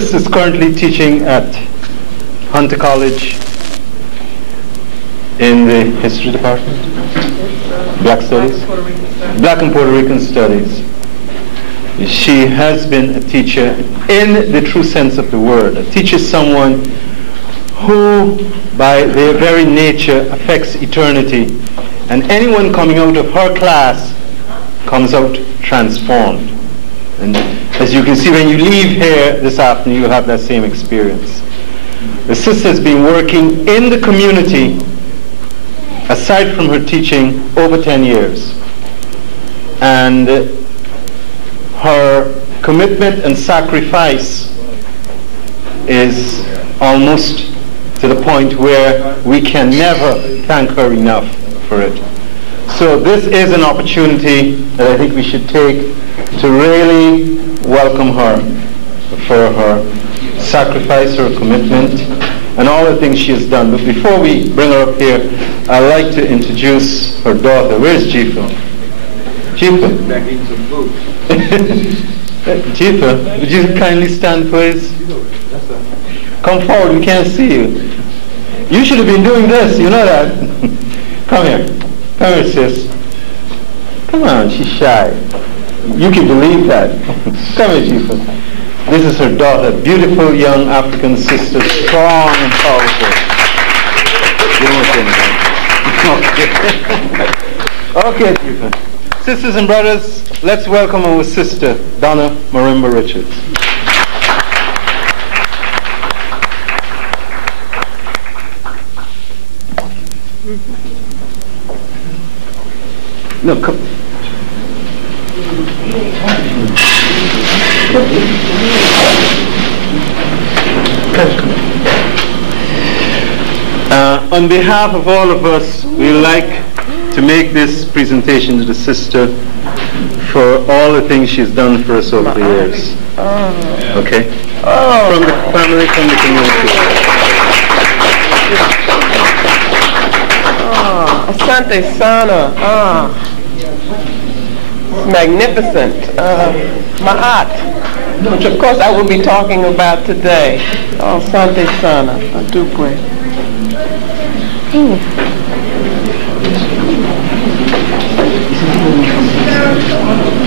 sister is currently teaching at Hunter College in the history department, Black Studies, Black and Puerto Rican Studies. She has been a teacher in the true sense of the word. A teacher is someone who, by their very nature, affects eternity, and anyone coming out of her class comes out transformed. And as you can see, when you leave here this afternoon, you'll have that same experience. The sister has been working in the community, aside from her teaching, over 10 years. And her commitment and sacrifice is almost to the point where we can never thank her enough for it. So this is an opportunity that I think we should take to really welcome her for her sacrifice, her commitment, and all the things she has done. But before we bring her up here, I'd like to introduce her daughter. Where's Jifa? Jifa? Back in some food. Jifa, would you kindly stand, please? Come forward, we can't see you. You should have been doing this, you know that. Come here. Come here, sis. Come on, she's shy. You can believe that. Come here, Jifa. This is her daughter, beautiful young African sister, strong and powerful. You don't say anything. Okay, Jifa. Sisters and brothers, let's welcome our sister, Donna Marimba Richards. No, come. On behalf of all of us, we would like to make this presentation to the sister for all the things she's done for us over the years. Okay? From the family, from the community. Asante Sana. Magnificent. Ma'at, which of course I will be talking about today. Oh, Asante Sana. Adukwe.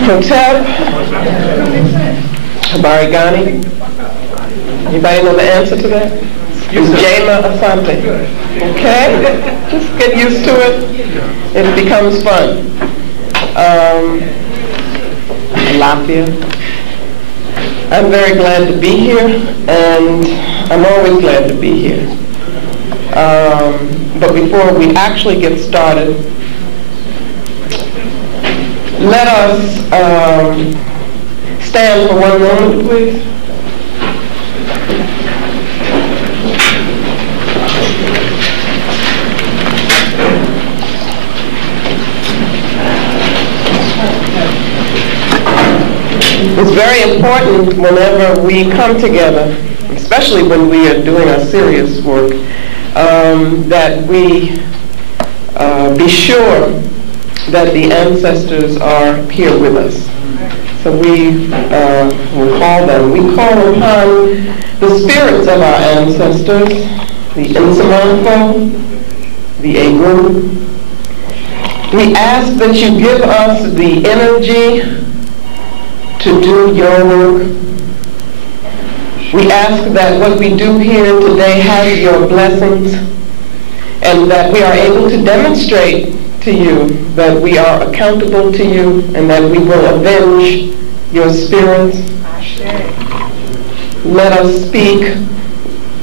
Proteb. Habarigani. Anybody know the answer to that? Jama Asante. Okay? Just get used to it. It becomes fun. Lafia. I'm very glad to be here, and I'm always glad to be here. But before we actually get started, let us stand for one moment, please. It's very important whenever we come together, especially when we are doing our serious work, that we be sure that the ancestors are here with us. So we will call them. We call upon the spirits of our ancestors, the Insamanfo, the Egu. We ask that you give us the energy to do your work. We ask that what we do here today has your blessings, and that we are able to demonstrate to you that we are accountable to you, and that we will avenge your spirits. Let us speak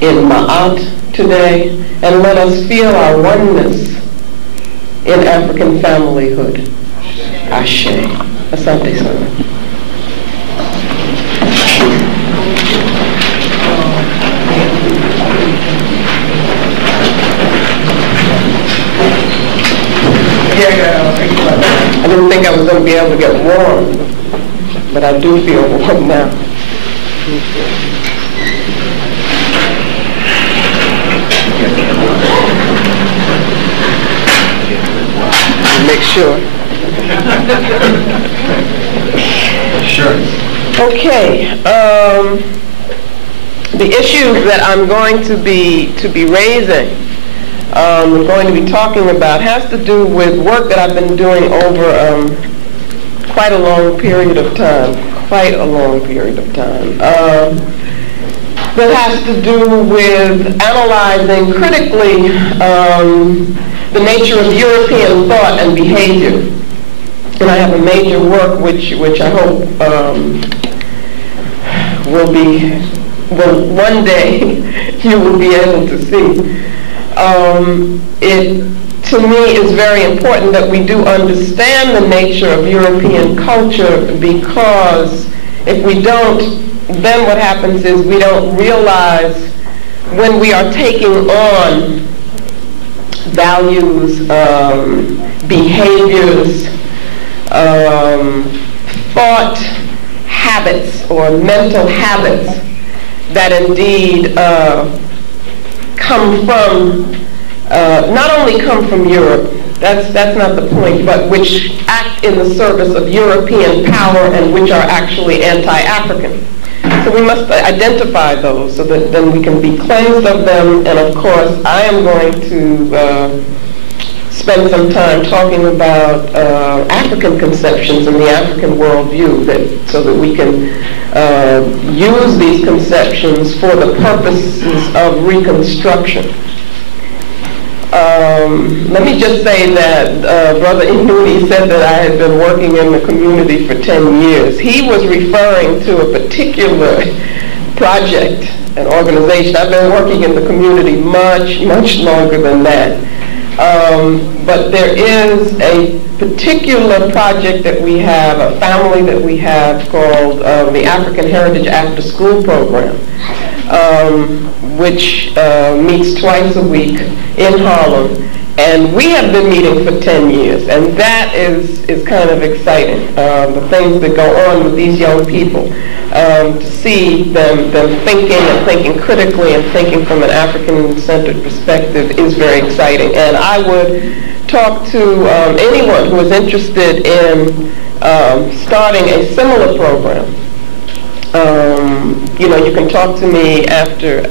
in Ma'at today, and let us feel our oneness in African familyhood. Ashe. Asante Sana. I didn't think I was going to be able to get warm, but I do feel warm now. Make sure. Sure. Okay. The issues that I'm going to be raising, going to be talking about, has to do with work that I've been doing over quite a long period of time. That has to do with analyzing critically the nature of European thought and behavior. And I have a major work which I hope will one day you will be able to see. It, to me, is very important that we do understand the nature of European culture, because if we don't, then what happens is we don't realize when we are taking on values, behaviors, thought habits or mental habits that indeed come from, not only come from Europe, that's not the point, but which act in the service of European power and which are actually anti-African. So we must identify those so that then we can be cleansed of them. And of course, I am going to spend some time talking about African conceptions and the African worldview, so that we can use these conceptions for the purposes of reconstruction. Let me just say that Brother Inouye said that I had been working in the community for 10 years. He was referring to a particular project, an organization. I've been working in the community much, much longer than that. But there is a particular project that we have, a family that we have called the African Heritage After School Program, which meets twice a week in Harlem. And we have been meeting for 10 years, and that is kind of exciting, the things that go on with these young people. To see them thinking and thinking critically and thinking from an African-centered perspective is very exciting. And I would talk to anyone who is interested in starting a similar program. You know, you can talk to me after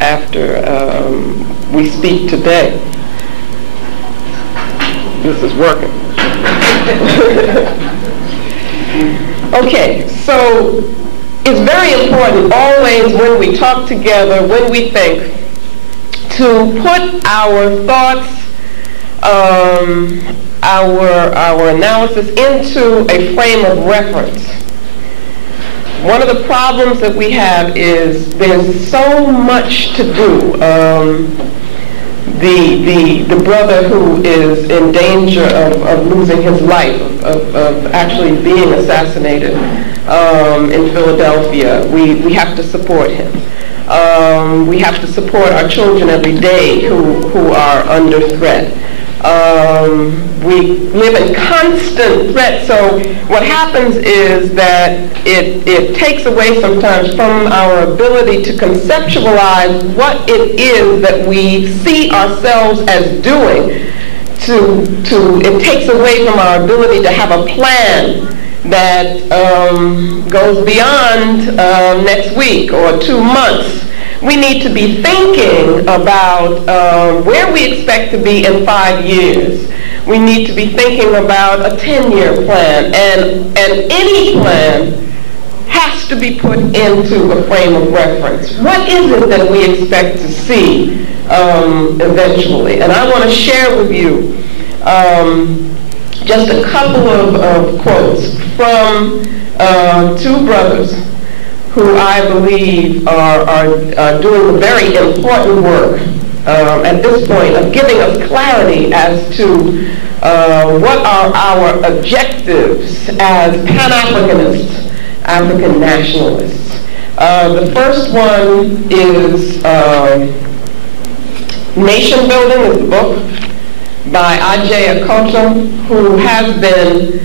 we speak today. This is working. Okay, so it's very important always when we talk together, when we think, to put our thoughts, our analysis into a frame of reference. One of the problems that we have is there's so much to do. The brother who is in danger of losing his life, of actually being assassinated in Philadelphia, we have to support him. We have to support our children every day who are under threat. We live in constant threat, so what happens is that it takes away sometimes from our ability to conceptualize what it is that we see ourselves as doing. It takes away from our ability to have a plan that goes beyond next week or 2 months. We need to be thinking about where we expect to be in 5 years. We need to be thinking about a 10-year plan, and any plan has to be put into a frame of reference. What is it that we expect to see eventually? And I want to share with you just a couple of quotes from 2 brothers who I believe are doing very important work at this point of giving us clarity as to what are our objectives as Pan-Africanists, African nationalists. The first one is Nation Building, is the book by Ajay Akoto, who has been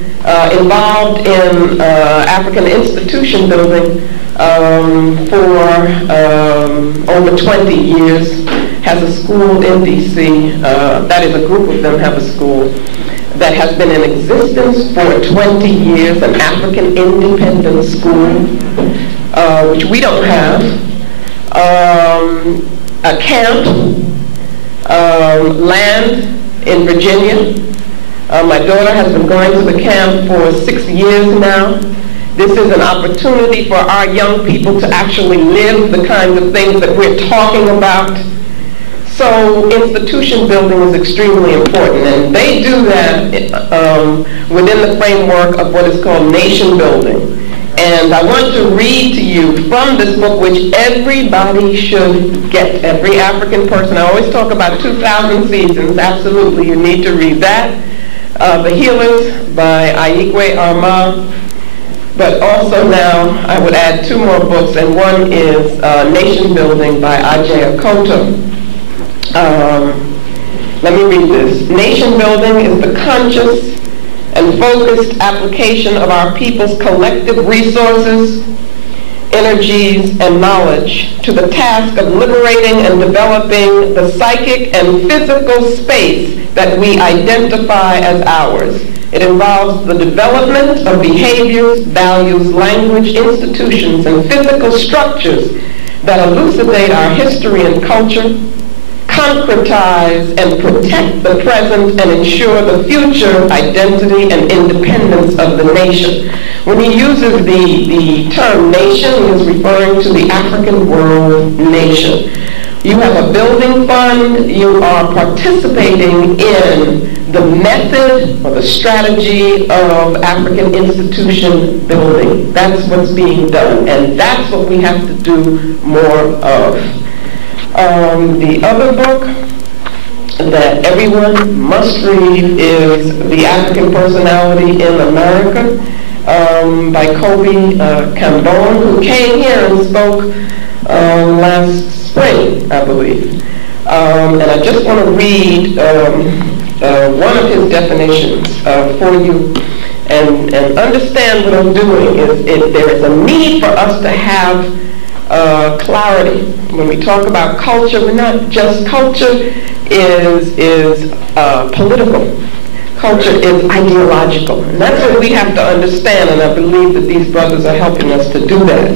involved in African institution building for over 20 years, has a school in D.C. That is, a group of them have a school that has been in existence for 20 years, an African independent school, which we don't have. a camp, land in Virginia. My daughter has been going to the camp for 6 years now. This is an opportunity for our young people to actually live the kinds of things that we're talking about. So institution building is extremely important, and they do that within the framework of what is called nation building. And I want to read to you from this book, which everybody should get, every African person. I always talk about 2,000 Seasons. Absolutely, you need to read that. The Healers by Ayikwe Arma. But also now, I would add 2 more books, and one is Nation Building by Ajay Akoto. Let me read this. Nation building is the conscious and focused application of our people's collective resources, energies, and knowledge to the task of liberating and developing the psychic and physical space that we identify as ours. It involves the development of behaviors, values, language, institutions, and physical structures that elucidate our history and culture, concretize and protect the present, and ensure the future identity and independence of the nation. When he uses the term nation, he is referring to the African world nation. You have a building fund. You are participating in the method or the strategy of African institution building. That's what's being done, and that's what we have to do more of. The other book that everyone must read is The African Personality in America by Kobe Kambon, who came here and spoke last spring, I believe. And I just want to read one of his definitions for you and understand what I'm doing. There is a need for us to have clarity. When we talk about culture, we're not just, culture is political. Culture is ideological. And that's what we have to understand, and I believe that these brothers are helping us to do that.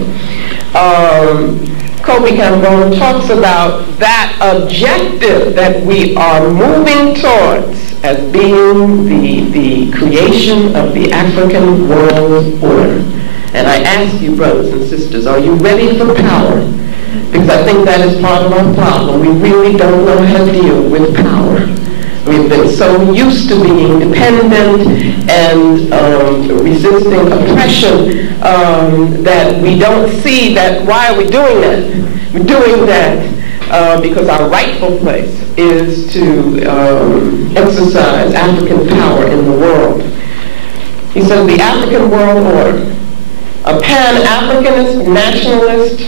Kobe Kambon talks about that objective that we are moving towards as being the creation of the African world order. And I ask you, brothers and sisters, are you ready for power? Because I think that is part of our problem. We really don't know how to deal with power. We've been so used to being dependent and resisting oppression that we don't see that. Why are we doing that? We're doing that because our rightful place is to exercise African power in the world. He says the African world order, a pan-Africanist, nationalist,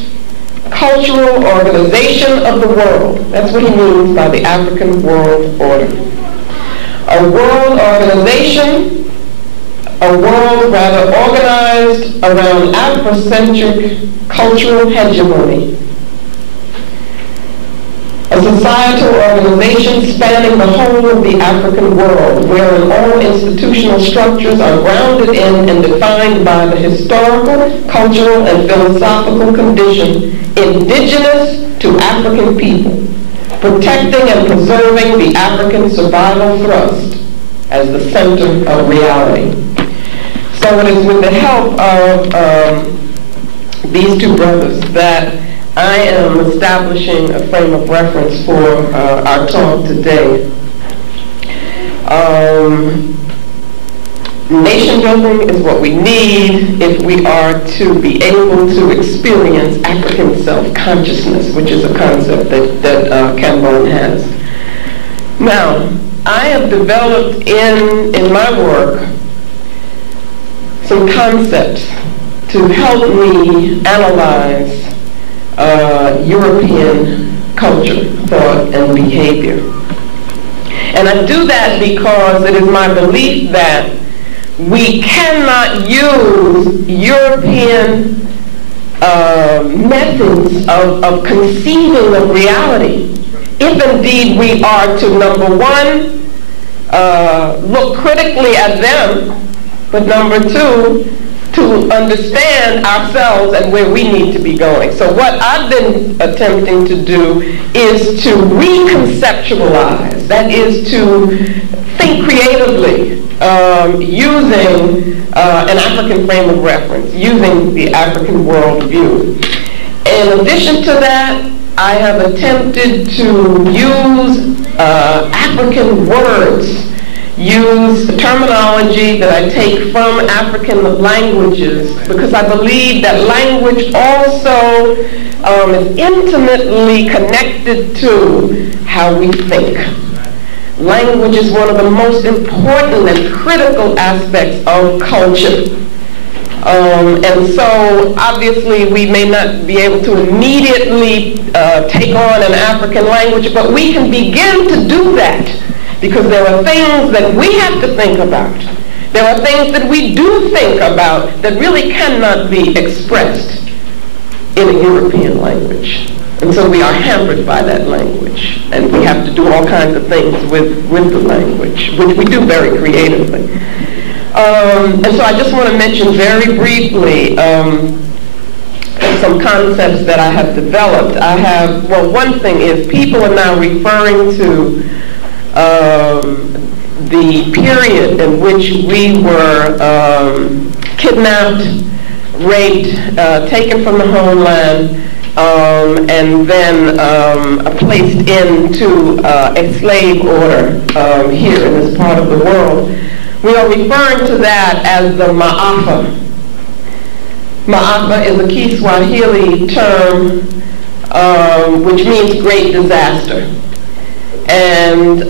cultural organization of the world. That's what he means by the African world order. A world organization, a world rather organized around Afrocentric cultural hegemony. A societal organization spanning the whole of the African world, wherein all institutional structures are grounded in and defined by the historical, cultural, and philosophical condition indigenous to African people, protecting and preserving the African survival thrust as the center of reality. So it is with the help of these 2 brothers that I am establishing a frame of reference for our talk today. Nation building is what we need if we are to be able to experience African self-consciousness, which is a concept that Kambon has. Now, I have developed in my work some concepts to help me analyze European culture, thought, and behavior. And I do that because it is my belief that we cannot use European methods of conceiving of reality if indeed we are to, number 1, look critically at them, but number 2, to understand ourselves and where we need to be going. So what I've been attempting to do is to reconceptualize, that is to think creatively, using an African frame of reference, using the African worldview. In addition to that, I have attempted to use African words, use terminology that I take from African languages, because I believe that language also is intimately connected to how we think. Language is one of the most important and critical aspects of culture. And so obviously we may not be able to immediately take on an African language, but we can begin to do that, because there are things that we have to think about. There are things that we do think about that really cannot be expressed in a European language. And so we are hampered by that language, and we have to do all kinds of things with the language, which we do very creatively. And so I just want to mention very briefly some concepts that I have developed. Well, one thing is people are now referring to the period in which we were kidnapped, raped, taken from the homeland, and then placed into a slave order here in this part of the world. We are referring to that as the maafa. Maafa is a key Swahili term which means great disaster. And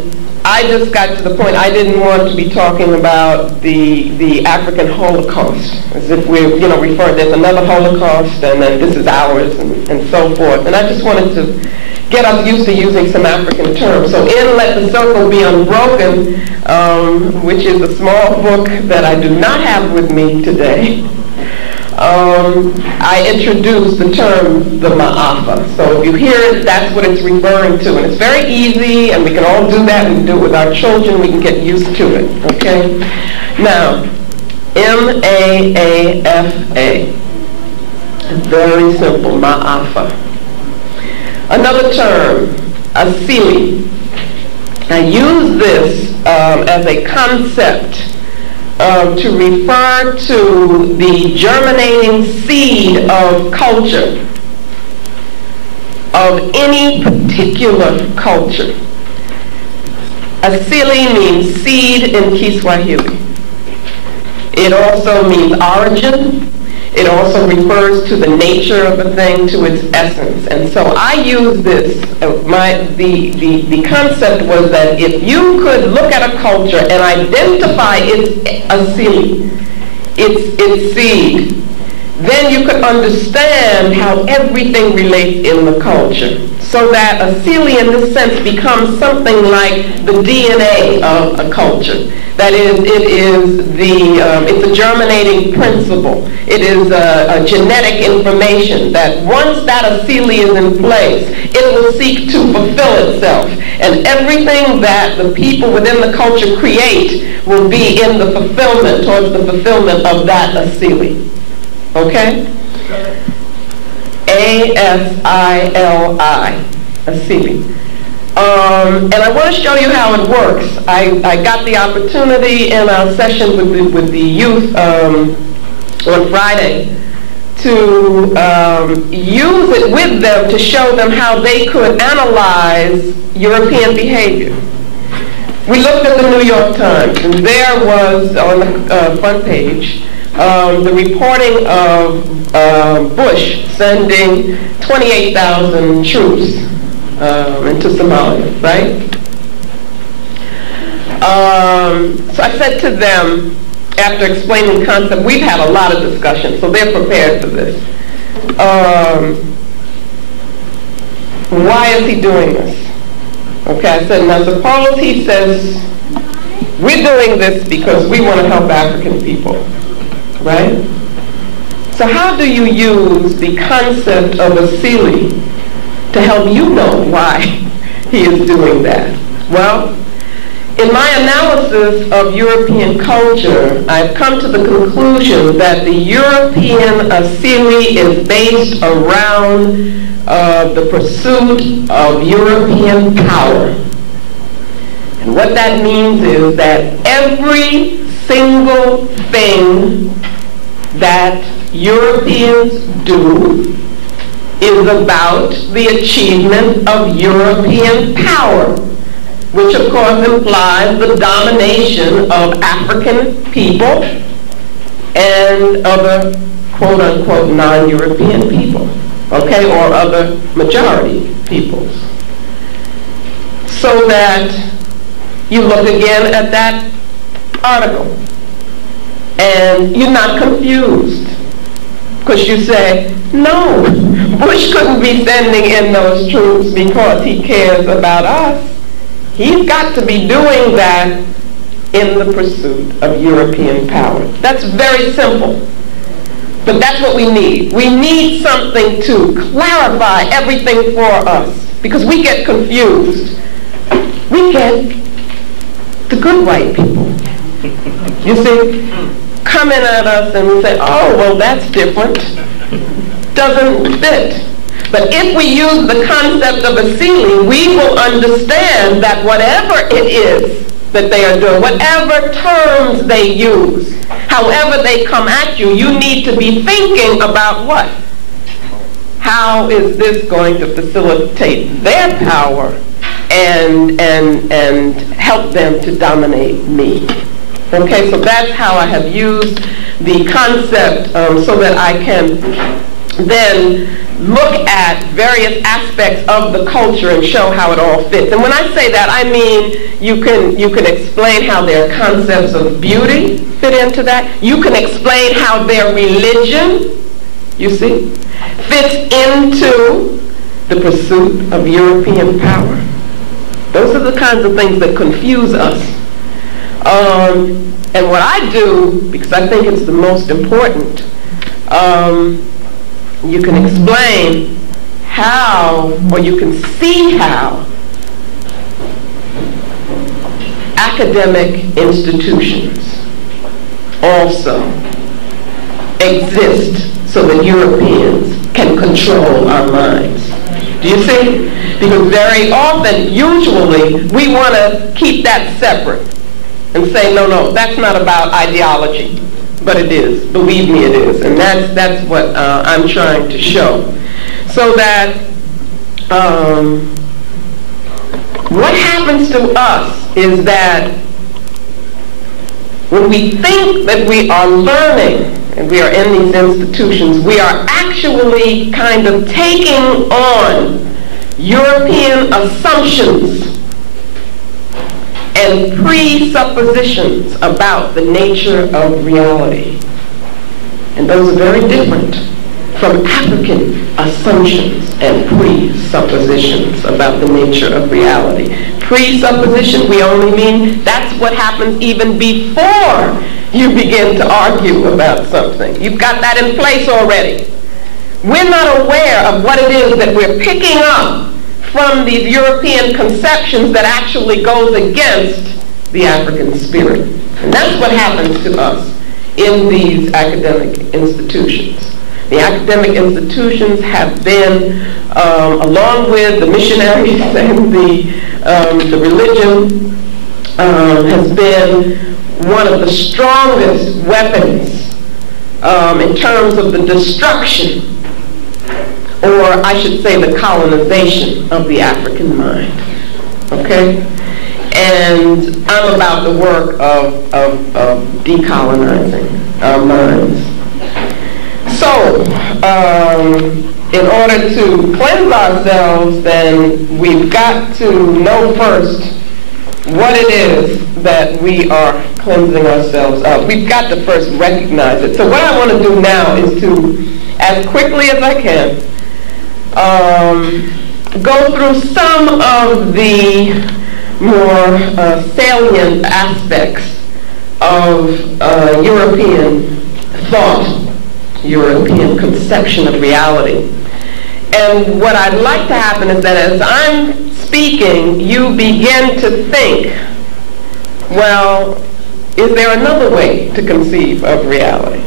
I just got to the point, I didn't want to be talking about the African Holocaust, as if we're, referring, there's another Holocaust, and then this is ours, and so forth. And I just wanted to get us used to using some African terms. So in Let the Circle Be Unbroken, which is a small book that I do not have with me today, I introduced the term the ma'afa. So if you hear it, that's what it's referring to. And it's very easy, and we can all do that. We can do it with our children. We can get used to it, okay? Now, M-A-A-F-A. Very simple, ma'afa. Another term, asili. I use this as a concept to refer to the germinating seed of culture, of any particular culture. Asili means seed in Kiswahili. It also means origin. It also refers to the nature of a thing, to its essence. And so I use this, the concept was that if you could look at a culture and identify its asili, its seed, then you could understand how everything relates in the culture. So that asili in this sense becomes something like the DNA of a culture. That is, it's a germinating principle. It is a genetic information that once that asili is in place, it will seek to fulfill itself. And everything that the people within the culture create will be in the fulfillment, towards the fulfillment of that asili. Okay? A-S-I-L-I, asili. And I want to show you how it works. I got the opportunity in our session with the youth on Friday to use it with them to show them how they could analyze European behavior. We looked at the New York Times, and there was on the front page the reporting of Bush sending 28,000 troops into Somalia, right? So I said to them, after explaining the concept, we've had a lot of discussion, so they're prepared for this. Why is he doing this? Okay, I said, now suppose he says, we're doing this because we want to help African people, right? So how do you use the concept of asili to help you know why he is doing that? Well, In my analysis of European culture, I've come to the conclusion that the European asili is based around the pursuit of European power. And what that means is that every single thing that Europeans do is about the achievement of European power, which of course implies the domination of African people and other quote-unquote non-European people, okay, or other majority peoples. So that you look again at that article and you're not confused, because you say, no, Bush couldn't be sending in those troops because he cares about us. He's got to be doing that in the pursuit of European power. That's very simple. But that's what we need. We need something to clarify everything for us, because we get confused. We get the good white people, you see, coming at us and we say, oh, well, that's different. Doesn't fit. But if we use the concept of asili, we will understand that whatever it is that they are doing, whatever terms they use, however they come at you, you need to be thinking about what? How is this going to facilitate their power and help them to dominate me? Okay, so that's how I have used the concept so that I can then look at various aspects of the culture and show how it all fits. And when I say that, I mean you can explain how their concepts of beauty fit into that. You can explain how their religion, you see, fits into the pursuit of European power. Those are the kinds of things that confuse us. And what I do, because I think it's the most important, you can explain how, or you can see how, academic institutions also exist so that Europeans can control our minds. Do you see? Because very often, usually, we want to keep that separate and say, no, no, that's not about ideology. But it is. Believe me, it is. And that's what I'm trying to show. So that what happens to us is that when we think that we are learning and we are in these institutions, we are actually kind of taking on European assumptions and presuppositions about the nature of reality. And those are very different from African assumptions and presuppositions about the nature of reality. Presupposition, we only mean that's what happens even before you begin to argue about something. You've got that in place already. We're not aware of what it is that we're picking up from these European conceptions that actually goes against the African spirit. And that's what happens to us in these academic institutions. The academic institutions have been, along with the missionaries and the religion, has been one of the strongest weapons in terms of the destruction, or I should say the colonization of the African mind. Okay? And I'm about the work of decolonizing our minds. So, in order to cleanse ourselves, then we've got to know first what it is that we are cleansing ourselves of. We've got to first recognize it. So what I want to do now is to, as quickly as I can, go through some of the more salient aspects of European thought, European conception of reality. And what I'd like to happen is that as I'm speaking, you begin to think well, is there another way to conceive of reality?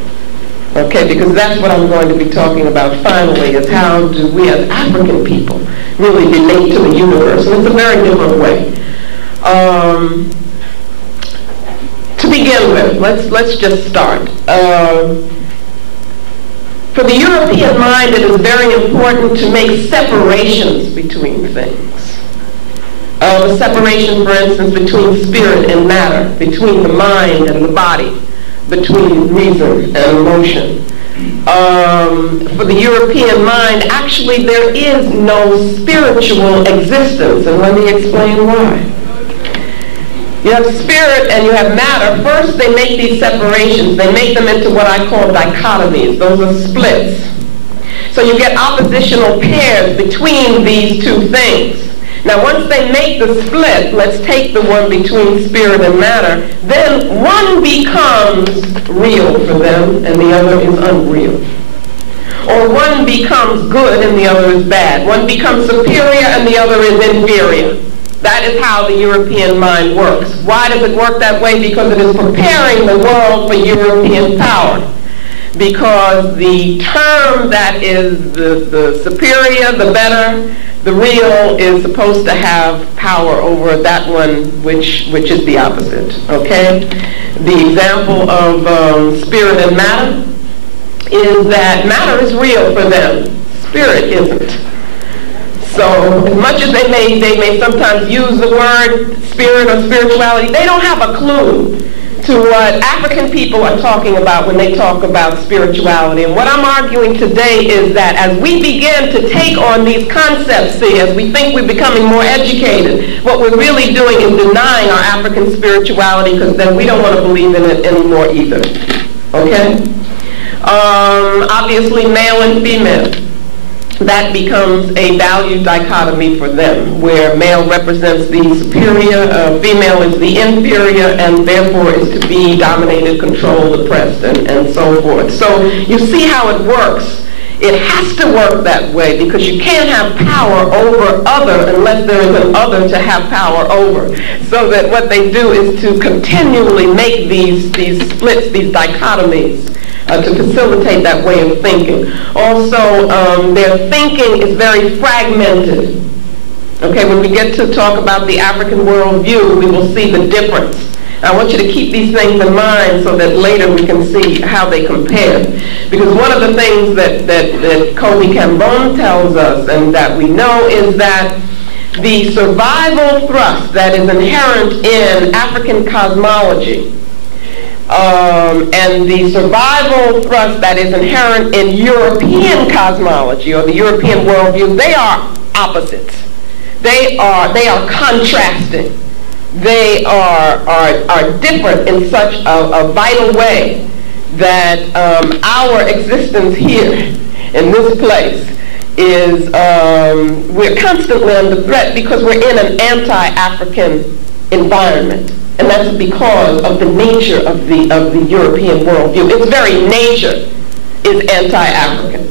Okay, because that's what I'm going to be talking about finally, is how do we as African people really relate to the universe. And it's a very different way. To begin with, let's just start. For the European mind, it is very important to make separations between things. A separation, for instance, between spirit and matter, between the mind and the body, between reason and emotion. For the European mind, actually there is no spiritual existence, and let me explain why. You have spirit and you have matter. First, they make these separations. They make them into what I call dichotomies. Those are splits. So you get oppositional pairs between these two things. Now, once they make the split, let's take the one between spirit and matter, then one becomes real for them and the other is unreal. Or one becomes good and the other is bad. One becomes superior and the other is inferior. That is how the European mind works. Why does it work that way? Because it is preparing the world for European power. Because the term that is the superior, the better, the real is supposed to have power over that one which is the opposite, okay? The example of spirit and matter is that matter is real for them. Spirit isn't. So as much as they may sometimes use the word spirit or spirituality, they don't have a clue to what African people are talking about when they talk about spirituality. And what I'm arguing today is that as we begin to take on these concepts, as we think we're becoming more educated, what we're really doing is denying our African spirituality, because then we don't want to believe in it anymore either. Okay? Obviously, male and female. That becomes a value dichotomy for them, where male represents the superior, female is the inferior, and therefore is to be dominated, controlled, oppressed, and so forth. So you see how it works. It has to work that way, because you can't have power over other unless there is an other to have power over. So that what they do is to continually make these splits, these dichotomies, to facilitate that way of thinking. Also, their thinking is very fragmented. Okay, when we get to talk about the African worldview, we will see the difference. I want you to keep these things in mind so that later we can see how they compare. Because one of the things that Kobe Cambone tells us and that we know is that the survival thrust that is inherent in African cosmology and the survival thrust that is inherent in European cosmology or the European worldview, they are opposites. They are contrasting. They are different in such a vital way that our existence here in this place is, we're constantly under threat because we're in an anti-African environment. And that's because of the nature of the European worldview. Its very nature is anti-African.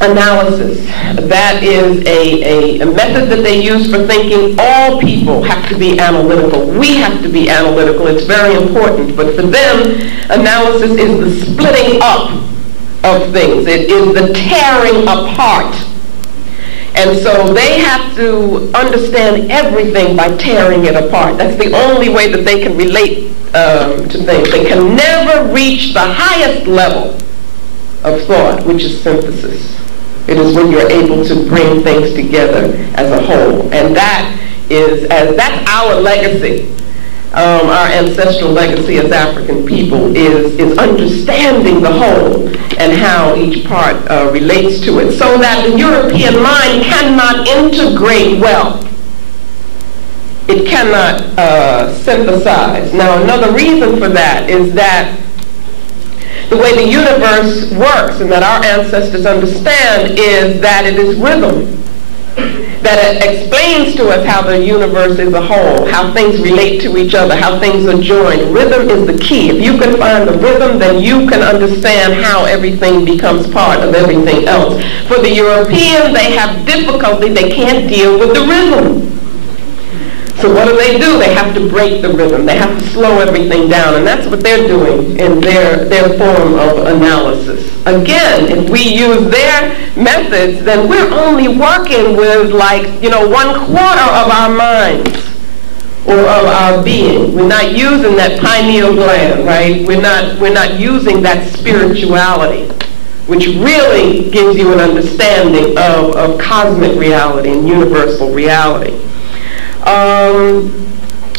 Analysis. That is a method that they use for thinking. All people have to be analytical. We have to be analytical. It's very important. But for them, analysis is the splitting up of things. It is the tearing apart. And so they have to understand everything by tearing it apart. That's the only way that they can relate to things. They can never reach the highest level of thought, which is synthesis. It is when you're able to bring things together as a whole. And that's our legacy. Our ancestral legacy as African people is understanding the whole and how each part relates to it, so that the European mind cannot integrate well. It cannot synthesize. Now, another reason for that is that the way the universe works and that our ancestors understand is that it is rhythm. That it explains to us how the universe is a whole, how things relate to each other, how things are joined. Rhythm is the key. If you can find the rhythm, then you can understand how everything becomes part of everything else. For the European, they have difficulty. They can't deal with the rhythm. So what do? They have to break the rhythm. They have to slow everything down, and that's what they're doing in their form of analysis. Again, if we use their methods, then we're only working with, like, 1/4 of our minds or of our being. We're not using that pineal gland, right? We're not using that spirituality, which really gives you an understanding of cosmic reality and universal reality.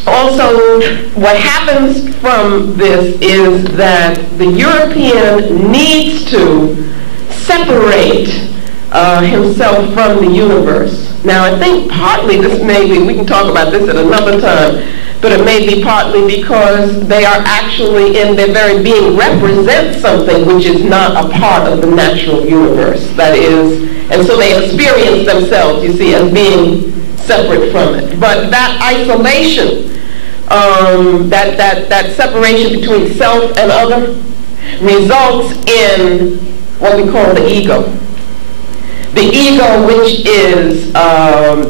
Also, what happens from this is that the European needs to separate himself from the universe. Now, I think partly this may be, we can talk about this at another time, but it may be partly because they are actually, in their very being, represent something which is not a part of the natural universe. That is, and so they experience themselves, you see, as being separate from it. But that isolation, that separation between self and other, results in what we call the ego. The ego, which is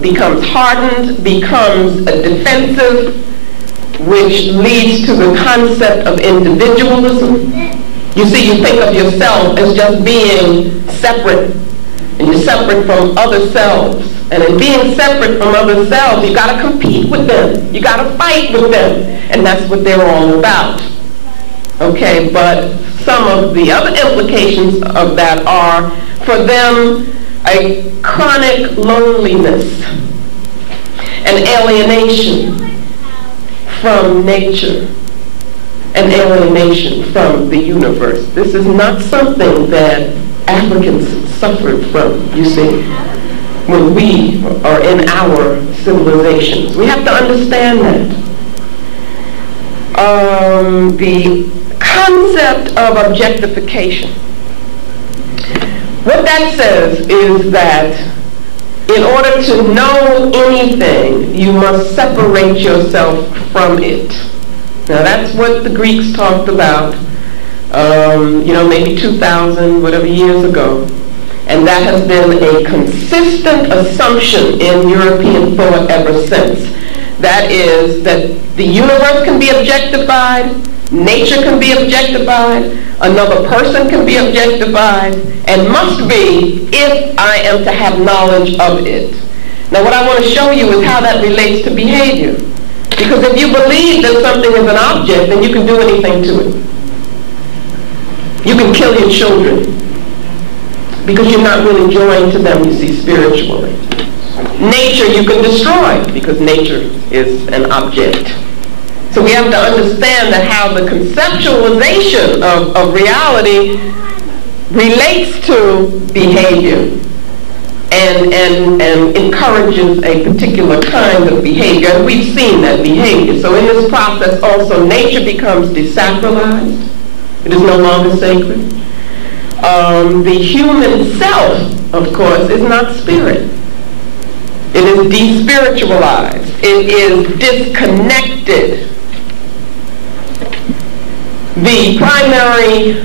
becomes hardened, becomes defensive, which leads to the concept of individualism. You see, you think of yourself as just being separate, and you're separate from other selves. And in being separate from other selves, you got to compete with them. You got to fight with them. And that's what they're all about. Okay, but some of the other implications of that are, for them, a chronic loneliness and alienation from nature, and alienation from the universe. This is not something that Africans suffered from, you see, when we are in our civilizations. We have to understand that. The concept of objectification. What that says is that in order to know anything, you must separate yourself from it. Now that's what the Greeks talked about, maybe 2,000, whatever years ago. And that has been a consistent assumption in European thought ever since. That is, that the universe can be objectified, nature can be objectified, another person can be objectified, and must be if I am to have knowledge of it. Now what I want to show you is how that relates to behavior. Because if you believe that something is an object, then you can do anything to it. You can kill your children, because you're not really joined to them, you see, spiritually. Nature you can destroy, because nature is an object. So we have to understand that how the conceptualization of reality relates to behavior and encourages a particular kind of behavior. And we've seen that behavior. So in this process also, nature becomes desacralized. It is no longer sacred. The human self, of course, is not spirit. It is despiritualized. It is disconnected. The primary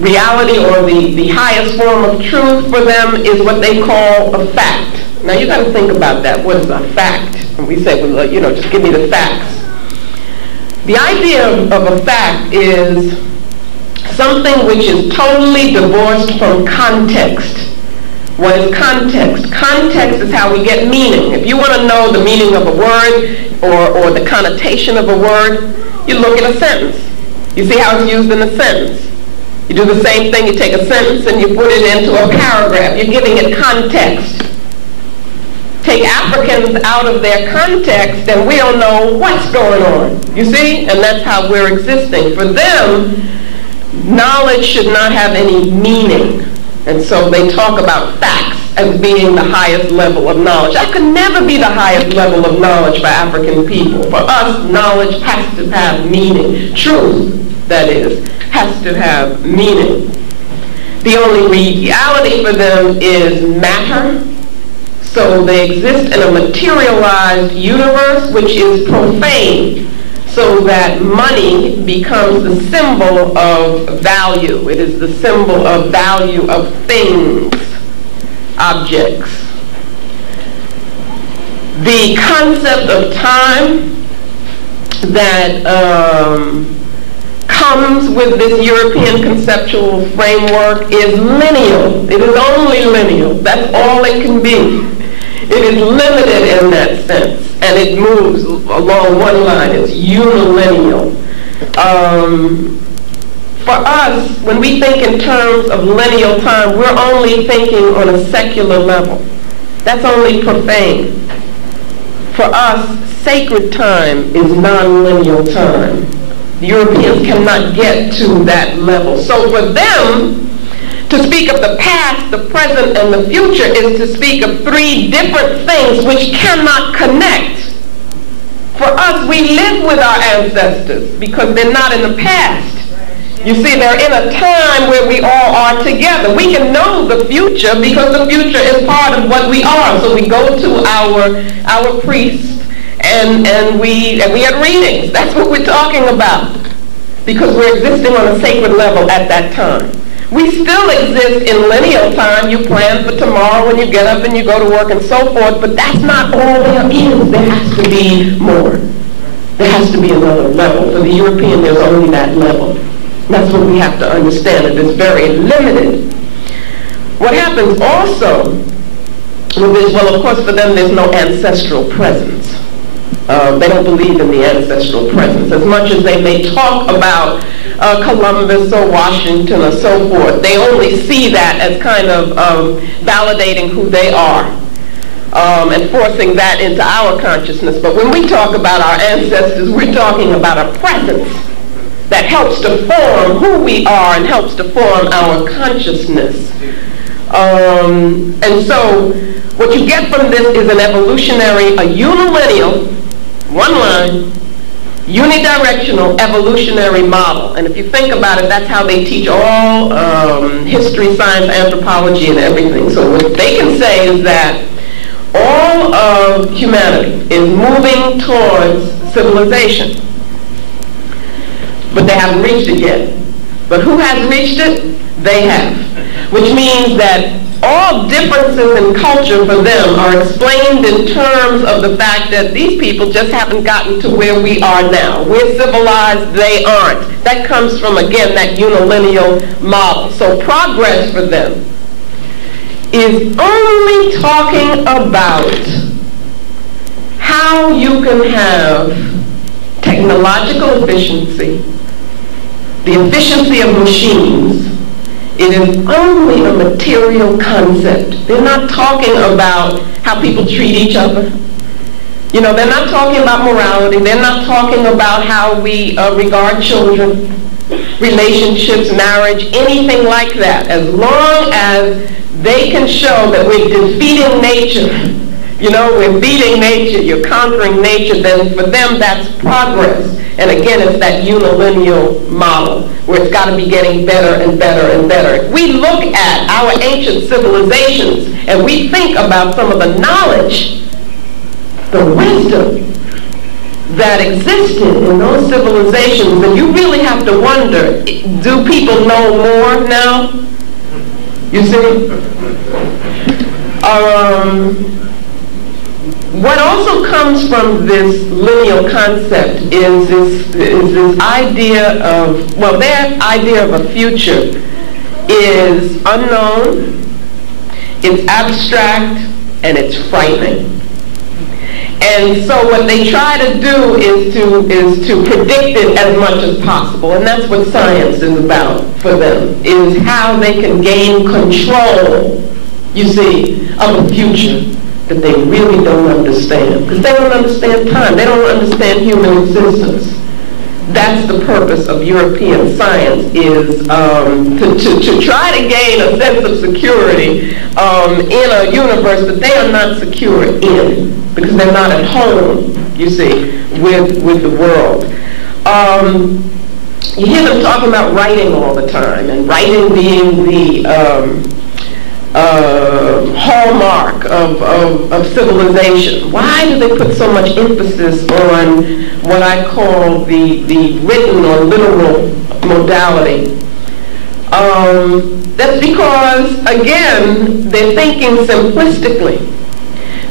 reality, or the highest form of truth for them, is what they call a fact. Now you got to think about that. What is a fact? And we say, well, just give me the facts. The idea of a fact is something which is totally divorced from context. What is context? Context is how we get meaning. If you want to know the meaning of a word or the connotation of a word, you look at a sentence. You see how it's used in a sentence. You do the same thing. You take a sentence and you put it into a paragraph. You're giving it context. Take Africans out of their context and we don't know what's going on. You see? And that's how we're existing. For them, knowledge should not have any meaning. And so they talk about facts as being the highest level of knowledge. That could never be the highest level of knowledge for African people. For us, knowledge has to have meaning. Truth, that is, has to have meaning. The only reality for them is matter. So they exist in a materialized universe which is profane, so that money becomes the symbol of value. It is the symbol of value of things, objects. The concept of time that comes with this European conceptual framework is lineal. It is only lineal. That's all it can be. It is limited in that sense, and it moves along one line. It's unilineal. For us, when we think in terms of lineal time, we're only thinking on a secular level. That's only profane. For us, sacred time is non-lineal time. The Europeans cannot get to that level. So for them, to speak of the past, the present, and the future is to speak of three different things which cannot connect. For us, we live with our ancestors because they're not in the past. You see, they're in a time where we all are together. We can know the future because the future is part of what we are. So we go to our priests and we have readings. That's what we're talking about because we're existing on a sacred level at that time. We still exist in lineal time. You plan for tomorrow when you get up and you go to work and so forth, but that's not all there is. There has to be more. There has to be another level. For the European, there's only that level. That's what we have to understand. It is very limited. What happens also with this, well, of course, for them, there's no ancestral presence. They don't believe in the ancestral presence. As much as they may talk about Columbus or Washington or so forth, they only see that as kind of validating who they are and forcing that into our consciousness. But when we talk about our ancestors, we're talking about a presence that helps to form who we are and helps to form our consciousness. And so what you get from this is an evolutionary, a unilineal, one line, unidirectional evolutionary model. And if you think about it, that's how they teach all history, science, anthropology, and everything. So what they can say is that all of humanity is moving towards civilization. But they haven't reached it yet. But who has reached it? They have. Which means that all differences in culture for them are explained in terms of the fact that these people just haven't gotten to where we are now. We're civilized, they aren't. That comes from, again, that unilineal model. So progress for them is only talking about how you can have technological efficiency, the efficiency of machines. It is only a material concept. They're not talking about how people treat each other. You know, they're not talking about morality. They're not talking about how we regard children, relationships, marriage, anything like that. As long as they can show that we're defeating nature, you know, we're beating nature, you're conquering nature, then for them that's progress. And again, it's that unilineal model where it's got to be getting better and better and better. If we look at our ancient civilizations and we think about some of the knowledge, the wisdom that existed in those civilizations, then you really have to wonder, do people know more now? You see? What also comes from this lineal concept is this idea of, well, their idea of a future is unknown, it's abstract, and it's frightening. And so what they try to do is to predict it as much as possible, and that's what science is about for them, is how they can gain control, you see, of a future that they really don't understand. Because they don't understand time. They don't understand human existence. That's the purpose of European science, is to try to gain a sense of security in a universe that they are not secure in, because they're not at home, you see, with the world. You hear them talking about writing all the time, and writing being the hallmark of civilization. Why do they put so much emphasis on what I call the written or literal modality? That's because, again, they're thinking simplistically.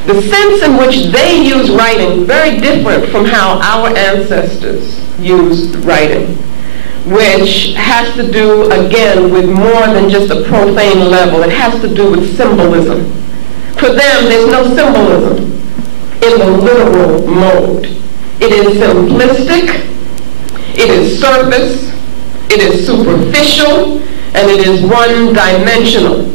The sense in which they use writing, very different from how our ancestors used writing, which has to do, again, with more than just a profane level. It has to do with symbolism. For them, there's no symbolism in the literal mode. It is simplistic, it is surface, it is superficial, and it is one-dimensional.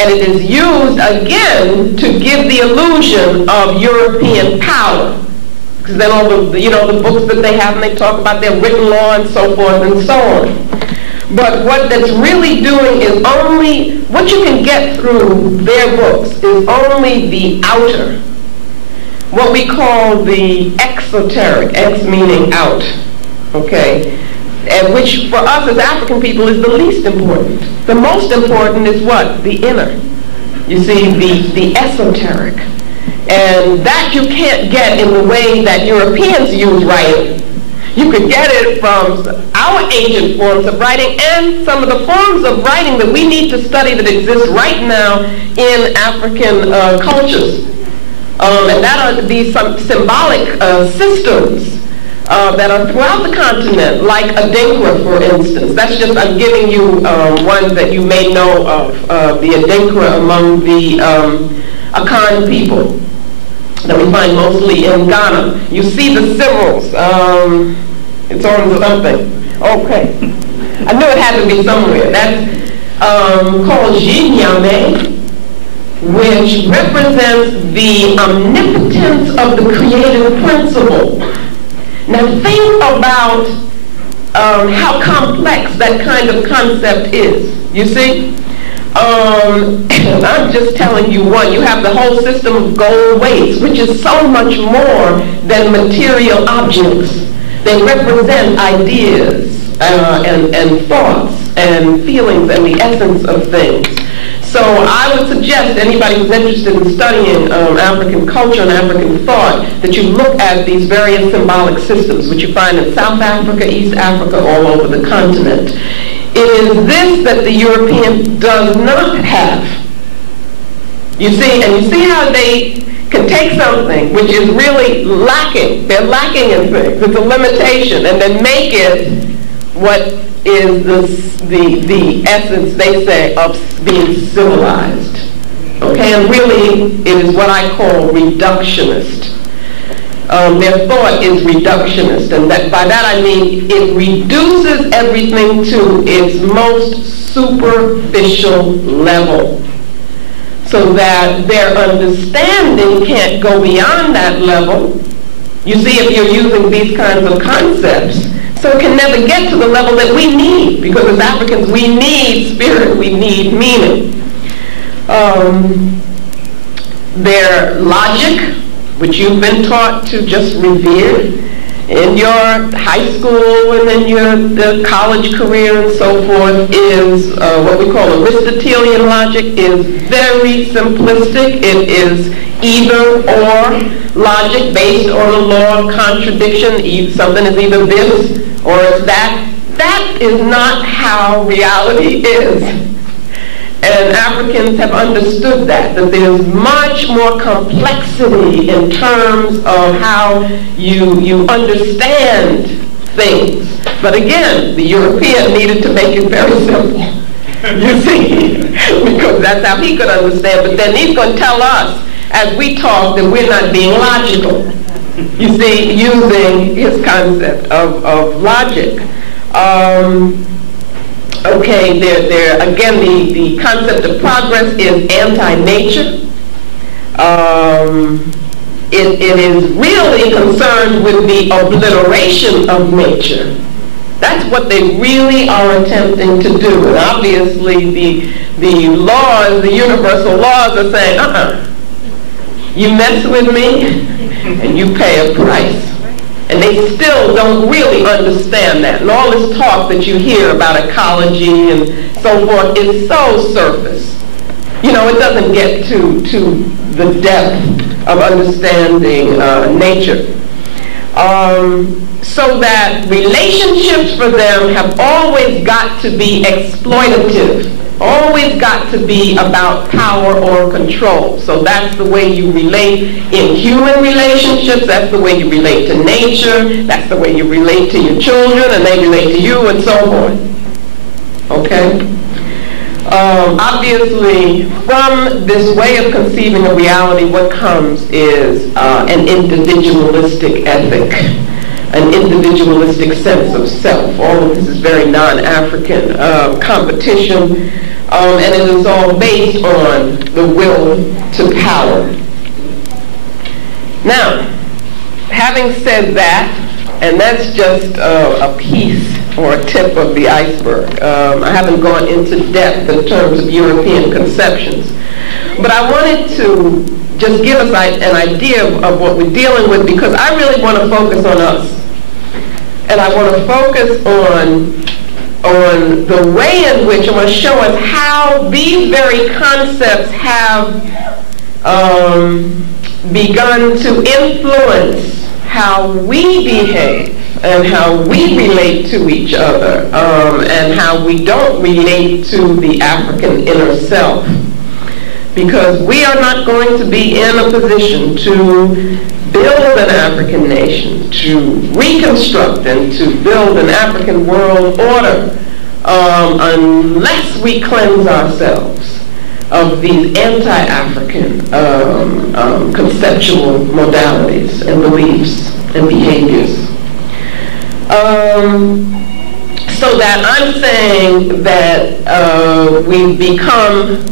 And it is used, again, to give the illusion of European power. Because then all the books that they have, and they talk about their written law and so forth and so on. But what that's really doing is only, what you can get through their books is only the outer, what we call the exoteric, ex meaning out, okay? And which for us as African people is the least important. The most important is what? The inner. You see, the esoteric. And that you can't get in the way that Europeans use writing. You could get it from our ancient forms of writing and some of the forms of writing that we need to study that exist right now in African cultures. And that are these some symbolic systems that are throughout the continent, like Adinkra, for instance. That's just, I'm giving you one that you may know of, the Adinkra among the Akan people that we find mostly in Ghana. You see the symbols. It's on something. Okay. I knew it had to be somewhere. That's called Jinyame, which represents the omnipotence of the creative principle. Now think about how complex that kind of concept is, you see? I'm just telling you one. You have the whole system of gold weights, which is so much more than material objects. They represent ideas and thoughts and feelings and the essence of things. So I would suggest anybody who's interested in studying African culture and African thought that you look at these various symbolic systems, which you find in South Africa, East Africa, all over the continent. It is this that the European does not have. You see, and you see how they can take something which is really lacking. They're lacking in things. It's a limitation, and then make it what is the essence, they say, of being civilized. Okay, and really it is what I call reductionist. Their thought is reductionist, and by that I mean it reduces everything to its most superficial level, so that their understanding can't go beyond that level. You see, if you're using these kinds of concepts, so it can never get to the level that we need, because as Africans we need spirit, we need meaning. Their logic, which you've been taught to just revere in your high school and in your college career and so forth, is what we call Aristotelian logic, is very simplistic. It is either or logic based on a law of contradiction. Something is either this or it's that. That is not how reality is. And Africans have understood that there's much more complexity in terms of how you understand things. But again, the European needed to make it very simple, you see, because that's how he could understand. But then he's going to tell us, as we talk, that we're not being logical, you see, using his concept of logic. Okay, again, the concept of progress is anti-nature. It is really concerned with the obliteration of nature. That's what they really are attempting to do. And obviously the laws, the universal laws are saying, you mess with me and you pay a price. And they still don't really understand that. And all this talk that you hear about ecology and so forth is so surface. You know, it doesn't get to the depth of understanding nature. So that relationships for them have always got to be exploitative. always got to be about power or control. So that's the way you relate in human relationships, that's the way you relate to nature, that's the way you relate to your children, and they relate to you, and so forth. Okay? Obviously, from this way of conceiving of reality, what comes is an individualistic ethic, an individualistic sense of self. All of this is very non-African competition, and it is all based on the will to power. Now, having said that, and that's just a piece or a tip of the iceberg. I haven't gone into depth in terms of European conceptions, but I wanted to just give us an idea of what we're dealing with, because I really want to focus on us. And I want to focus on the way in which I want to show us how these very concepts have begun to influence how we behave and how we relate to each other, and how we don't relate to the African inner self. Because we are not going to be in a position to build an African nation, to reconstruct and to build an African world order, unless we cleanse ourselves of these anti-African conceptual modalities and beliefs and behaviors. So that I'm saying that we've become,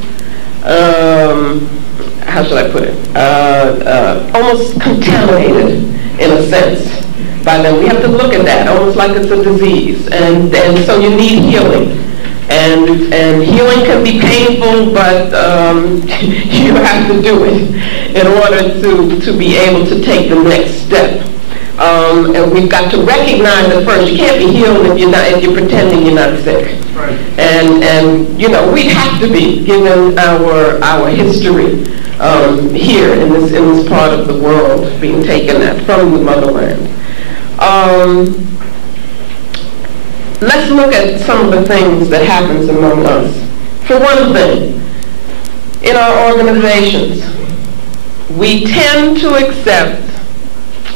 how should I put it, almost contaminated in a sense by them. We have to look at that almost like it's a disease, and so you need healing. And healing can be painful, but you have to do it in order to be able to take the next step. And we've got to recognize that first, you can't be healed if you're pretending you're not sick. Right. And you know, we have to be, given our history here in this part of the world, being taken from the motherland. Let's look at some of the things that happens among us. For one thing, in our organizations, we tend to accept,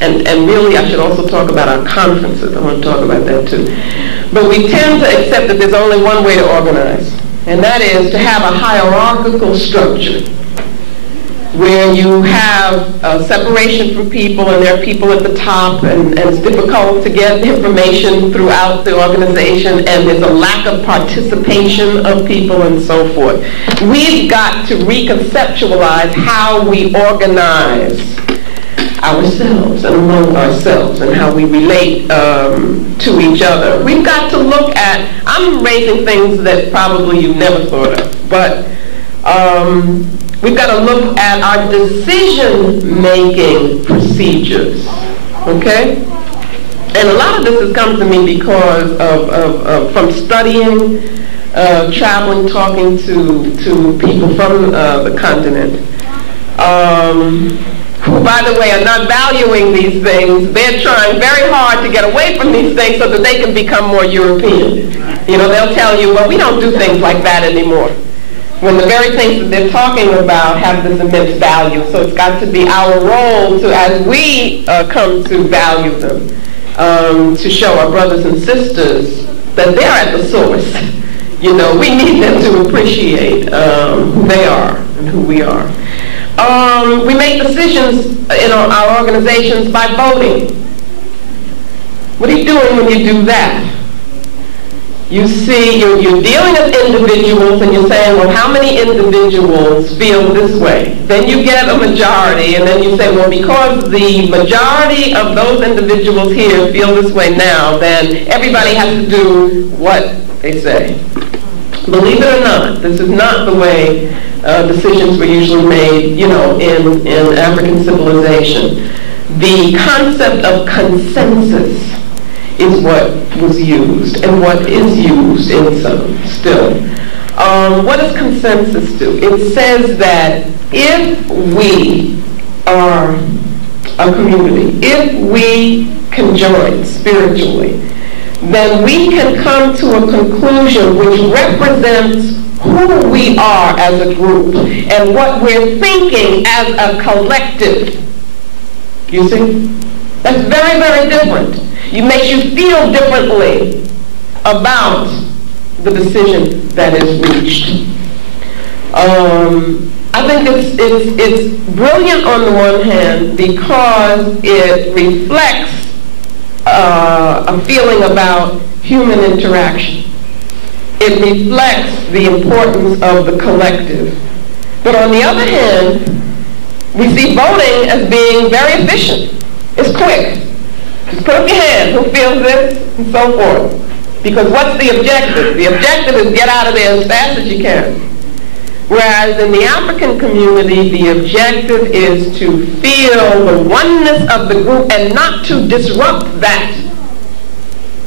and really I should also talk about our conferences, I want to talk about that too, but we tend to accept that there's only one way to organize, and that is to have a hierarchical structure where you have a separation from people, and there are people at the top, and it's difficult to get information throughout the organization, and there's a lack of participation of people and so forth. We've got to reconceptualize how we organize ourselves and among ourselves and how we relate to each other. We've got to look at, I'm raising things that probably you've never thought of, but we've got to look at our decision-making procedures, okay? And a lot of this has come to me because from studying, traveling, talking to people from the continent, who, by the way, are not valuing these things. They're trying very hard to get away from these things so that they can become more European. You know, they'll tell you, well, we don't do things like that anymore, when the very things that they're talking about have this immense value. So it's got to be our role to, as we come to value them, to show our brothers and sisters that they're at the source. You know, we need them to appreciate who they are and who we are. We make decisions in our organizations by voting. What are you doing when you do that? You see, you're dealing with individuals and you're saying, well, how many individuals feel this way? Then you get a majority, and then you say, well, because the majority of those individuals here feel this way now, then everybody has to do what they say. Believe it or not, this is not the way decisions were usually made, you know, in African civilization. The concept of consensus is what was used and what is used in some still. What does consensus do? It says that if we are a community, if we conjoin spiritually, then we can come to a conclusion which represents who we are as a group and what we're thinking as a collective. You see? That's very, very different. It makes you feel differently about the decision that is reached. I think it's brilliant on the one hand because it reflects a feeling about human interaction. It reflects the importance of the collective. But on the other hand, we see voting as being very efficient. It's quick. Just put up your hand, who feels this, and so forth. Because what's the objective? The objective is get out of there as fast as you can. Whereas in the African community, the objective is to feel the oneness of the group and not to disrupt that.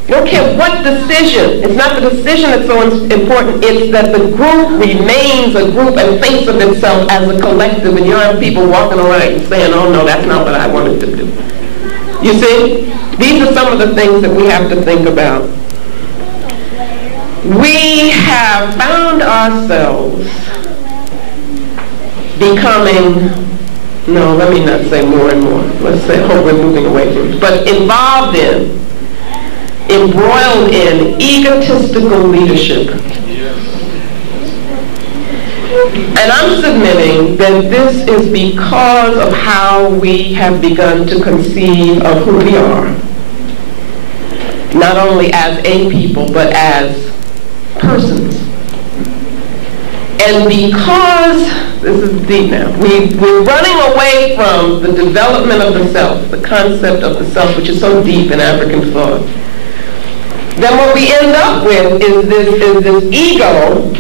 You don't care what decision. It's not the decision that's so important. It's that the group remains a group and thinks of itself as a collective. And you have people walking around and saying, oh no, that's not what I wanted to do. You see? These are some of the things that we have to think about. We have found ourselves becoming, no, let me not say more and more. Let's say, hope we're moving away from it. But involved in, embroiled in egotistical leadership. And I'm submitting that this is because of how we have begun to conceive of who we are. Not only as a people, but as persons. And because, this is deep now, we're running away from the development of the self, the concept of the self, which is so deep in African thought. Then what we end up with is this ego,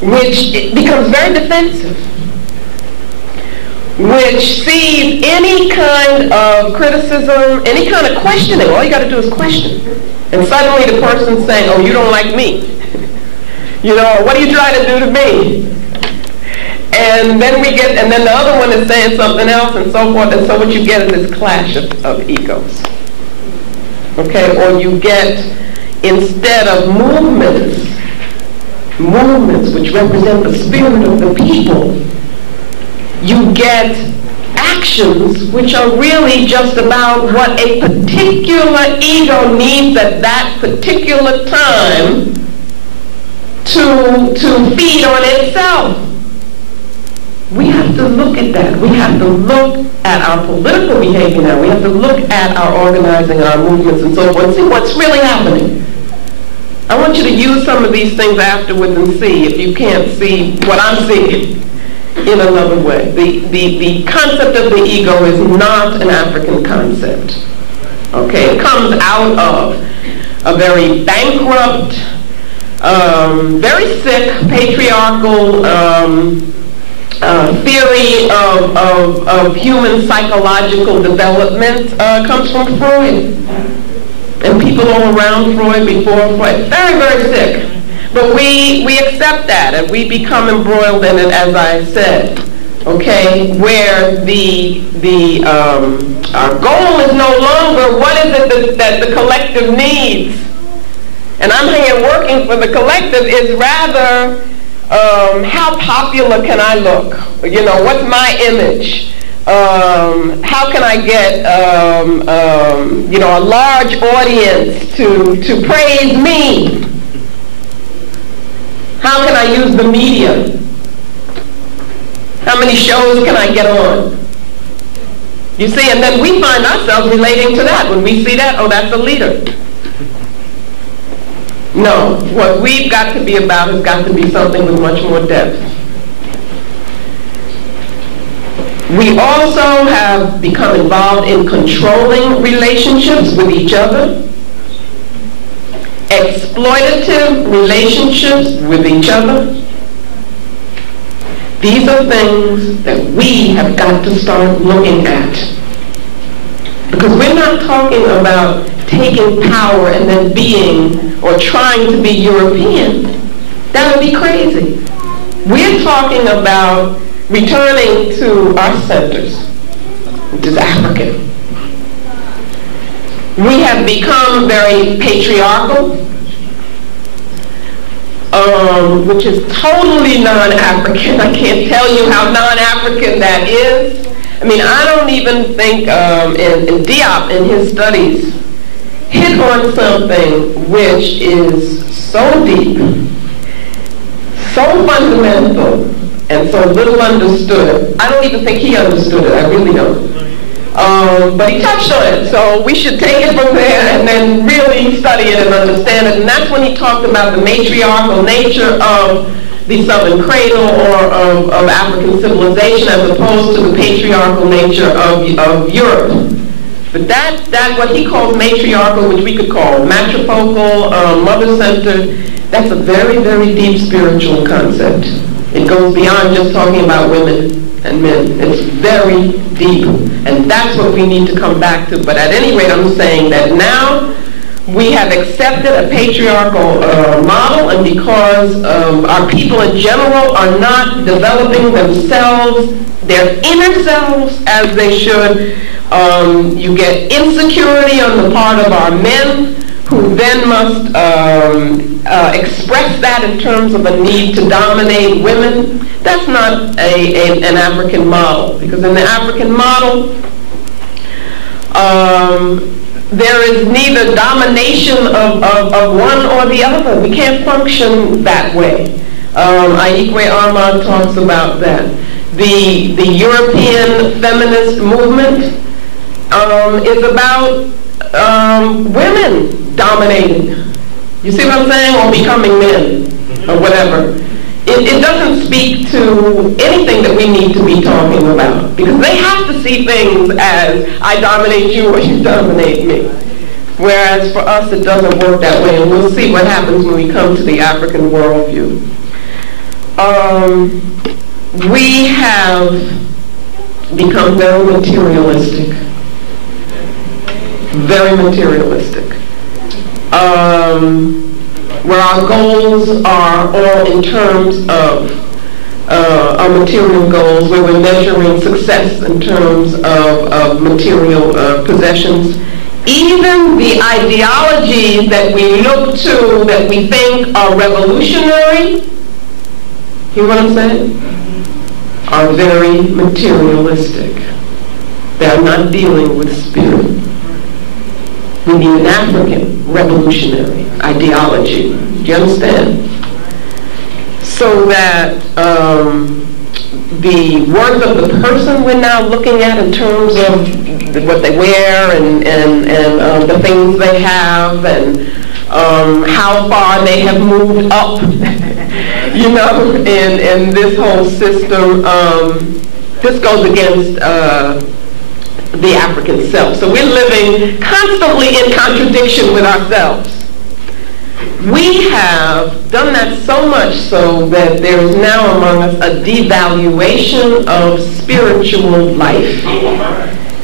which becomes very defensive, which sees any kind of criticism, any kind of questioning. All you got to do is question. And suddenly the person's saying, oh, you don't like me. You know, what are you trying to do to me? And then and then the other one is saying something else and so forth. And so what you get is this clash of egos. Okay, or you get, instead of movements which represent the spirit of the people, you get actions which are really just about what a particular ego needs at that particular time to feed on itself. We have to look at that. We have to look at our political behavior now. We have to look at our organizing, our movements, and so forth, and see what's really happening. I want you to use some of these things afterwards and see if you can't see what I'm seeing in another way. The concept of the ego is not an African concept. Okay, it comes out of a very bankrupt, very sick, patriarchal theory of human psychological development. Comes from Freud and people all around Freud, before Freud. Very, very sick. But we accept that and we become embroiled in it, as I said. Okay, where our goal is no longer what is it that the collective needs. And I'm here working for the collective is rather how popular can I look? You know, what's my image? How can I get you know, a large audience to praise me? How can I use the media? How many shows can I get on? You see, and then we find ourselves relating to that. When we see that, oh, that's a leader. No, what we've got to be about has got to be something with much more depth. We also have become involved in controlling relationships with each other, exploitative relationships with each other. These are things that we have got to start looking at. Because we're not talking about taking power and then being or trying to be European. That would be crazy. We're talking about returning to our centers, which is African. We have become very patriarchal. which is totally non-African. I can't tell you how non-African that is. I mean, I don't even think, and Diop in his studies hit on something which is so deep, so fundamental, and so little understood. I don't even think he understood it. I really don't. But he touched on it, so we should take it from there and then really study it and understand it. And that's when he talked about the matriarchal nature of the Southern Cradle or of African civilization as opposed to the patriarchal nature of Europe. But that what he calls matriarchal, which we could call matrifocal, mother-centered, that's a very, very deep spiritual concept. It goes beyond just talking about women and men. It's very deep, and that's what we need to come back to. But at any rate, I'm saying that now we have accepted a patriarchal model, and because our people in general are not developing themselves, their inner selves as they should, you get insecurity on the part of our men, who then must express that in terms of a need to dominate women. That's not an African model, because in the African model, there is neither domination of one or the other. We can't function that way. Aikwe Armand talks about that. The European feminist movement is about women dominating. You see what I'm saying? Or becoming men, or whatever. It doesn't speak to anything that we need to be talking about, because they have to see things as I dominate you or you dominate me. Whereas for us it doesn't work that way, and we'll see what happens when we come to the African worldview. We have become very materialistic. Very materialistic. Where our goals are all in terms of our material goals, where we're measuring success in terms of material possessions. Even the ideologies that we look to, that we think are revolutionary, hear what I'm saying? Are very materialistic. They're not dealing with spirit. We need an African revolutionary ideology. Do you understand? So that the worth of the person we're now looking at in terms of what they wear and the things they have and how far they have moved up, you know, in this whole system, this goes against the African self. So we're living constantly in contradiction with ourselves. We have done that so much so that there is now among us a devaluation of spiritual life.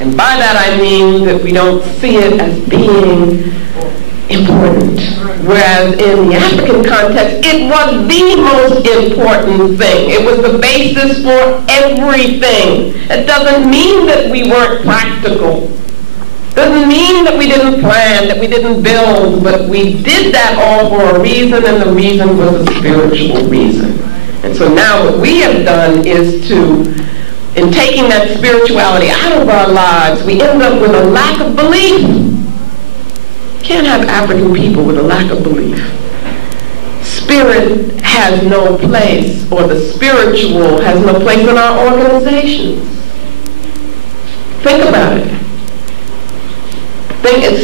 And by that I mean that we don't see it as being important. Whereas in the African context, it was the most important thing. It was the basis for everything. It doesn't mean that we weren't practical. Doesn't mean that we didn't plan, that we didn't build, but we did that all for a reason, and the reason was a spiritual reason. And so now what we have done is to, in taking that spirituality out of our lives, we end up with a lack of belief. Can't have African people with a lack of belief. Spirit has no place, or the spiritual has no place in our organizations. Think about it.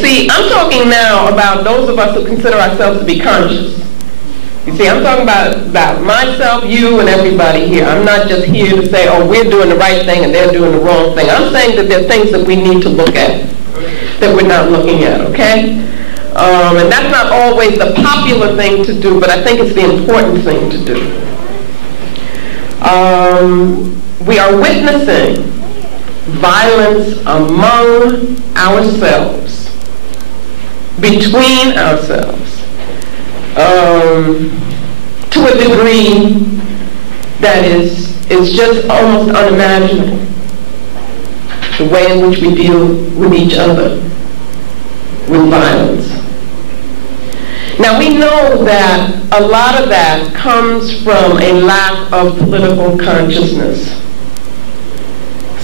See, I'm talking now about those of us who consider ourselves to be conscious. You see, I'm talking about myself, you, and everybody here. I'm not just here to say, oh, we're doing the right thing and they're doing the wrong thing. I'm saying that there are things that we need to look at that we're not looking at, okay? And that's not always the popular thing to do, but I think it's the important thing to do. We are witnessing violence among ourselves, between ourselves, to a degree that is just almost unimaginable. The way in which we deal with each other with violence. Now we know that a lot of that comes from a lack of political consciousness.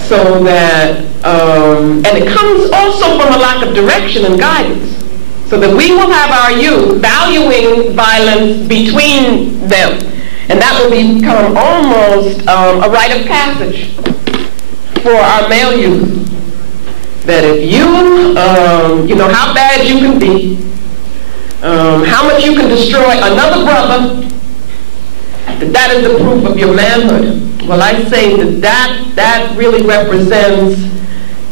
So that, and it comes also from a lack of direction and guidance. So that we will have our youth valuing violence between them. And that will become almost a rite of passage for our male youth. That if you know how bad you can be, how much you can destroy another brother, that is the proof of your manhood. Well, I say that really represents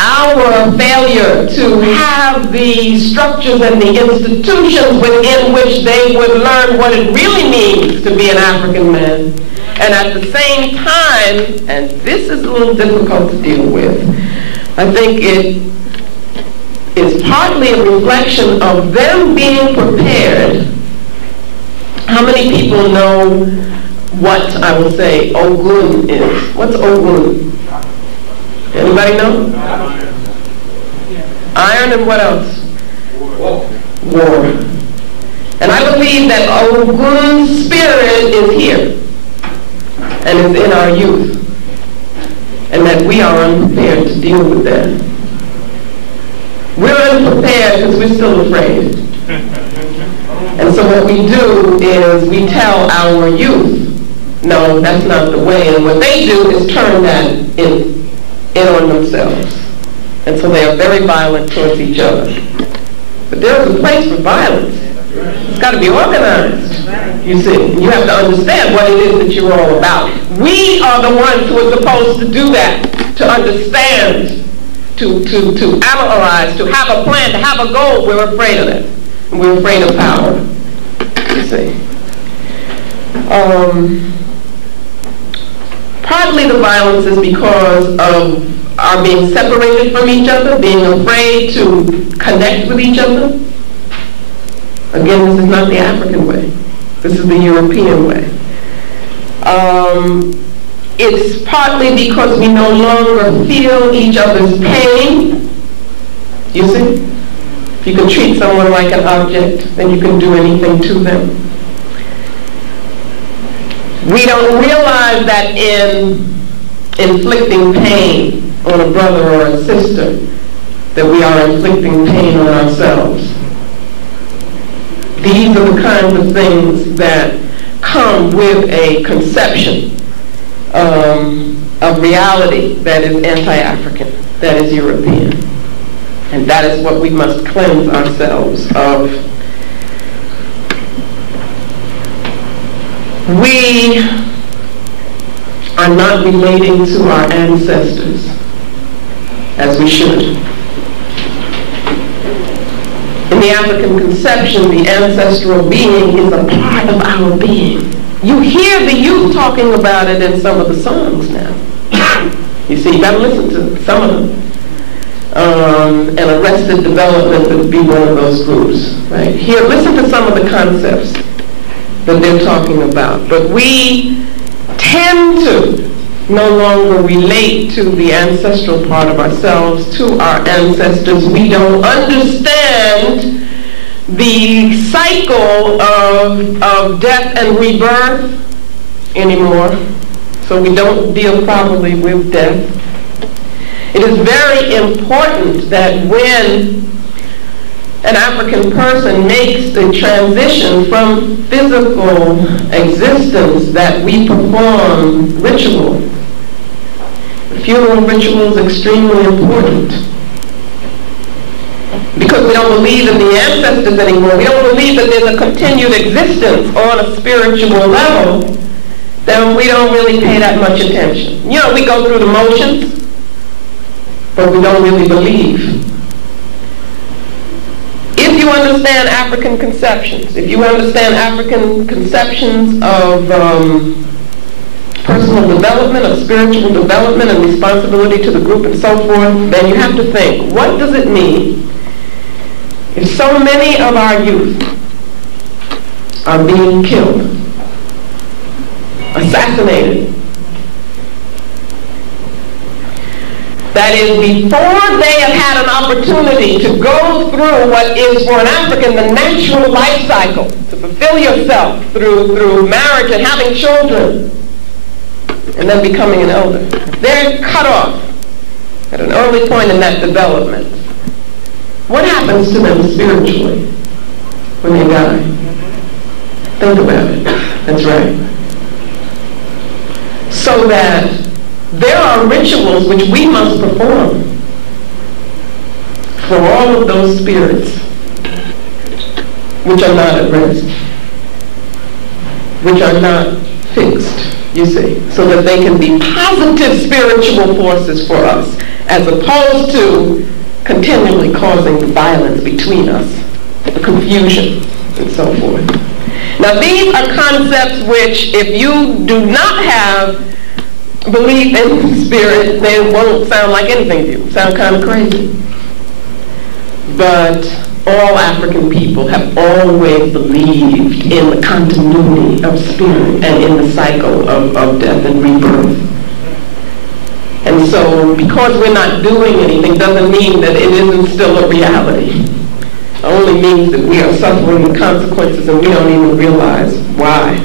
our failure to have the structures and the institutions within which they would learn what it really means to be an African man. And at the same time, and this is a little difficult to deal with, I think it is partly a reflection of them being prepared. How many people know what, I will say, Ogun is? What's Ogun? Anybody know? Iron and what else? War. And I believe that Ogun's spirit is here and is in our youth, and that we are unprepared to deal with that. We're unprepared because we're still afraid. And so what we do is we tell our youth, no, that's not the way. And what they do is turn that in on themselves. And so they are very violent towards each other. But there's a place for violence. It's got to be organized. You see, you have to understand what it is that you're all about. We are the ones who are supposed to do that, to understand, to analyze, to have a plan, to have a goal. We're afraid of it. And we're afraid of power. You see. Partly the violence is because of our being separated from each other, being afraid to connect with each other. Again, this is not the African way. This is the European way. It's partly because we no longer feel each other's pain. You see? If you can treat someone like an object, then you can do anything to them. We don't realize that in inflicting pain on a brother or a sister, that we are inflicting pain on ourselves. These are the kinds of things that come with a conception of reality that is anti-African, that is European. And that is what we must cleanse ourselves of. We are not relating to our ancestors as we should. In the African conception, the ancestral being is a part of our being. You hear the youth talking about it in some of the songs now. You see, you gotta listen to some of them. And Arrested Development would be one of those groups, right? Here, listen to some of the concepts that they're talking about. But we tend to no longer relate to the ancestral part of ourselves, to our ancestors. We don't understand the cycle of death and rebirth anymore. So we don't deal properly with death. It is very important that when an African person makes the transition from physical existence, that we perform ritual. Funeral ritual is extremely important. Because we don't believe in the ancestors anymore. We don't believe that there's a continued existence on a spiritual level. Then we don't really pay that much attention. You know, we go through the motions, but we don't really believe. If you understand African conceptions, if you understand African conceptions of personal development, of spiritual development and responsibility to the group and so forth, then you have to think, what does it mean if so many of our youth are being killed, assassinated? That is, before they have had an opportunity to go through what is for an African the natural life cycle, to fulfill yourself through marriage and having children, and then becoming an elder. They're cut off at an early point in that development. What happens to them spiritually when they die? Think about it. That's right. So that there are rituals which we must perform for all of those spirits which are not at rest, which are not fixed, you see, so that they can be positive spiritual forces for us, as opposed to continually causing the violence between us, the confusion, and so forth. Now, these are concepts which, if you do not have belief in spirit, they won't sound like anything to you. Sound kind of crazy. But all African people have always believed in the continuity of spirit and in the cycle of death and rebirth. And so, because we're not doing anything doesn't mean that it isn't still a reality. It only means that we are suffering the consequences and we don't even realize why.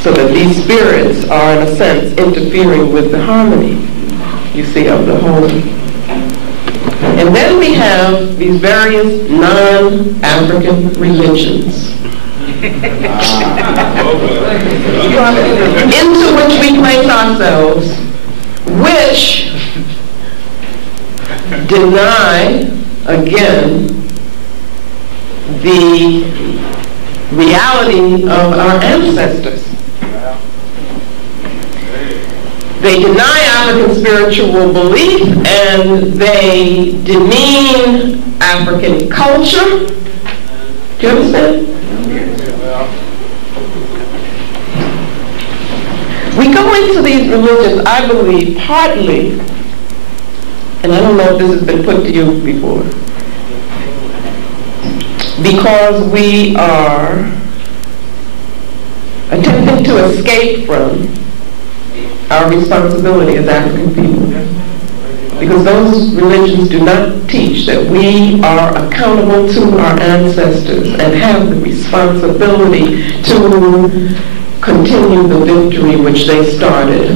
So that these spirits are, in a sense, interfering with the harmony, you see, of the whole. And then we have these various non-African religions into which we place ourselves, which deny, again, the reality of our ancestors. They deny African spiritual belief, and they demean African culture. Do you understand? We go into these religions, I believe, partly, and I don't know if this has been put to you before, because we are attempting to escape from our responsibility as African people. Because those religions do not teach that we are accountable to our ancestors and have the responsibility to continue the victory which they started.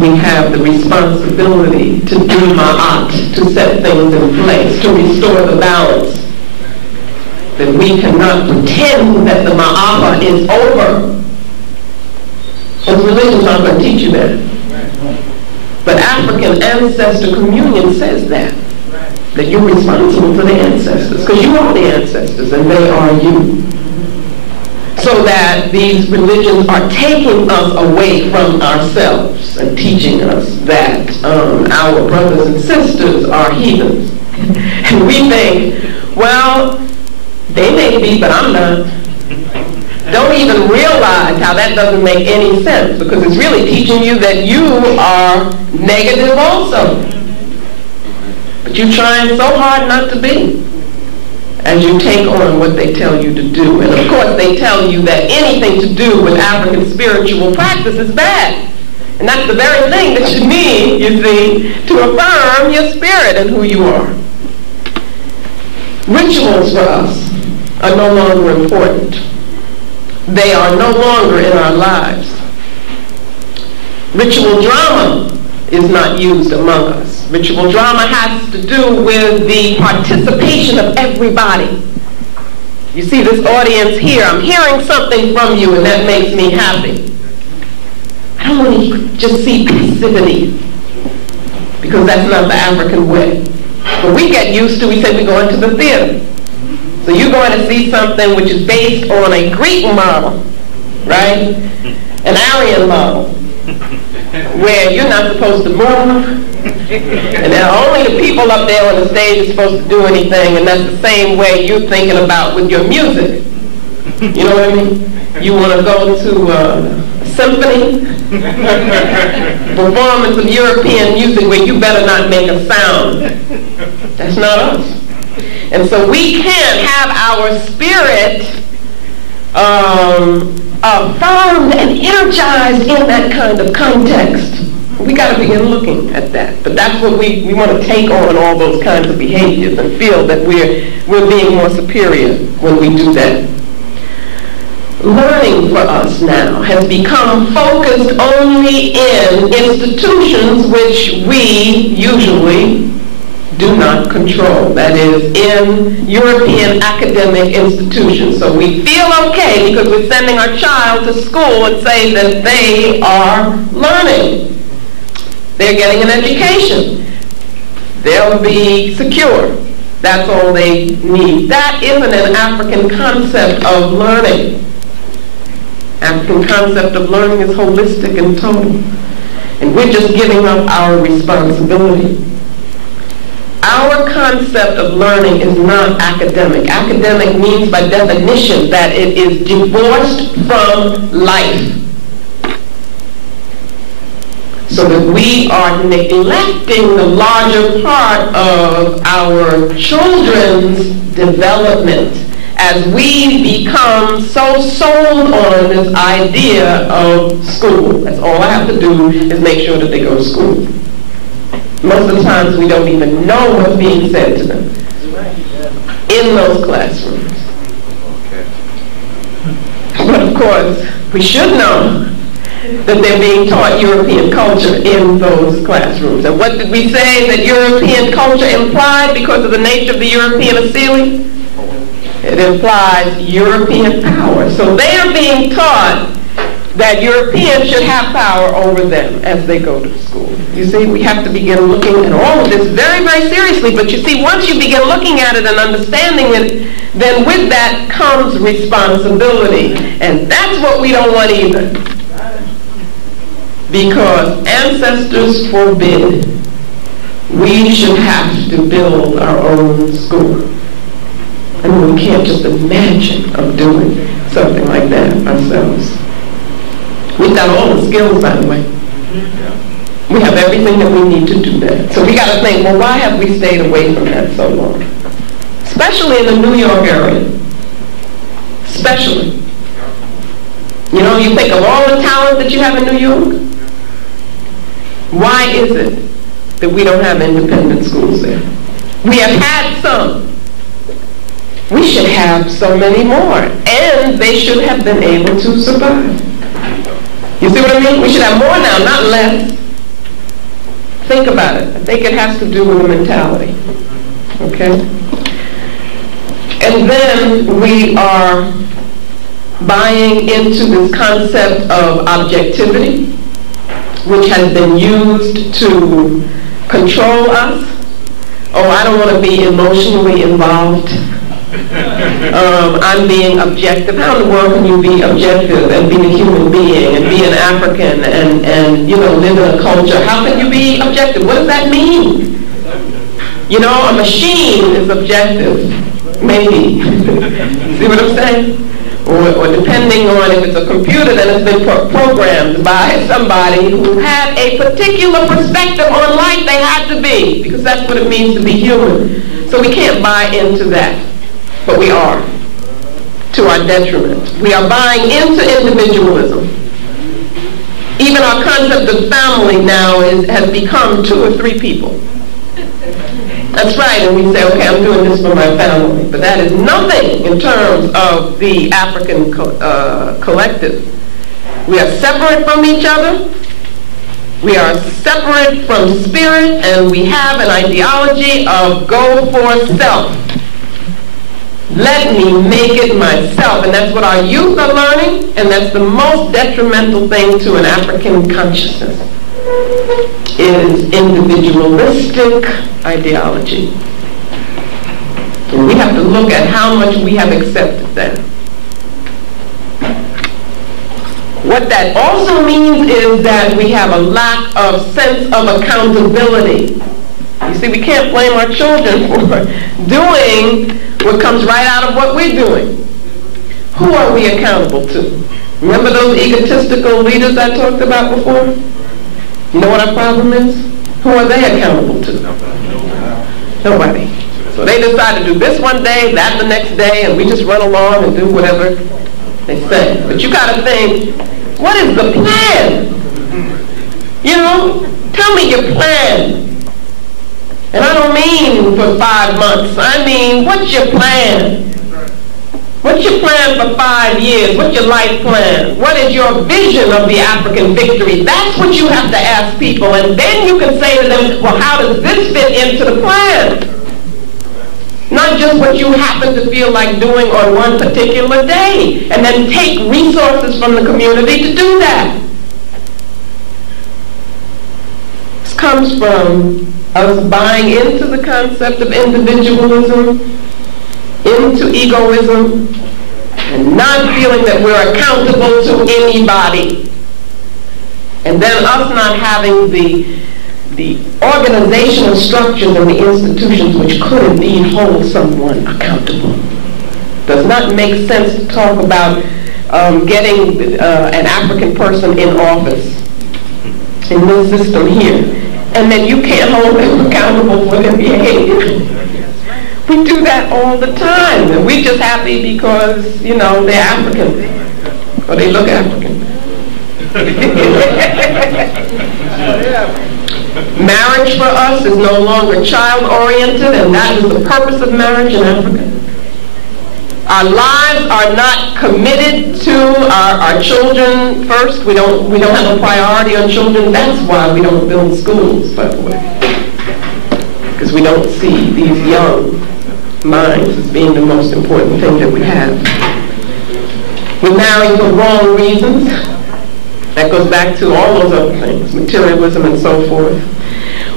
We have the responsibility to do ma'at, to set things in place, to restore the balance. That we cannot pretend that the ma'apa is over. Because religion's not going to teach you that. But African Ancestor Communion says that you're responsible for the ancestors, because you are the ancestors and they are you. So that these religions are taking us away from ourselves and teaching us that our brothers and sisters are heathens. And we think, well, they may be, but I'm not. Don't even realize how that doesn't make any sense, because it's really teaching you that you are negative also. But you're trying so hard not to be as you take on what they tell you to do. And of course they tell you that anything to do with African spiritual practice is bad. And that's the very thing that you need, you see, to affirm your spirit and who you are. Rituals for us are no longer important. They are no longer in our lives. Ritual drama is not used among us. Ritual drama has to do with the participation of everybody. You see this audience here, I'm hearing something from you and that makes me happy. I don't want to just see passivity, because that's not the African way. But we get used to, we say we go into the theater. So you're going to see something which is based on a Greek model, right? An Aryan model, where you're not supposed to move, and only the people up there on the stage are supposed to do anything, and that's the same way you're thinking about with your music. You know what I mean? You want to go to a symphony, performance of European music where you better not make a sound. That's not us. And so we can't have our spirit affirmed and energized in that kind of context. We got to begin looking at that. But that's what we want to take on all those kinds of behaviors and feel that we're being more superior when we do that. Learning for us now has become focused only in institutions which we usually do not control. That is, in European academic institutions. So we feel okay because we're sending our child to school and say that they are learning. They're getting an education. They'll be secure. That's all they need. That isn't an African concept of learning. African concept of learning is holistic and total. And we're just giving up our responsibility. Our concept of learning is not academic. Academic means by definition that it is divorced from life. So that we are neglecting the larger part of our children's development as we become so sold on this idea of school. That's all I have to do is make sure that they go to school. Most of the times we don't even know what's being said to them in those classrooms. But of course, we should know that they're being taught European culture in those classrooms. And what did we say that European culture implied because of the nature of the European assembly? It implies European power. So they are being taught that Europeans should have power over them as they go to school. You see, we have to begin looking at all of this very, very seriously. But you see, once you begin looking at it and understanding it, then with that comes responsibility. And that's what we don't want either. Because ancestors forbid we should have to build our own school. And we can't just imagine of doing something like that ourselves. We've got all the skills, by the way. We have everything that we need to do that. So we got to think, well, why have we stayed away from that so long? Especially in the New York area. Especially. You know, you think of all the talent that you have in New York. Why is it that we don't have independent schools there? We have had some. We should have so many more. And they should have been able to survive. You see what I mean? We should have more now, not less. Think about it. I think it has to do with the mentality. Okay? And then we are buying into this concept of objectivity, which has been used to control us. Oh, I don't want to be emotionally involved. I'm being objective. How in the world can you be objective and be a human being and be an African and you know, live in a culture? How can you be objective? What does that mean? You know, a machine is objective. Maybe. See what I'm saying? Or depending on if it's a computer, then it's been programmed by somebody who had a particular perspective on life they had to be, because that's what it means to be human. So we can't buy into that. But we are, to our detriment. We are buying into individualism. Even our concept of family now has become 2 or 3 people. That's right, and we say, okay, I'm doing this for my family. But that is nothing in terms of the African collective. We are separate from each other. We are separate from spirit, and we have an ideology of go for self. Let me make it myself. And that's what our youth are learning, and that's the most detrimental thing to an African consciousness. Is individualistic ideology. And we have to look at how much we have accepted that. What that also means is that we have a lack of sense of accountability. You see, we can't blame our children for doing what comes right out of what we're doing. Who are we accountable to? Remember those egotistical leaders I talked about before? You know what our problem is? Who are they accountable to? Nobody. So they decide to do this one day, that the next day, and we just run along and do whatever. they say. But you got to think, what is the plan? You know, tell me your plan. And I don't mean for 5 months. I mean, what's your plan? What's your plan for 5 years? What's your life plan? What is your vision of the African victory? That's what you have to ask people. And then you can say to them, well, how does this fit into the plan? Not just what you happen to feel like doing on one particular day. And then take resources from the community to do that. This comes from us buying into the concept of individualism, into egoism, and not feeling that we're accountable to anybody. And then us not having the organizational structures and the institutions which could indeed hold someone accountable. Does not make sense to talk about getting an African person in office in this system here, and then you can't hold them accountable for their behavior. We do that all the time, and we're just happy because, you know, they're African, or they look African. Marriage for us is no longer child-oriented, and that is the purpose of marriage in Africa. Our lives are not committed to our children first. We don't have a priority on children. That's why we don't build schools, by the way, because we don't see these young minds as being the most important thing that we have. We marry for wrong reasons. That goes back to all those other things, materialism and so forth.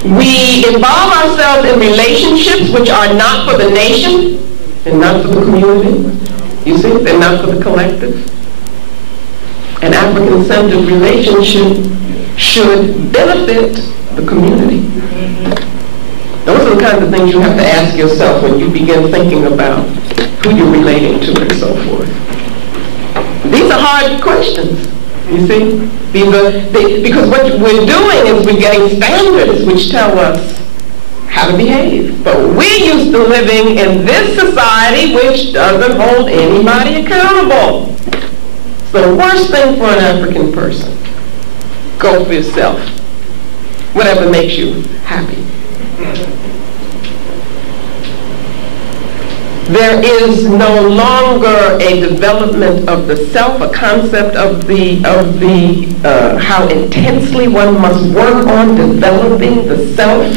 We involve ourselves in relationships which are not for the nation and not for the community. You see, they're not for the collective. An African-centered relationship should benefit the community. Those are the kinds of things you have to ask yourself when you begin thinking about who you're relating to and so forth. These are hard questions, you see? Because what we're doing is we're getting standards which tell us how to behave. But we're used to living in this society which doesn't hold anybody accountable. It's the worst thing for an African person. Go for yourself. Whatever makes you happy. There is no longer a development of the self, a concept of how intensely one must work on developing the self.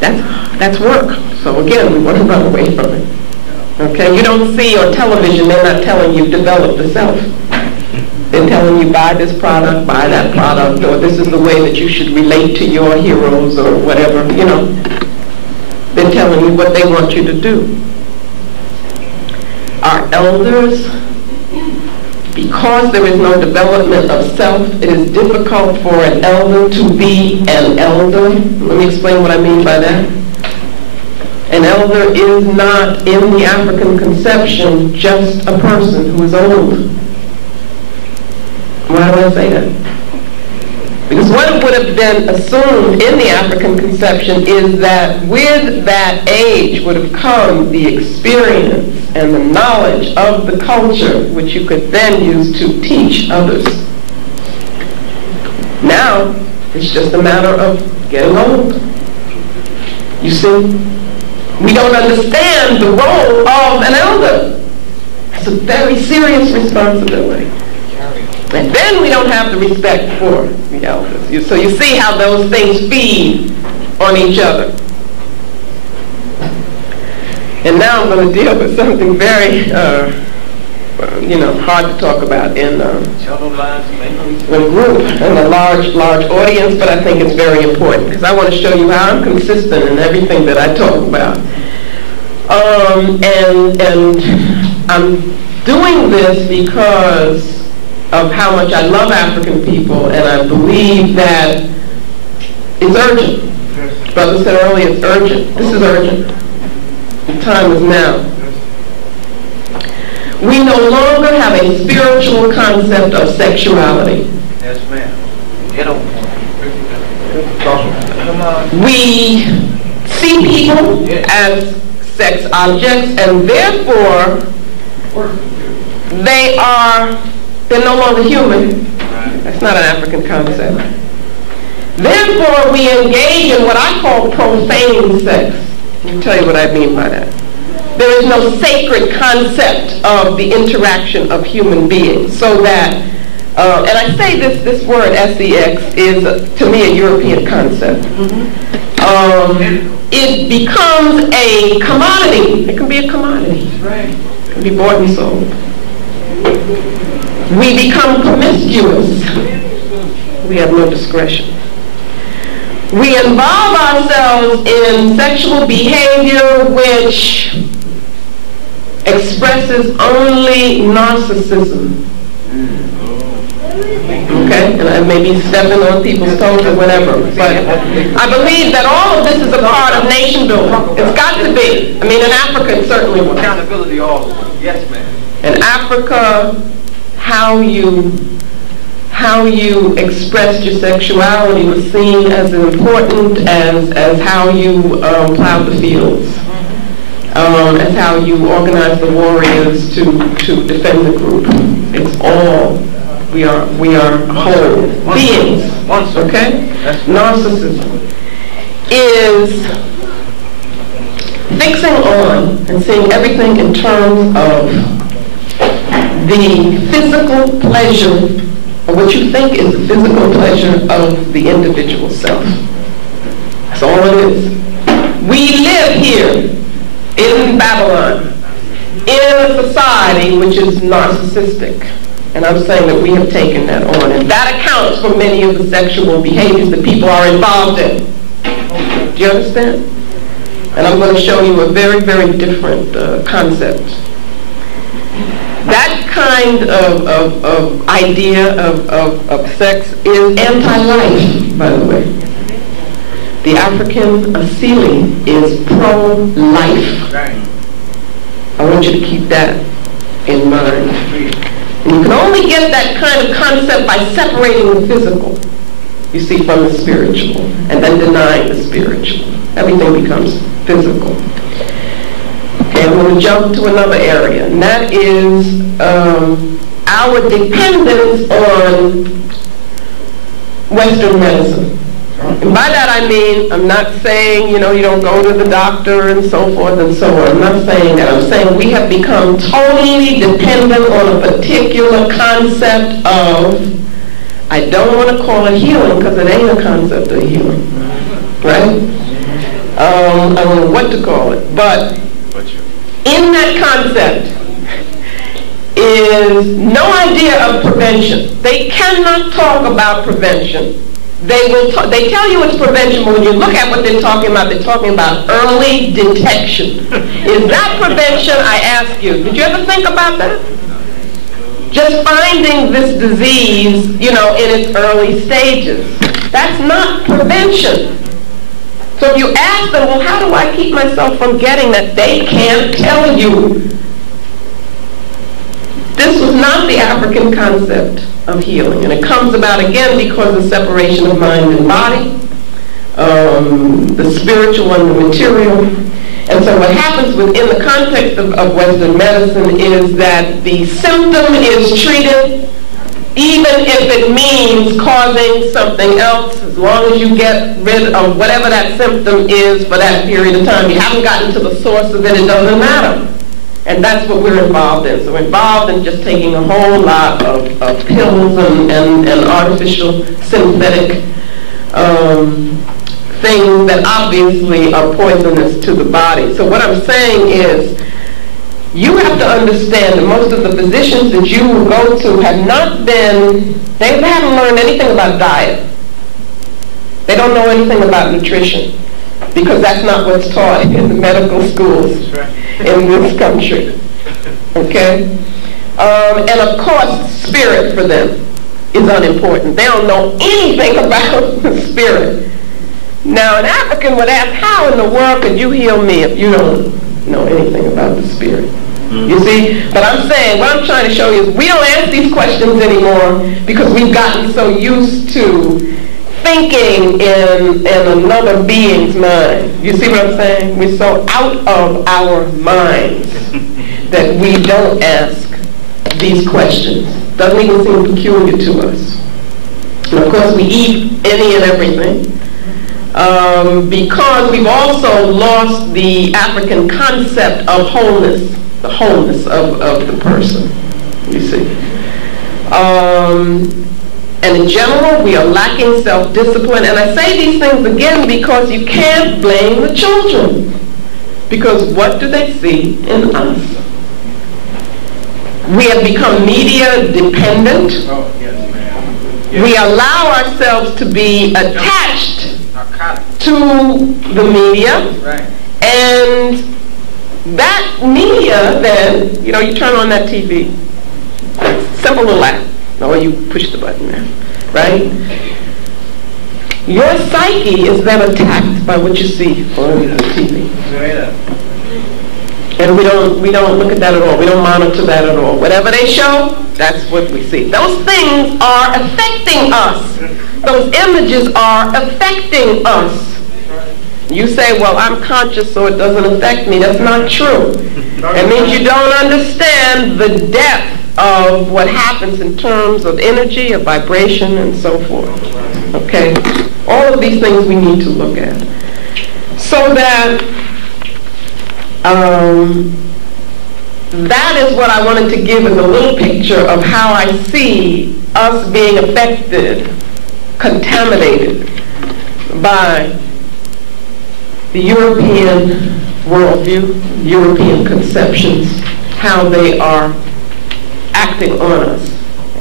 That's work. So again, we want to run away from it. Okay, you don't see on television, they're not telling you develop the self. They're telling you buy this product, buy that product, or this is the way that you should relate to your heroes or whatever, you know. They're telling you what they want you to do. Our elders, because there is no development of self, it is difficult for an elder to be an elder. Let me explain what I mean by that. An elder is not, in the African conception, just a person who is old. Why do I say that? Because what would have been assumed in the African conception is that with that age would have come the experience and the knowledge of the culture which you could then use to teach others. Now, it's just a matter of getting old. You see, we don't understand the role of an elder. It's a very serious responsibility. And then we don't have the respect for the elders. So you see how those things feed on each other. And now I'm going to deal with something very, hard to talk about in a group and a large audience, but I think it's very important because I want to show you how I'm consistent in everything that I talk about. And I'm doing this because of how much I love African people, and I believe that it's urgent. Brother said earlier, it's urgent. This is urgent. The time is now. We no longer have a spiritual concept of sexuality. Yes, ma'am. Get on. We see people as sex objects, and therefore they're no longer human. That's not an African concept. Therefore, we engage in what I call profane sex. Let me tell you what I mean by that. There is no sacred concept of the interaction of human beings, so that, and I say this word sex is, to me, a European concept. It becomes a commodity. It can be a commodity. It can be bought and sold. We become promiscuous. We have no discretion. We involve ourselves in sexual behavior which expresses only narcissism. Okay? And I may be stepping on people's toes or whatever, but I believe that all of this is a part of nation building. It's got to be. I mean, in Africa, it certainly was. Accountability also. Yes, ma'am. In Africa, how you expressed your sexuality was seen as important as how you plowed the fields, as how you organized the warriors to defend the group. It's all, we are whole beings, okay? Narcissism is fixing on and seeing everything in terms of the physical pleasure, or what you think is the physical pleasure of the individual self. That's all it is. We live here in Babylon, in a society which is narcissistic. And I'm saying that we have taken that on. And that accounts for many of the sexual behaviors that people are involved in. Do you understand? And I'm going to show you a very, very different concept. That kind of idea of sex is anti-life, by the way. The African Asili is pro-life. I want you to keep that in mind. And you can only get that kind of concept by separating the physical, you see, from the spiritual, and then denying the spiritual. Everything becomes physical. Okay, I'm going to jump to another area, and that is our dependence on Western medicine. And by that I mean, I'm not saying, you don't go to the doctor and so forth and so on. I'm not saying that. I'm saying we have become totally dependent on a particular concept of, I don't want to call it healing because it ain't a concept of healing, right? I don't know what to call it, but in that concept is no idea of prevention. They cannot talk about prevention. They tell you it's prevention, but when you look at what they're talking about early detection. Is that prevention, I ask you? Did you ever think about that? Just finding this disease, in its early stages. That's not prevention. So if you ask them, well, how do I keep myself from getting that? They can't tell you. This was not the African concept of healing. And it comes about, again, because of separation of mind and body, the spiritual and the material. And so what happens within the context of Western medicine is that the symptom is treated, even if it means causing something else, as long as you get rid of whatever that symptom is for that period of time. You haven't gotten to the source of it, it doesn't matter. And that's what we're involved in. So we're involved in just taking a whole lot of pills and artificial synthetic things that obviously are poisonous to the body. So what I'm saying is, you have to understand that most of the physicians that you will go to have not been, they haven't learned anything about diet. They don't know anything about nutrition, because that's not what's taught in the medical schools in this country. Okay? And of course, spirit for them is unimportant. They don't know anything about the spirit. Now, an African would ask, how in the world could you heal me if you don't know anything about the spirit? You see? But I'm saying, what I'm trying to show you is we don't ask these questions anymore because we've gotten so used to thinking in another being's mind. You see what I'm saying? We're so out of our minds that we don't ask these questions. Doesn't even seem peculiar to us. And of course, we eat any and everything because we've also lost the African concept of wholeness, the wholeness of the person, you see. And in general, we are lacking self-discipline. And I say these things again because you can't blame the children. Because what do they see in us? We have become media dependent. Oh, yes, ma'am. Yes. We allow ourselves to be attached to the media. Right. And that media then, you know, you turn on that TV. Simple little app. Or you push the button there, right? Your psyche is then attacked by what you see on the TV. And we don't look at that at all. We don't monitor that at all. Whatever they show, that's what we see. Those things are affecting us. Those images are affecting us. You say, well, I'm conscious, so it doesn't affect me. That's not true. It means you don't understand the depth of what happens in terms of energy, of vibration, and so forth. Okay? All of these things we need to look at. So that that is what I wanted to give as a little picture of how I see us being affected, contaminated by the European worldview, European conceptions, how they are acting on us.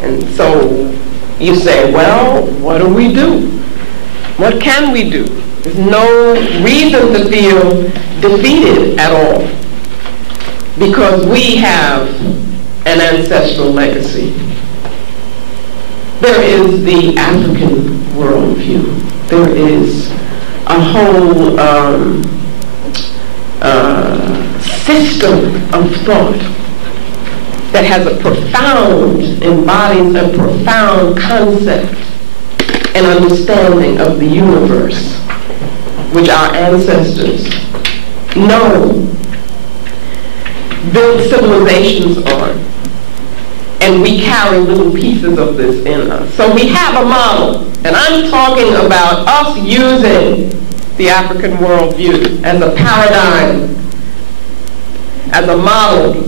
And so you say, well, what do we do? What can we do? There's no reason to feel defeated at all because we have an ancestral legacy. There is the African worldview. There is a whole system of thought that has a profound, embodies a profound concept and understanding of the universe, which our ancestors know, built civilizations on. And we carry little pieces of this in us. So we have a model, and I'm talking about us using the African worldview as a paradigm, as a model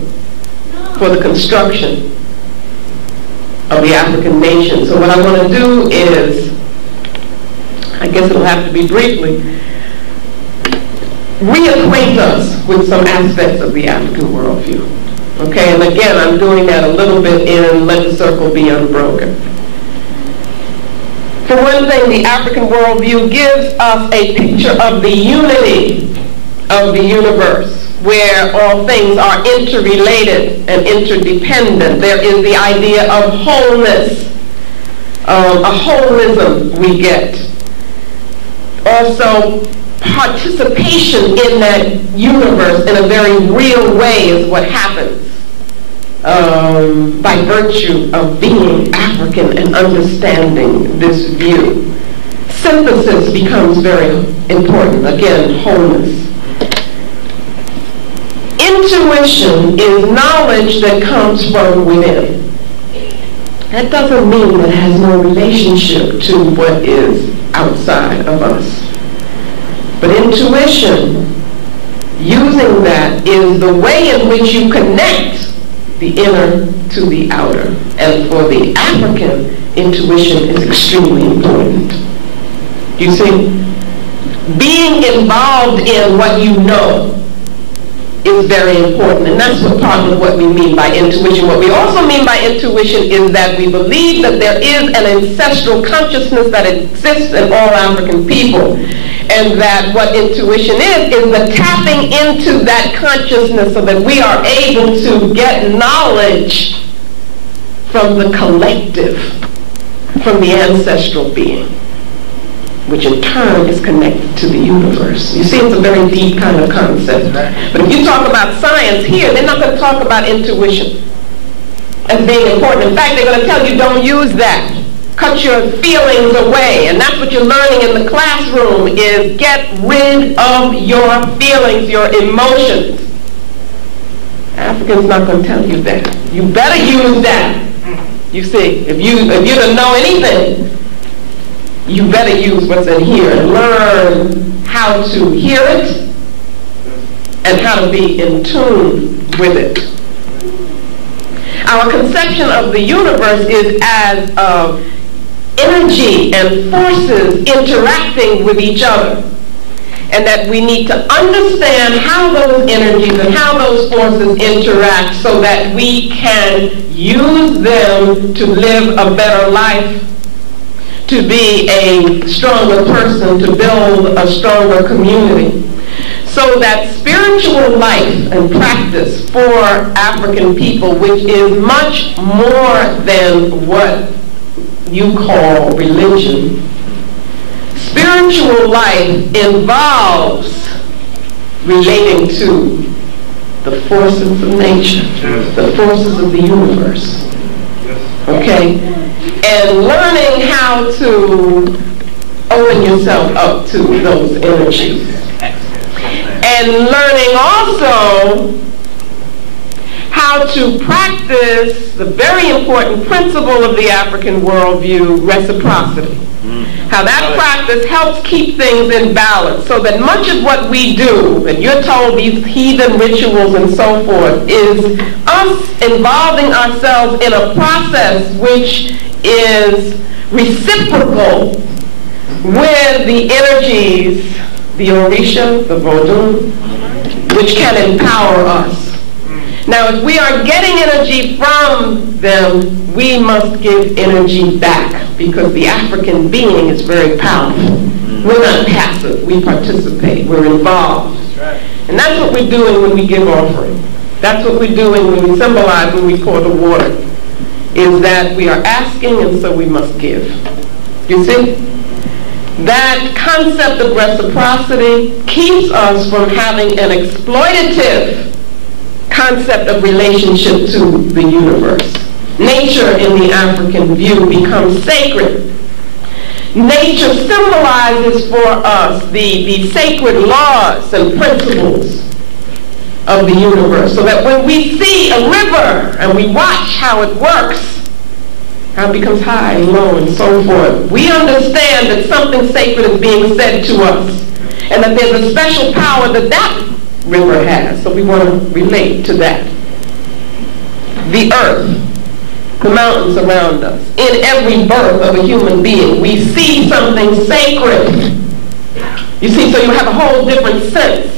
for the construction of the African nation. So what I want to do is, I guess it'll have to be briefly, reacquaint us with some aspects of the African worldview. Okay, and again, I'm doing that a little bit in Let the Circle Be Unbroken. For one thing, the African worldview gives us a picture of the unity of the universe, where all things are interrelated and interdependent. There is the idea of wholeness, a holism we get. Also, participation in that universe in a very real way is what happens by virtue of being African and understanding this view. Synthesis becomes very important. Again, wholeness. Intuition is knowledge that comes from within. That doesn't mean that it has no relationship to what is outside of us. But intuition, using that, is the way in which you connect the inner to the outer. And for the African, intuition is extremely important. You see, being involved in what you know is very important, and that's part of what we mean by intuition. What we also mean by intuition is that we believe that there is an ancestral consciousness that exists in all African people, and that what intuition is the tapping into that consciousness so that we are able to get knowledge from the collective, from the ancestral being, which in turn is connected to the universe. You see, it's a very deep kind of concept. But if you talk about science here, they're not going to talk about intuition as being important. In fact, they're going to tell you don't use that. Cut your feelings away. And that's what you're learning in the classroom, is get rid of your feelings, your emotions. African's not going to tell you that. You better use that. You see, if you don't know anything, you better use what's in here and learn how to hear it and how to be in tune with it. Our conception of the universe is as of energy and forces interacting with each other, and that we need to understand how those energies and how those forces interact so that we can use them to live a better life, to be a stronger person, to build a stronger community. So that spiritual life and practice for African people, which is much more than what you call religion, spiritual life involves relating to the forces of nature, the forces of the universe, okay? And learning how to open yourself up to those energies. And learning also how to practice the very important principle of the African worldview, reciprocity. How that practice helps keep things in balance, so that much of what we do, and you're told these heathen rituals and so forth, is us involving ourselves in a process which is reciprocal with the energies, the Orisha, the Vodun, which can empower us. Now, if we are getting energy from them, we must give energy back, because the African being is very powerful. We're not passive, we participate, we're involved. And that's what we're doing when we give offering. That's what we're doing when we symbolize, when we pour the water, is that we are asking and so we must give. You see? That concept of reciprocity keeps us from having an exploitative concept of relationship to the universe. Nature in the African view becomes sacred. Nature symbolizes for us the sacred laws and principles of the universe, so that when we see a river and we watch how it works, how it becomes high and low and so forth, we understand that something sacred is being said to us, and that there's a special power that that river has, so we want to relate to that. The earth, the mountains around us, in every birth of a human being, we see something sacred. You see, so you have a whole different sense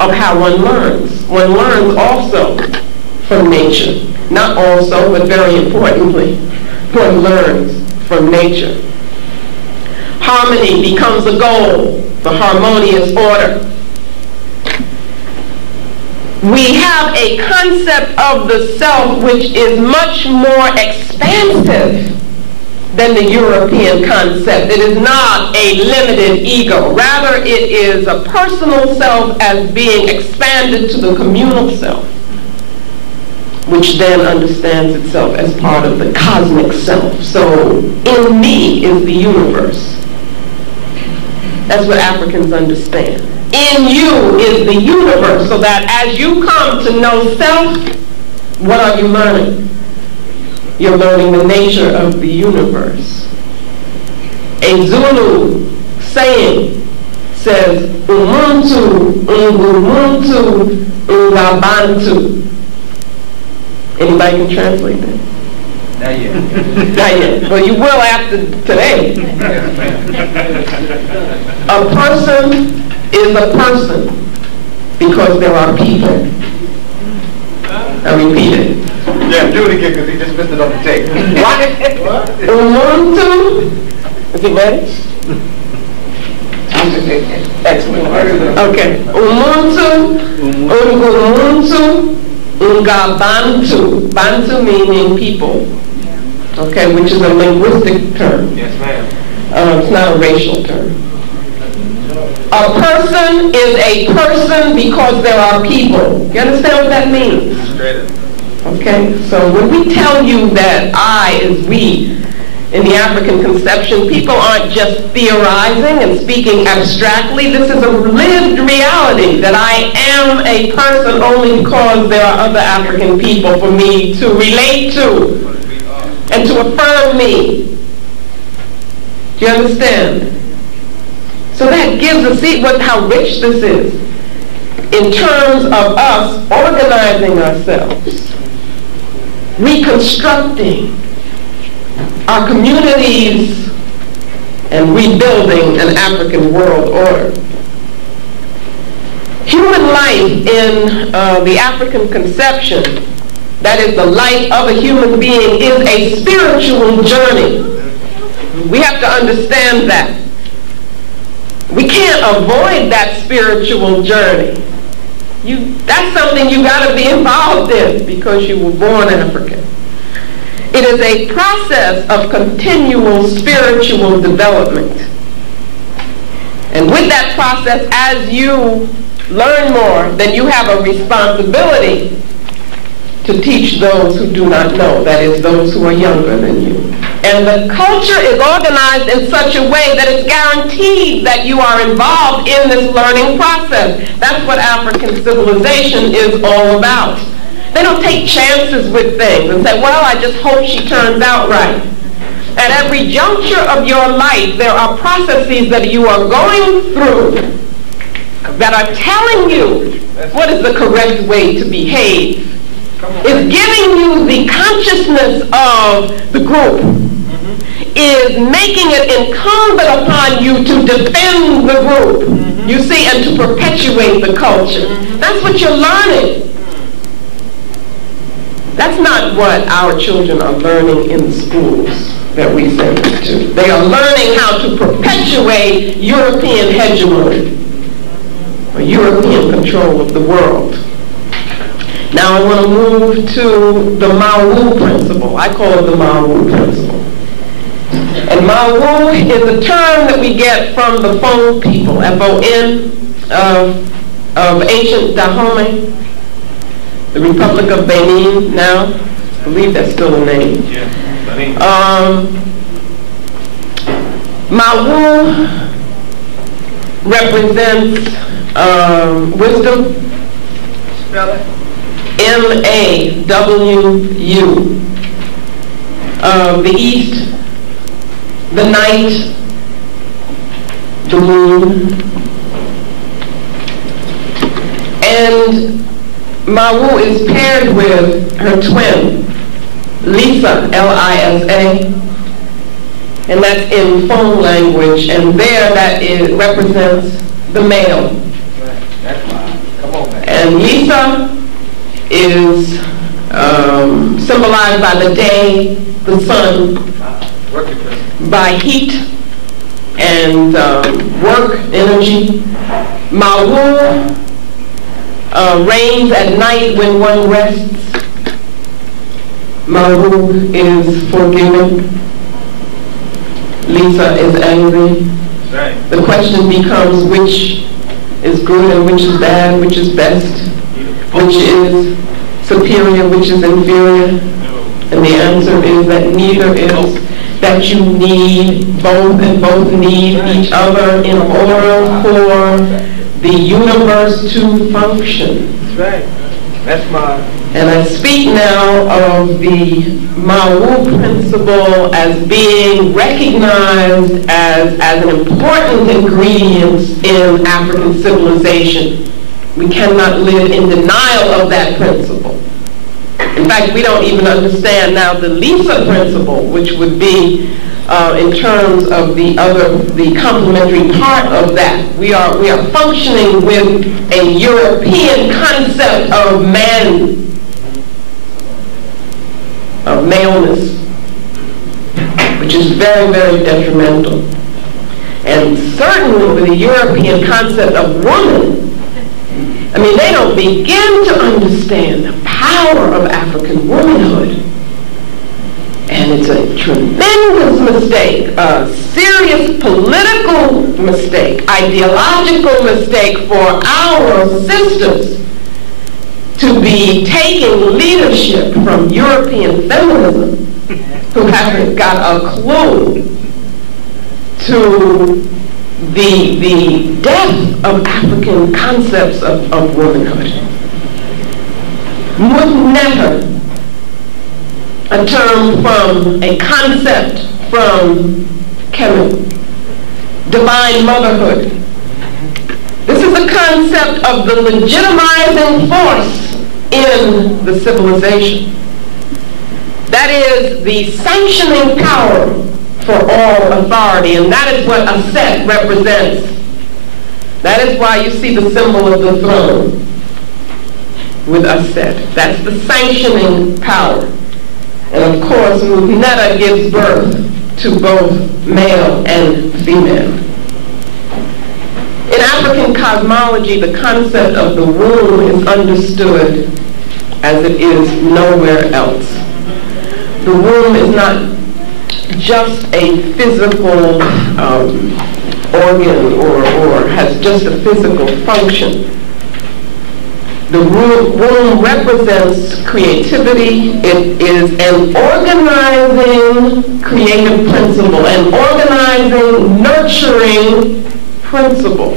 of how one learns. One learns also from nature. Not also, but very importantly, one learns from nature. Harmony becomes a goal, the harmonious order. We have a concept of the self which is much more expansive than the European concept. It is not a limited ego. Rather, it is a personal self as being expanded to the communal self, which then understands itself as part of the cosmic self. So, in me is the universe. That's what Africans understand. In you is the universe, so that as you come to know self, what are you learning? You're learning the nature of the universe. A Zulu saying says, Umuntu, Ungumuntu, Ungabantu. Anybody can translate that? Not yet. Not yet. Well, you will after today. A person is a person because there are people. I repeat it. Yeah, do it again because he just missed it on the tape. What? Umuntu. Is it ready? Excellent. Okay. Umuntu, Ungumuntu, Ungabantu. Bantu meaning people. Okay, which is a linguistic term. Yes, ma'am. It's not a racial term. A person is a person because there are people. You understand what that means? Straight up. Okay, so when we tell you that I is we, in the African conception, people aren't just theorizing and speaking abstractly. This is a lived reality, that I am a person only because there are other African people for me to relate to and to affirm me. Do you understand? So that gives a see how rich this is in terms of us organizing ourselves, reconstructing our communities, and rebuilding an African world order. Human life in the African conception, that is the life of a human being, is a spiritual journey. We have to understand that. We can't avoid that spiritual journey. That's something you got to be involved in because you were born African. It is a process of continual spiritual development. And with that process, as you learn more, then you have a responsibility to teach those who do not know, that is, those who are younger than you. And the culture is organized in such a way that it's guaranteed that you are involved in this learning process. That's what African civilization is all about. They don't take chances with things and say, well, I just hope she turns out right. At every juncture of your life, there are processes that you are going through that are telling you what is the correct way to behave. It's giving you the consciousness of the group. Is making it incumbent upon you to defend the group, you see, and to perpetuate the culture. That's what you're learning. That's not what our children are learning in the schools that we send them to. They are learning how to perpetuate European hegemony, or European control of the world. Now I want to move to the Mawu principle. I call it the Mawu principle. And Mawu is a term that we get from the Fon people, F-O-N, of ancient Dahomey, the Republic of Benin now. I believe that's still the name. Mawu represents wisdom. Spell it. M-A-W-U. The East, the night, the moon. And Mawu is paired with her twin, Lisa, L-I-S-A. And that's in Fon language. And there that represents the male. That's mine. Come on, man. And Lisa is symbolized by the day, the sun, by heat and work, energy. Mawu reigns at night when one rests. Mawu is forgiving. Lisa is angry. Right. The question becomes which is good and which is bad, which is best, which is superior, which is inferior. And the answer is that neither is, that you need both and both need each other in order for the universe to function. That's right. That's mine. And I speak now of the Mawu principle as being recognized as an important ingredient in African civilization. We cannot live in denial of that principle. In fact, we don't even understand now the Lisa principle, which would be in terms of the complementary part of that. We are functioning with a European concept of man, of maleness, which is very, very detrimental. And certainly with the European concept of woman, I mean, they don't begin to understand the power of African womanhood. And it's a tremendous mistake, a serious political mistake, ideological mistake for our sisters to be taking leadership from European feminism who haven't got a clue to the depth of African concepts of womanhood. Mutneta, a term from a concept from Kemet, divine motherhood. This is a concept of the legitimizing force in the civilization. That is the sanctioning power for all authority, and that is what a set represents. That is why you see the symbol of the throne with a set. That's the sanctioning power. And of course, Mutneta gives birth to both male and female. In African cosmology, the concept of the womb is understood as it is nowhere else. The womb is not just a physical organ or has just a physical function. The womb represents creativity. It is an organizing creative principle, an organizing, nurturing principle.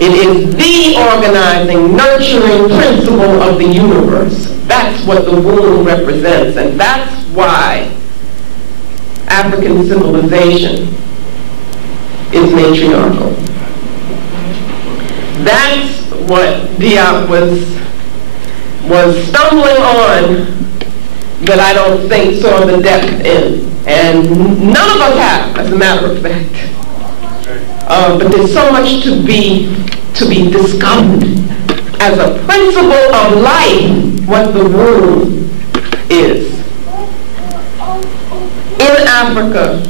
It is the organizing, nurturing principle of the universe. That's what the womb represents, and that's why African civilization is matriarchal. That's what Diop was stumbling on, that I don't think saw the depth in. And none of us have, as a matter of fact. But there's so much to be discovered as a principle of life, what the womb is. In Africa,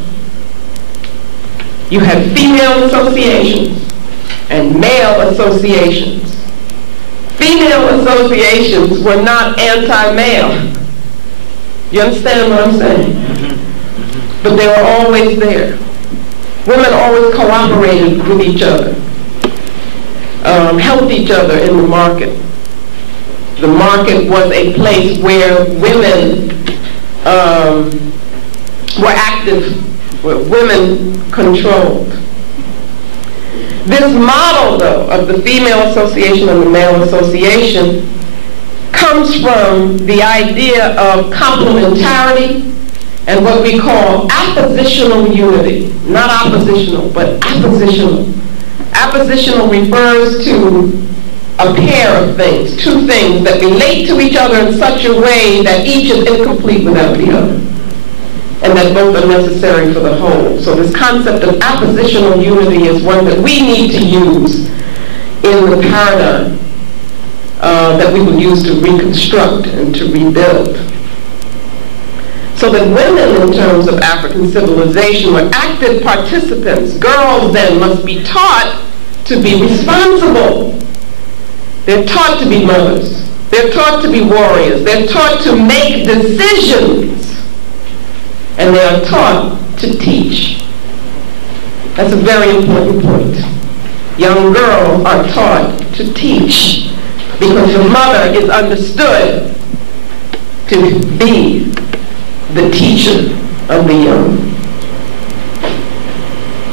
you have female associations and male associations. Female associations were not anti-male. You understand what I'm saying? But they were always there. Women always cooperated with each other, helped each other in the market. The market was a place where women were active, where women controlled. This model, though, of the female association and the male association comes from the idea of complementarity and what we call appositional unity. Not oppositional, but appositional. Appositional refers to a pair of things, two things that relate to each other in such a way that each is incomplete without the other, and that both are necessary for the whole. So this concept of appositional unity is one that we need to use in the paradigm that we would use to reconstruct and to rebuild. So that women, in terms of African civilization, were active participants. Girls then must be taught to be responsible. They're taught to be mothers. They're taught to be warriors. They're taught to make decisions. And they are taught to teach. That's a very important point. Young girls are taught to teach because the mother is understood to be the teacher of the young.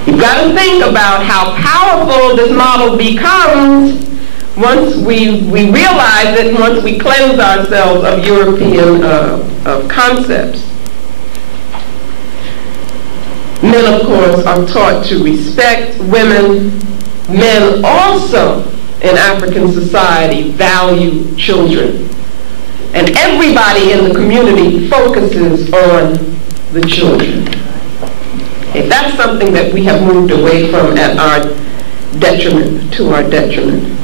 You've got to think about how powerful this model becomes once we realize it, once we cleanse ourselves of European concepts. Men, of course, are taught to respect women. Men also, in African society, value children. And everybody in the community focuses on the children. Okay, that's something that we have moved away from at our detriment, to our detriment.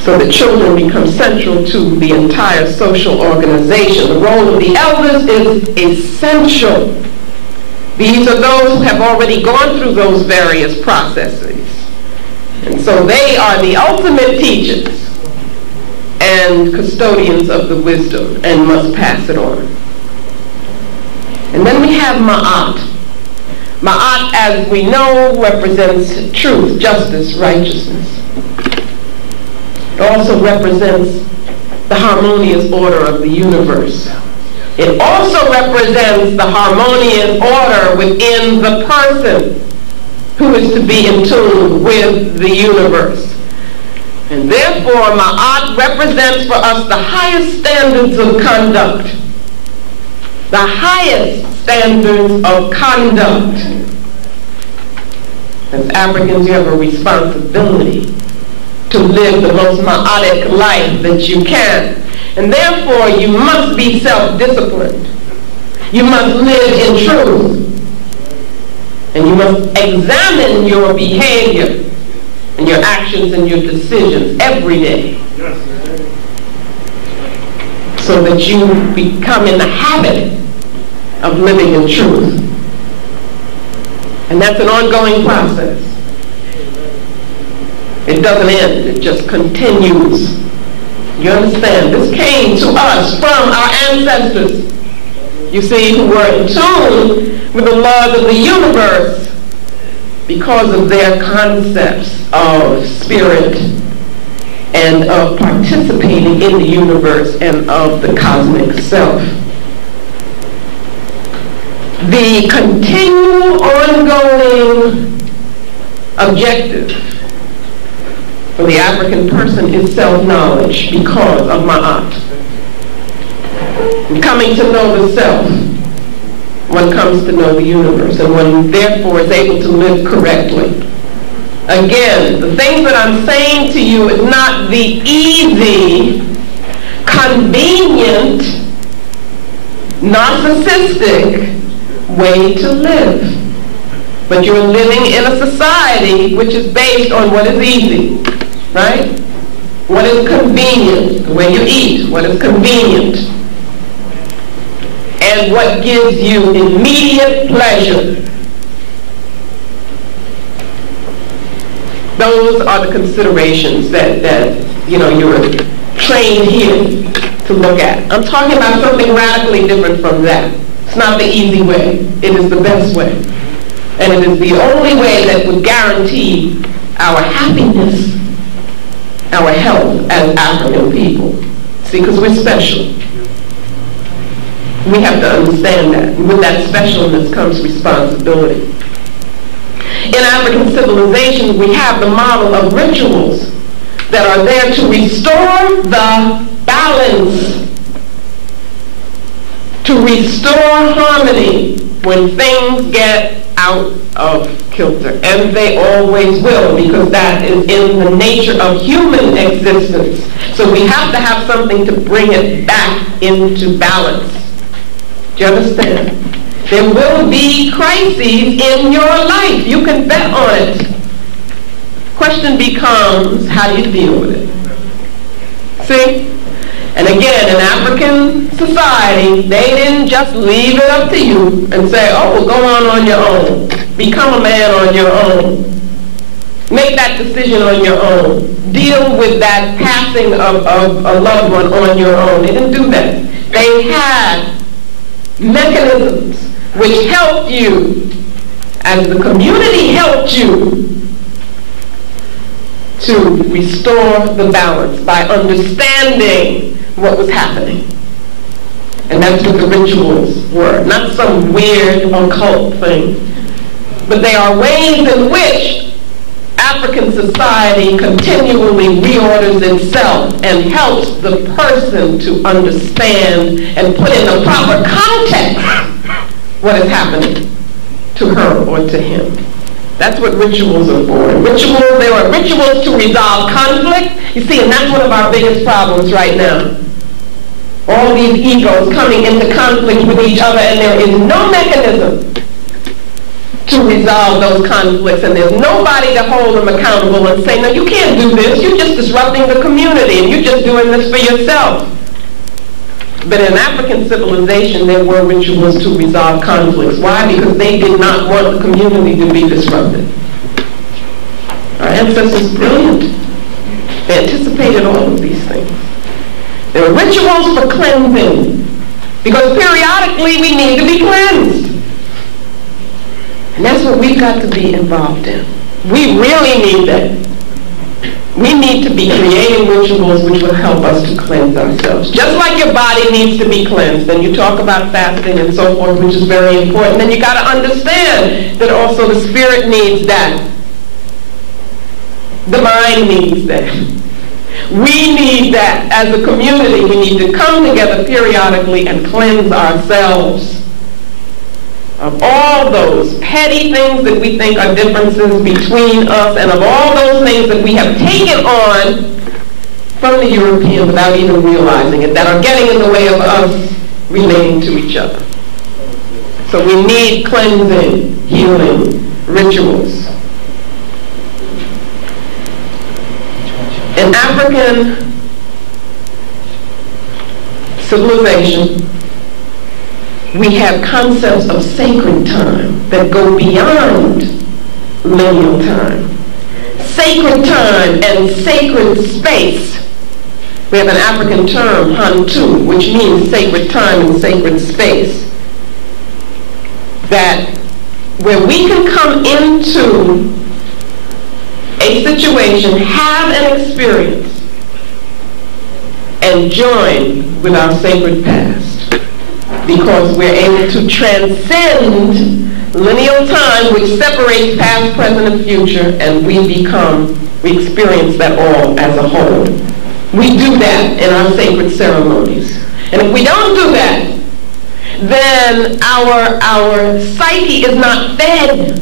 So the children become central to the entire social organization. The role of the elders is essential. These are those who have already gone through those various processes. And so they are the ultimate teachers and custodians of the wisdom and must pass it on. And then we have Ma'at. Ma'at, as we know, represents truth, justice, righteousness. It also represents the harmonious order of the universe. It also represents the harmonious order within the person who is to be in tune with the universe. And therefore, Ma'at represents for us the highest standards of conduct. The highest standards of conduct. As Africans, you have a responsibility to live the most Ma'atic life that you can. And therefore, you must be self-disciplined. You must live in truth. And you must examine your behavior and your actions and your decisions every day, so that you become in the habit of living in truth. And that's an ongoing process. It doesn't end, it just continues. You understand? This came to us from our ancestors, you see, who were in tune with the laws of the universe because of their concepts of spirit and of participating in the universe and of the cosmic self. The continual, ongoing objective for the African person is self-knowledge because of Ma'at. And coming to know the self, one comes to know the universe, and one therefore is able to live correctly. Again, the things that I'm saying to you is not the easy, convenient, narcissistic way to live. But you're living in a society which is based on what is easy, right? What is convenient, the way you eat, what is convenient, and what gives you immediate pleasure. Those are the considerations that you're trained here to look at. I'm talking about something radically different from that. It's not the easy way. It is the best way. And it is the only way that would guarantee our happiness, our health as African people. See, because we're special. We have to understand that. And with that specialness comes responsibility. In African civilization, we have the model of rituals that are there to restore the balance, to restore harmony when things get out of kilter. And they always will, because that is in the nature of human existence. So we have to have something to bring it back into balance. Do you understand? There will be crises in your life. You can bet on it. Question becomes, how do you deal with it? See? And again, in African society, they didn't just leave it up to you and say, oh, well, go on your own. Become a man on your own. Make that decision on your own. Deal with that passing of a loved one on your own. They didn't do that. They had mechanisms which helped you, as the community helped you, to restore the balance by understanding what was happening. And that's what the rituals were. Not some weird occult thing, but they are ways in which African society continually reorders itself and helps the person to understand and put in the proper context what is happening to her or to him. That's what rituals are for. Rituals, there are rituals to resolve conflict. You see, and that's one of our biggest problems right now. All these egos coming into conflict with each other, and there is no mechanism to resolve those conflicts, and there's nobody to hold them accountable and say, no, you can't do this. You're just disrupting the community, and you're just doing this for yourself. But in African civilization, there were rituals to resolve conflicts. Why? Because they did not want the community to be disrupted. Our ancestors were brilliant. They anticipated all of these things. There were rituals for cleansing, because periodically we need to be cleansed. And that's what we've got to be involved in. We really need that. We need to be creating rituals which will help us to cleanse ourselves. Just like your body needs to be cleansed, and you talk about fasting and so forth, which is very important, then you got to understand that also the spirit needs that. The mind needs that. We need that. As a community, we need to come together periodically and cleanse ourselves of all those petty things that we think are differences between us, and of all those things that we have taken on from the European without even realizing it, that are getting in the way of us relating to each other. So we need cleansing, healing, rituals. In African civilization, we have concepts of sacred time that go beyond lineal time. Sacred time and sacred space. We have an African term, Hantu, which means sacred time and sacred space. That where we can come into a situation, have an experience, and join with our sacred past. Because we're able to transcend lineal time, which separates past, present, and future, and we experience that all as a whole. We do that in our sacred ceremonies. And if we don't do that, then our psyche is not fed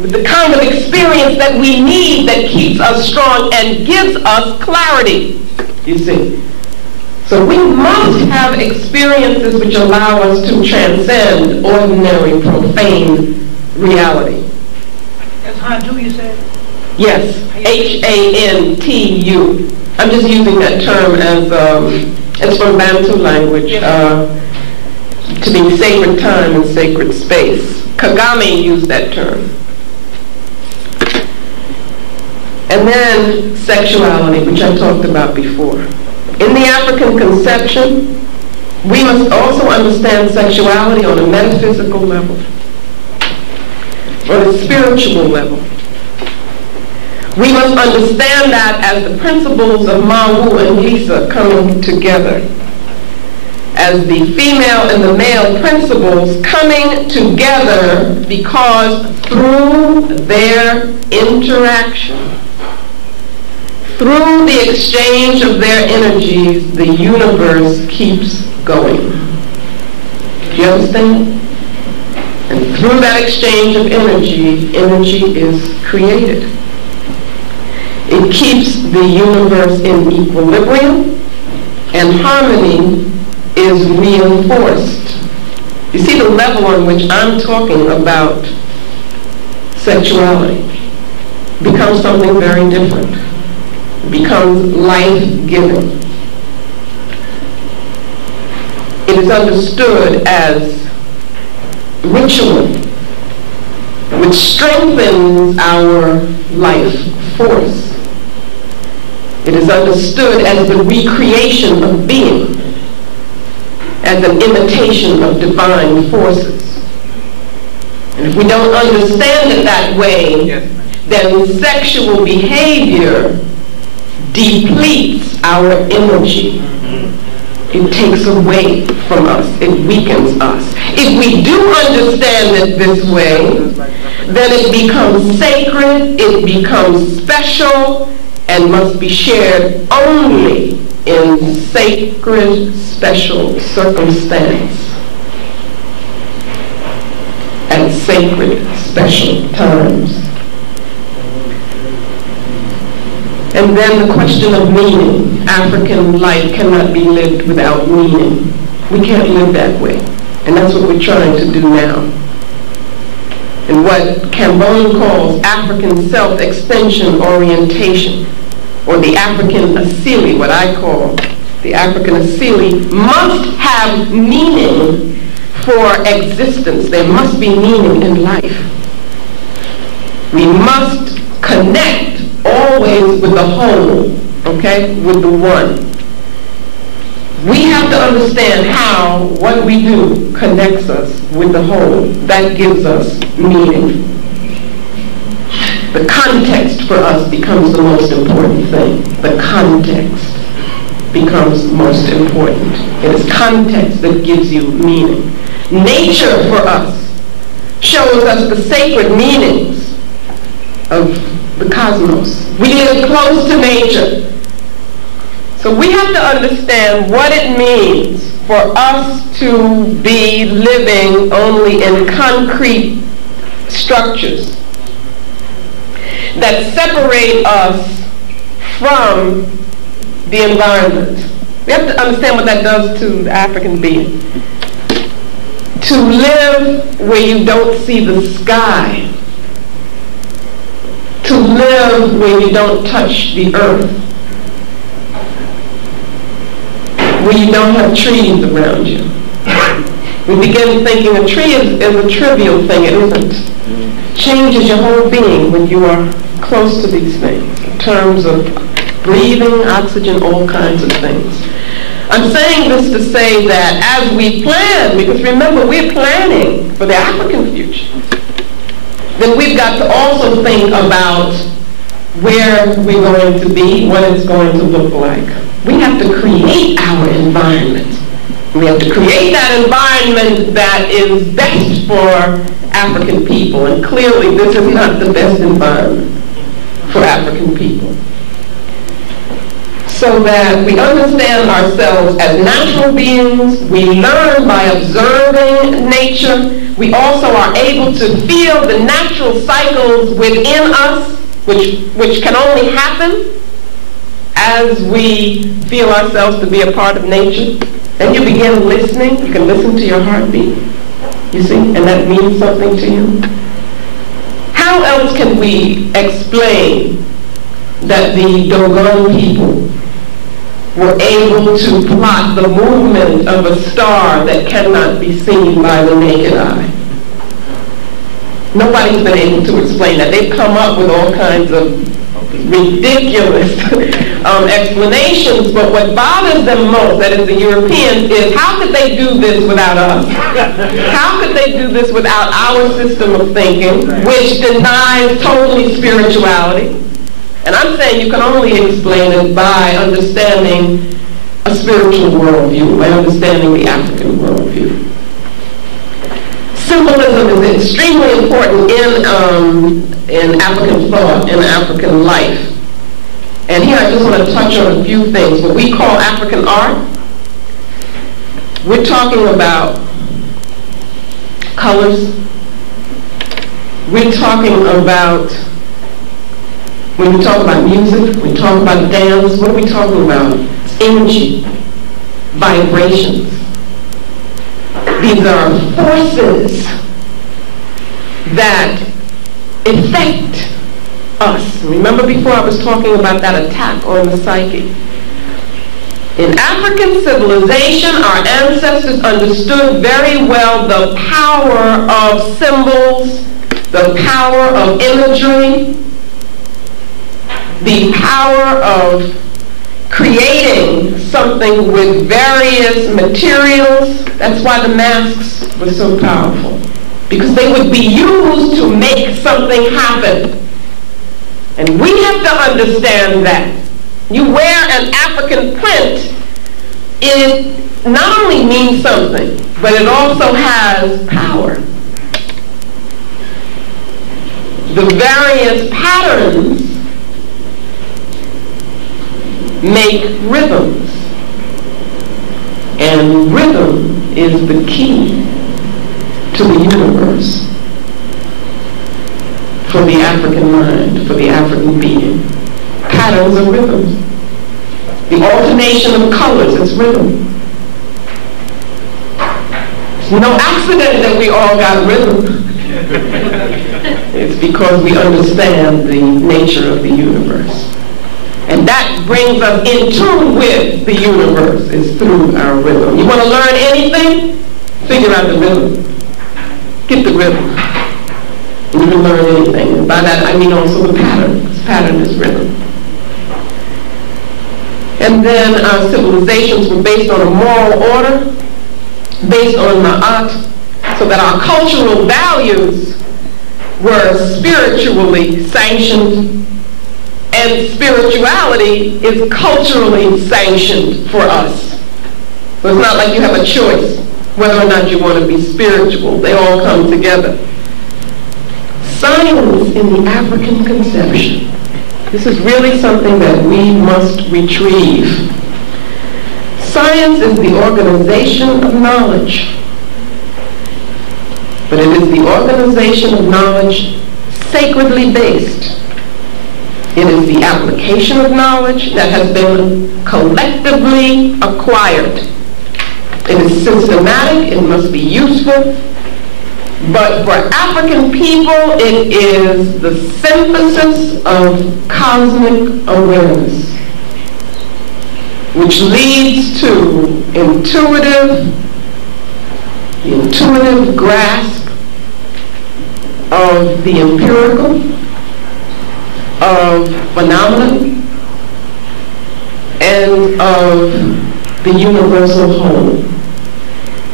with the kind of experience that we need that keeps us strong and gives us clarity, you see. So we must have experiences which allow us to transcend ordinary, profane reality. That's Hantu, you said? Yes, H-A-N-T-U. I'm just using that term as, it's from Bantu language, to be sacred time and sacred space. Kagame used that term. And then sexuality, which I talked about before. In the African conception, we must also understand sexuality on a metaphysical level, on a spiritual level. We must understand that as the principles of Mawu and Lisa coming together, as the female and the male principles coming together, because through their interaction, through the exchange of their energies, the universe keeps going. Do you understand? And through that exchange of energy, energy is created. It keeps the universe in equilibrium, and harmony is reinforced. You see the level on which I'm talking about sexuality becomes something very different. Becomes life-giving. It is understood as ritual, which strengthens our life force. It is understood as the recreation of being, as an imitation of divine forces. And if we don't understand it that way, then sexual behavior depletes our energy. It takes away from us. It weakens us. If we do understand it this way, then it becomes sacred, it becomes special, and must be shared only in sacred, special circumstance, at sacred, special times. And then the question of meaning. African life cannot be lived without meaning. We can't live that way. And that's what we're trying to do now. And what Cambone calls African self-extension orientation, or the African Asili, what I call the African Asili, must have meaning for existence. There must be meaning in life. We must connect always with the whole, okay, with the one. We have to understand how what we do connects us with the whole. That gives us meaning. The context for us becomes the most important thing. The context becomes most important. It is context that gives you meaning. Nature for us shows us the sacred meanings of the cosmos. We live close to nature. So we have to understand what it means for us to be living only in concrete structures that separate us from the environment. We have to understand what that does to the African being. To live where you don't see the sky. To live where you don't touch the earth. Where you don't have trees around you. We begin thinking a tree is a trivial thing. It isn't. Changes your whole being when you are close to these things in terms of breathing, oxygen, all kinds of things. I'm saying this to say that as we plan, because remember we're planning for the African future, then we've got to also think about where we're going to be, what it's going to look like. We have to create our environment. We have to create that environment that is best for African people, and clearly this is not the best environment for African people. So that we understand ourselves as natural beings, we learn by observing nature, we also are able to feel the natural cycles within us, which can only happen as we feel ourselves to be a part of nature. Then you begin listening. You can listen to your heartbeat, you see, and that means something to you. How else can we explain that the Dogon people were able to plot the movement of a star that cannot be seen by the naked eye? Nobody's been able to explain that. They've come up with all kinds of ridiculous explanations, but what bothers them most, that is the Europeans, is how could they do this without us? How could they do this without our system of thinking, which denies totally spirituality? And I'm saying you can only explain it by understanding a spiritual worldview, by understanding the African worldview. Symbolism is extremely important in African thought, in African life. And here I just want to touch on a few things. What we call African art, we're talking about colors. We're talking about, when we talk about music, we talk about dance, what are we talking about? It's energy, vibrations. These are forces that affect us. Remember before I was talking about that attack on the psyche. In African civilization, our ancestors understood very well the power of symbols, the power of imagery, the power of creating something with various materials. That's why the masks were so powerful, because they would be used to make something happen. And we have to understand that. You wear an African print, it not only means something, but it also has power. The various patterns make rhythms. And rhythm is the key to the universe for the African mind, for the African being. Patterns are rhythms. The alternation of colors is rhythm. It's no accident that we all got rhythm. It's because we understand the nature of the universe. And that brings us in tune with the universe, is through our rhythm. You want to learn anything? Figure out the rhythm. Get the rhythm. And you can learn anything. And by that I mean also the pattern. This pattern is rhythm. And then our civilizations were based on a moral order, based on ma'at, so that our cultural values were spiritually sanctioned, and spirituality is culturally sanctioned for us. So it's not like you have a choice whether or not you want to be spiritual. They all come together. Science in the African conception. This is really something that we must retrieve. Science is the organization of knowledge, but it is the organization of knowledge sacredly based. It is the application of knowledge that has been collectively acquired. It is systematic, it must be useful, but for African people, it is the synthesis of cosmic awareness, which leads to intuitive grasp of the empirical, of phenomena, and of the universal whole.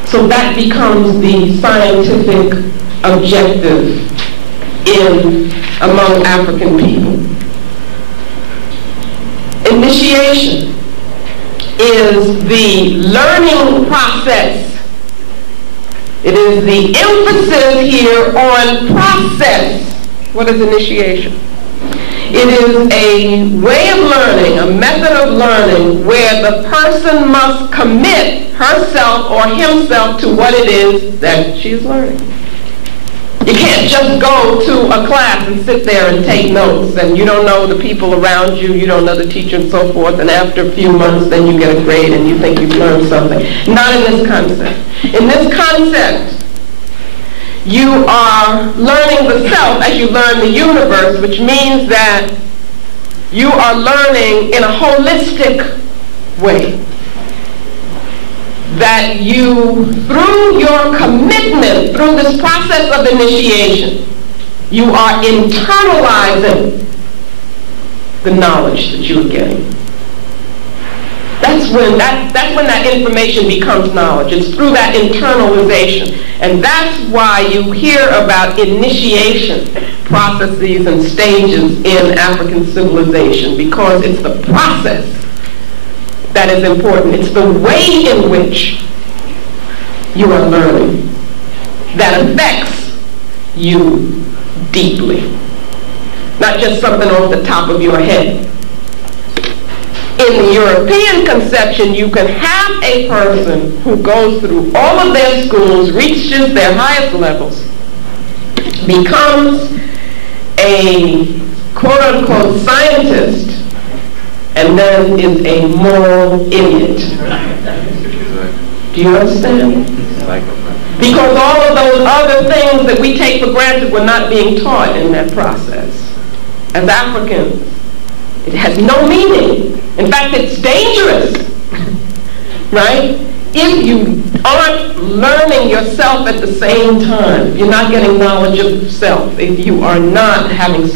So that becomes the scientific objective among African people. Initiation is the learning process. It is the emphasis here on process. What is initiation? It is a way of learning, a method of learning, where the person must commit herself or himself to what it is that she is learning. You can't just go to a class and sit there and take notes, and you don't know the people around you, you don't know the teacher and so forth, and after a few months then you get a grade and you think you've learned something. Not in this concept. In this concept, you are learning the self as you learn the universe, which means that you are learning in a holistic way. That you, through your commitment, through this process of initiation, you are internalizing the knowledge that you are getting. That's when that information becomes knowledge. It's through that internalization. And that's why you hear about initiation processes and stages in African civilization, because it's the process that is important. It's the way in which you are learning that affects you deeply. Not just something off the top of your head. In the European conception, you can have a person who goes through all of their schools, reaches their highest levels, becomes a quote-unquote scientist, and then is a moral idiot. Do you understand? Because all of those other things that we take for granted were not being taught in that process. As Africans, it has no meaning. In fact, it's dangerous, right? If you aren't learning yourself at the same time, you're not getting knowledge of self. If you are not having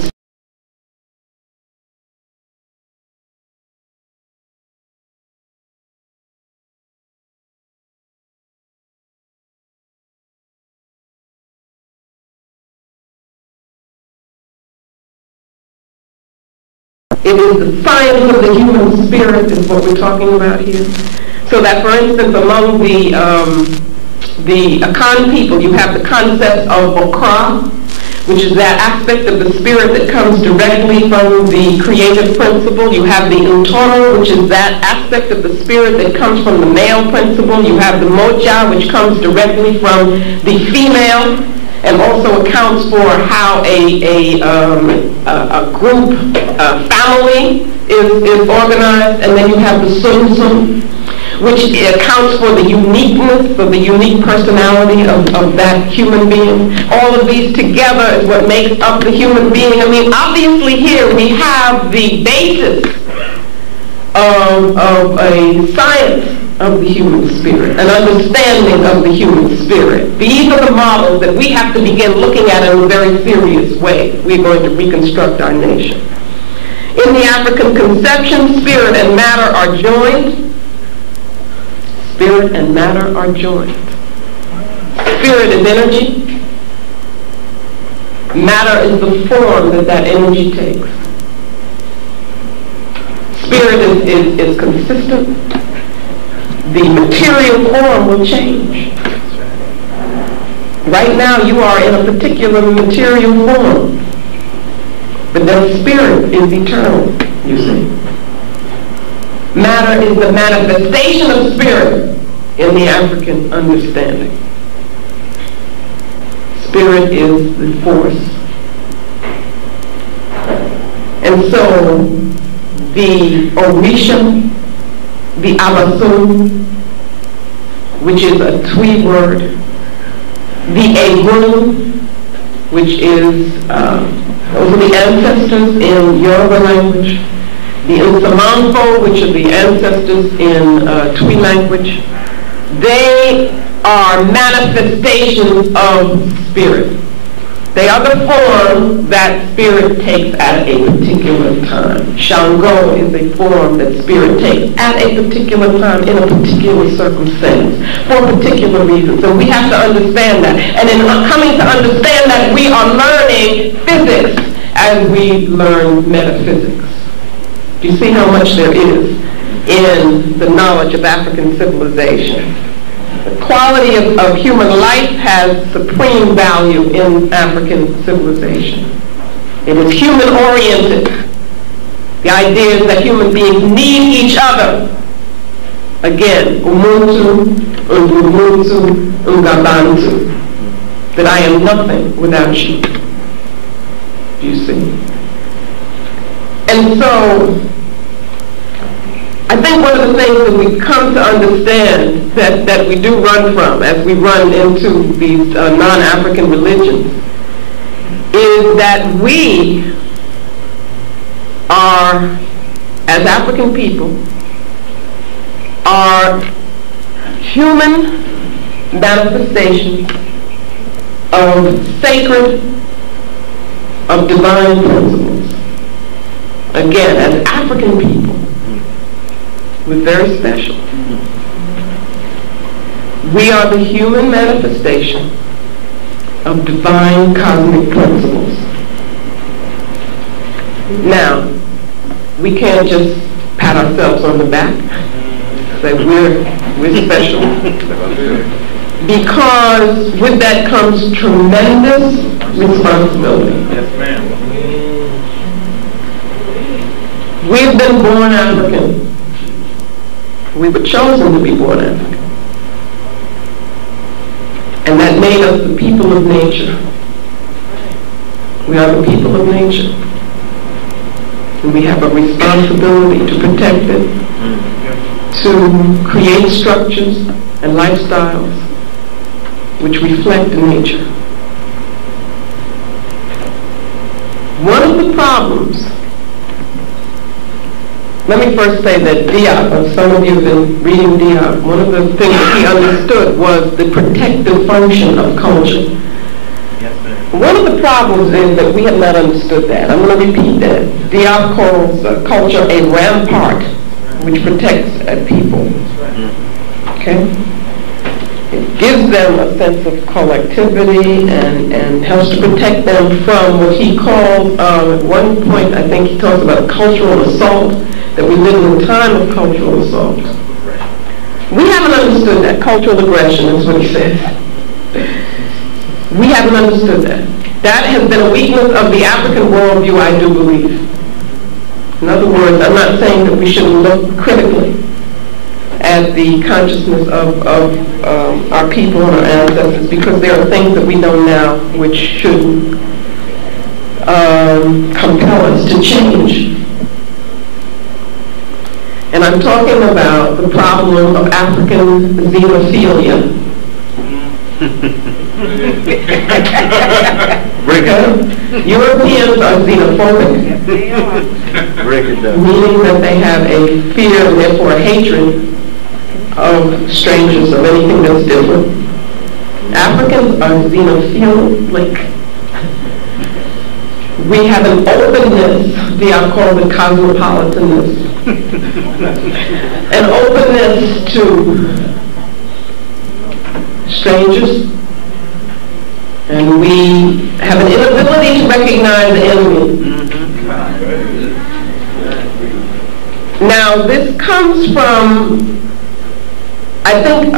it is the science of the human spirit is what we're talking about here. So that, for instance, among the Akan people, you have the concept of Okra, which is that aspect of the spirit that comes directly from the creative principle. You have the Utoro, which is that aspect of the spirit that comes from the male principle. You have the Moja, which comes directly from the female, and also accounts for how a group, a family is organized. And then you have the Sumsum, which accounts for the uniqueness, for the unique personality of that human being. All of these together is what makes up the human being. I mean, obviously here we have the basis of a science of the human spirit, an understanding of the human spirit. These are the models that we have to begin looking at in a very serious way. We're going to reconstruct our nation. In the African conception, spirit and matter are joined. Spirit and matter are joined. Spirit is energy. Matter is the form that that energy takes. Spirit is consistent. The material form will change. Right now you are in a particular material form, but then spirit is eternal, you see. Matter is the manifestation of spirit in the African understanding. Spirit is the force. And so the Orisha, the Abasun, which is a Twi word, the Egun, which is, those are the ancestors in Yoruba language, the Nsamanfo, which are the ancestors in Twi language, they are manifestations of spirit. They are the form that spirit takes at a particular time. Shango is a form that spirit takes at a particular time in a particular circumstance for a particular reason. So we have to understand that. And in coming to understand that, we are learning physics as we learn metaphysics. Do you see how much there is in the knowledge of African civilization? The quality of human life has supreme value in African civilization. It is human-oriented. The idea is that human beings need each other. Again, umuntu, ungumuntu, ungabantu. That I am nothing without you. Do you see? And so, I think one of the things that we come to understand that we do run from as we run into these non-African religions is that we are, as African people, are human manifestations of sacred, of divine principles. Again, as African people, we're very special. We are the human manifestation of divine cosmic principles. Now, we can't just pat ourselves on the back, say we're special, because with that comes tremendous responsibility. Yes, ma'am. We've been born African. We were chosen to be born African. And that made us the people of nature. We are the people of nature. And we have a responsibility to protect it, to create structures and lifestyles which reflect nature. One of the problems, let me first say that Diop, some of you have been reading Diop, one of the things that he understood was the protective function of culture. One of the problems is that we have not understood that. I'm going to repeat that. Diop calls culture a rampart which protects people. Okay? It gives them a sense of collectivity and helps to protect them from what he calls, at one point I think he talks about cultural assault, that we live in a time of cultural assault. We haven't understood that. Cultural aggression is what he says. We haven't understood that. That has been a weakness of the African worldview, I do believe. In other words, I'm not saying that we shouldn't look critically at the consciousness of our people and our ancestors, because there are things that we know now which should compel us to change. And I'm talking about the problem of African xenophilia. Okay? Europeans are xenophobic, meaning that they have a fear and therefore a hatred of strangers, of anything that's different. Africans are xenophilic. We have an openness, I call it cosmopolitanness, an openness to strangers, and we have an inability ready to recognize the enemy. Now, this comes from, I think,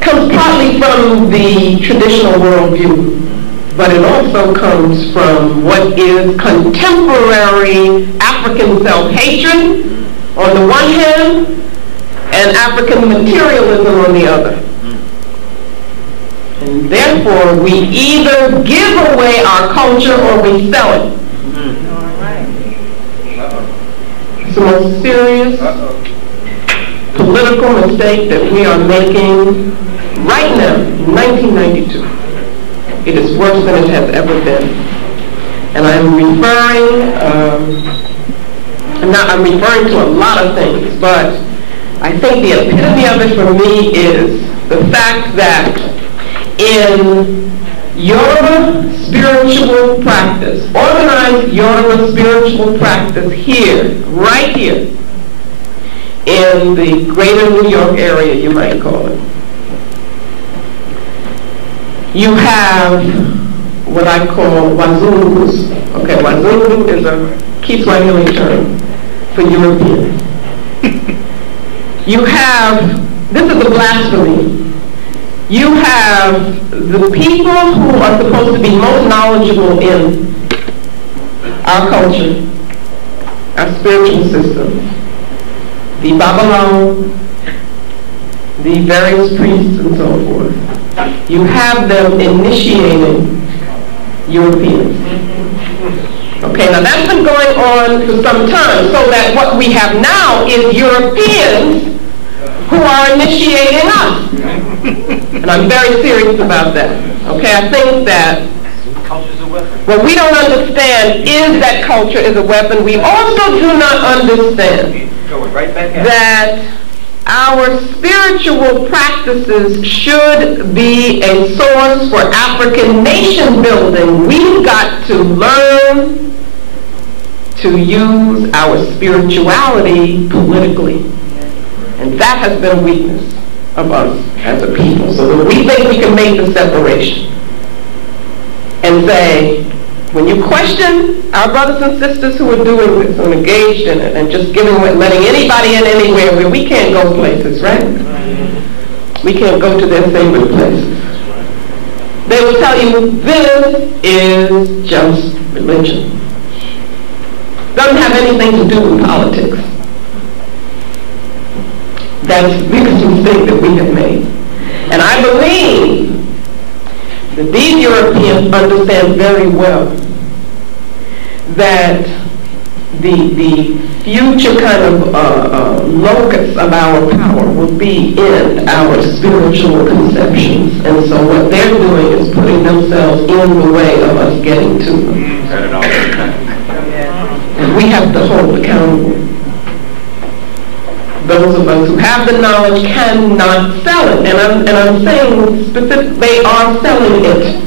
comes partly from the traditional worldview, but it also comes from what is contemporary African self-hatred on the one hand, and African materialism on the other. And therefore, we either give away our culture or we sell it. It's the most serious political mistake that we are making right now, in 1992. It is worse than it has ever been. And I'm referring to a lot of things, but I think the epitome of it for me is the fact that in Yoruba spiritual practice, organized Yoruba spiritual practice here, right here, in the greater New York area, you might call it, you have what I call wazungus. Okay, wazungu is a Kiswahili term for European. You have, this is a blasphemy. You have the people who are supposed to be most knowledgeable in our culture, our spiritual system, the Babalawo, the various priests and so forth. You have them initiating Europeans. Okay, now that's been going on for some time, so that what we have now is Europeans who are initiating us. And I'm very serious about that. Okay, I think that what we don't understand is that culture is a weapon. We also do not understand that our spiritual practices should be a source for African nation building. We've got to learn to use our spirituality politically. And that has been a weakness of us as a people. So that we think we can make the separation and say, when you question our brothers and sisters who are doing this and engaged in it and just letting anybody in anywhere where we can't go places, right? We can't go to their favorite places. They will tell you this is just religion. Doesn't have anything to do with politics. That's the biggest mistake that we have made. And I believe that these Europeans understand very well that the future kind of locus of our power will be in our spiritual conceptions. And so what they're doing is putting themselves in the way of us getting to them. And we have to hold accountable. Those of us who have the knowledge cannot sell it. And I'm saying specifically, they are selling it.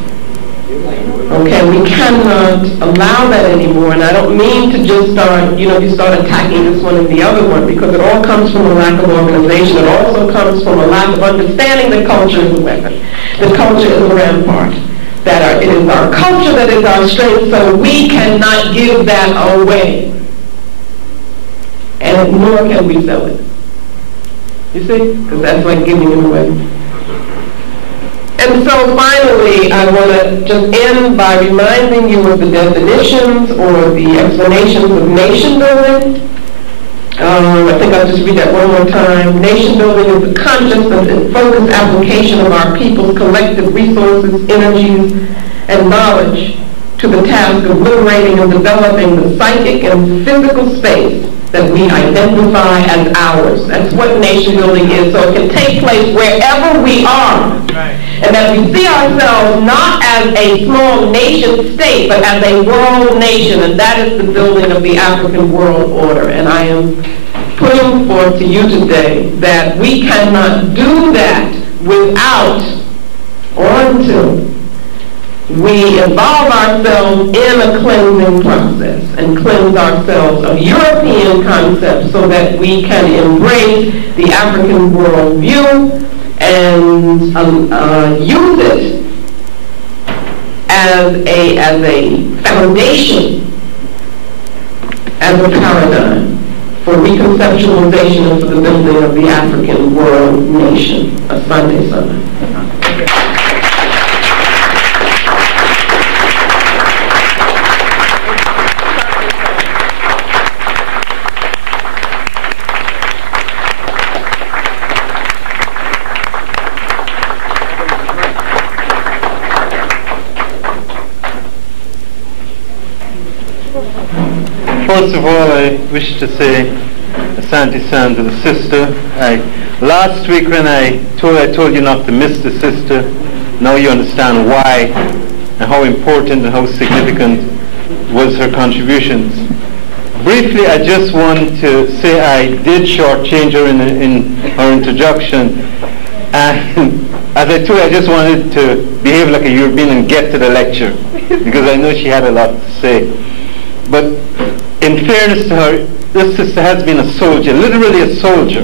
Okay, we cannot allow that anymore. And I don't mean to just start, you start attacking this one and the other one, because it all comes from a lack of organization. It also comes from a lack of understanding that culture is a weapon. That culture is a rampart. That it is our culture that is our strength, so we cannot give that away. And nor can we sell it. You see? Because that's like giving it away. And so finally, I want to just end by reminding you of the definitions or the explanations of nation building. I think I'll just read that one more time. Nation building is the conscious and focused application of our people's collective resources, energies, and knowledge to the task of liberating and developing the psychic and physical space that we identify as ours. That's what nation building is. So it can take place wherever we are. Right. And that we see ourselves not as a small nation state, but as a world nation. And that is the building of the African world order. And I am putting forth to you today that we cannot do that without or until we involve ourselves in a cleansing process and cleanse ourselves of European concepts so that we can embrace the African worldview and use it as a foundation, as a paradigm for reconceptualization of the building of the African world nation, Asante Sana. First of all, I wish to say Asante San to the sister. Last week when I told you not to miss the sister, now you understand why and how important and how significant was her contributions. Briefly, I just want to say I did shortchange her in her introduction, and as I told you, I just wanted to behave like a European and get to the lecture, because I know she had a lot to say. But in fairness to her, this sister has been a soldier, literally a soldier,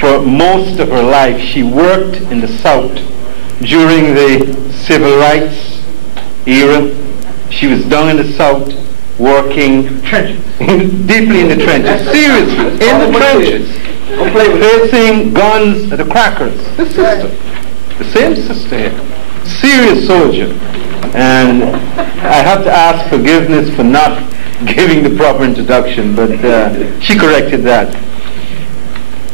for most of her life. She worked in the South during the Civil Rights era. She was down in the South working Trenches. deeply in the trenches, seriously, in the trenches, facing guns at the crackers. This sister, the same sister here, serious soldier. And I have to ask forgiveness for not giving the proper introduction, but she corrected that.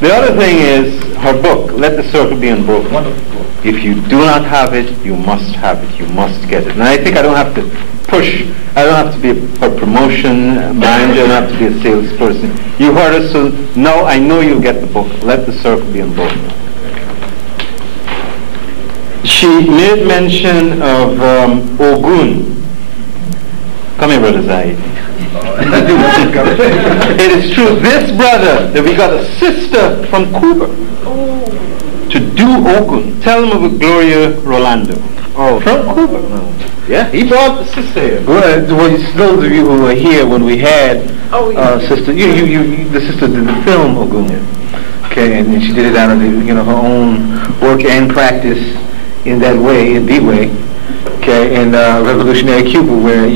The other thing is her book, Let the Circle Be Unbroken. Wonderful. If you do not have it, you must have it. You must get it. And I think I don't have to push. I don't have to be a promotion manager. I don't have to be a salesperson. You heard us, so now I know you'll get the book. Let the Circle Be Unbroken. She made mention of Ogun. Come here, Brother Zaid. It is true. This brother, that we got a sister from Cuba to do Ogun. Tell him about Gloria Rolando. Oh, from Cuba. Yeah, he brought the sister here. Well, those of you who were here when we had sister, the sister did the film Ogun. Okay, and she did it out of her own work and practice in that way, in the way. Okay, in revolutionary Cuba, where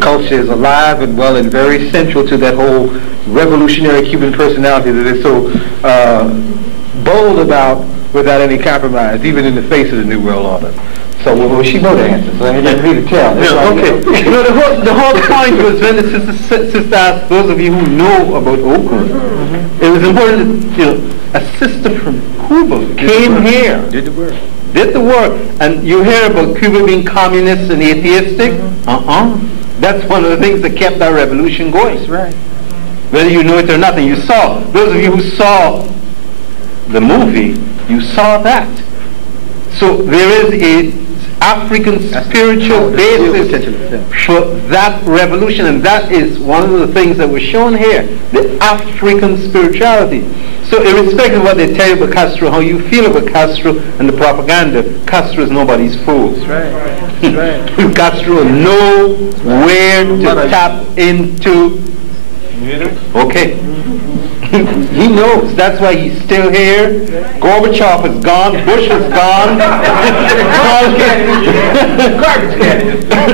culture is alive and well and very central to that whole revolutionary Cuban personality that is so bold about without any compromise, even in the face of the New World Order. So well, she know the answer, so I didn't need to tell. Okay. The whole point was when the sister asked those of you who know about Ogun, it was important that a sister from Cuba came here. Did the work. Did the work. And you hear about Cuba being communist and atheistic? That's one of the things that kept that revolution going. That's right. Whether you know it or not. And you saw, those of you who saw the movie, you saw that. So there is a African spiritual basis for that revolution, and that is one of the things that was shown here, the African spirituality. So irrespective of what they tell you about Castro, how you feel about Castro and the propaganda, Castro is nobody's fool. That's right. That's right. Castro knows where to tap into. Okay. He knows. That's why he's still here. Gorbachev is gone. Bush is gone.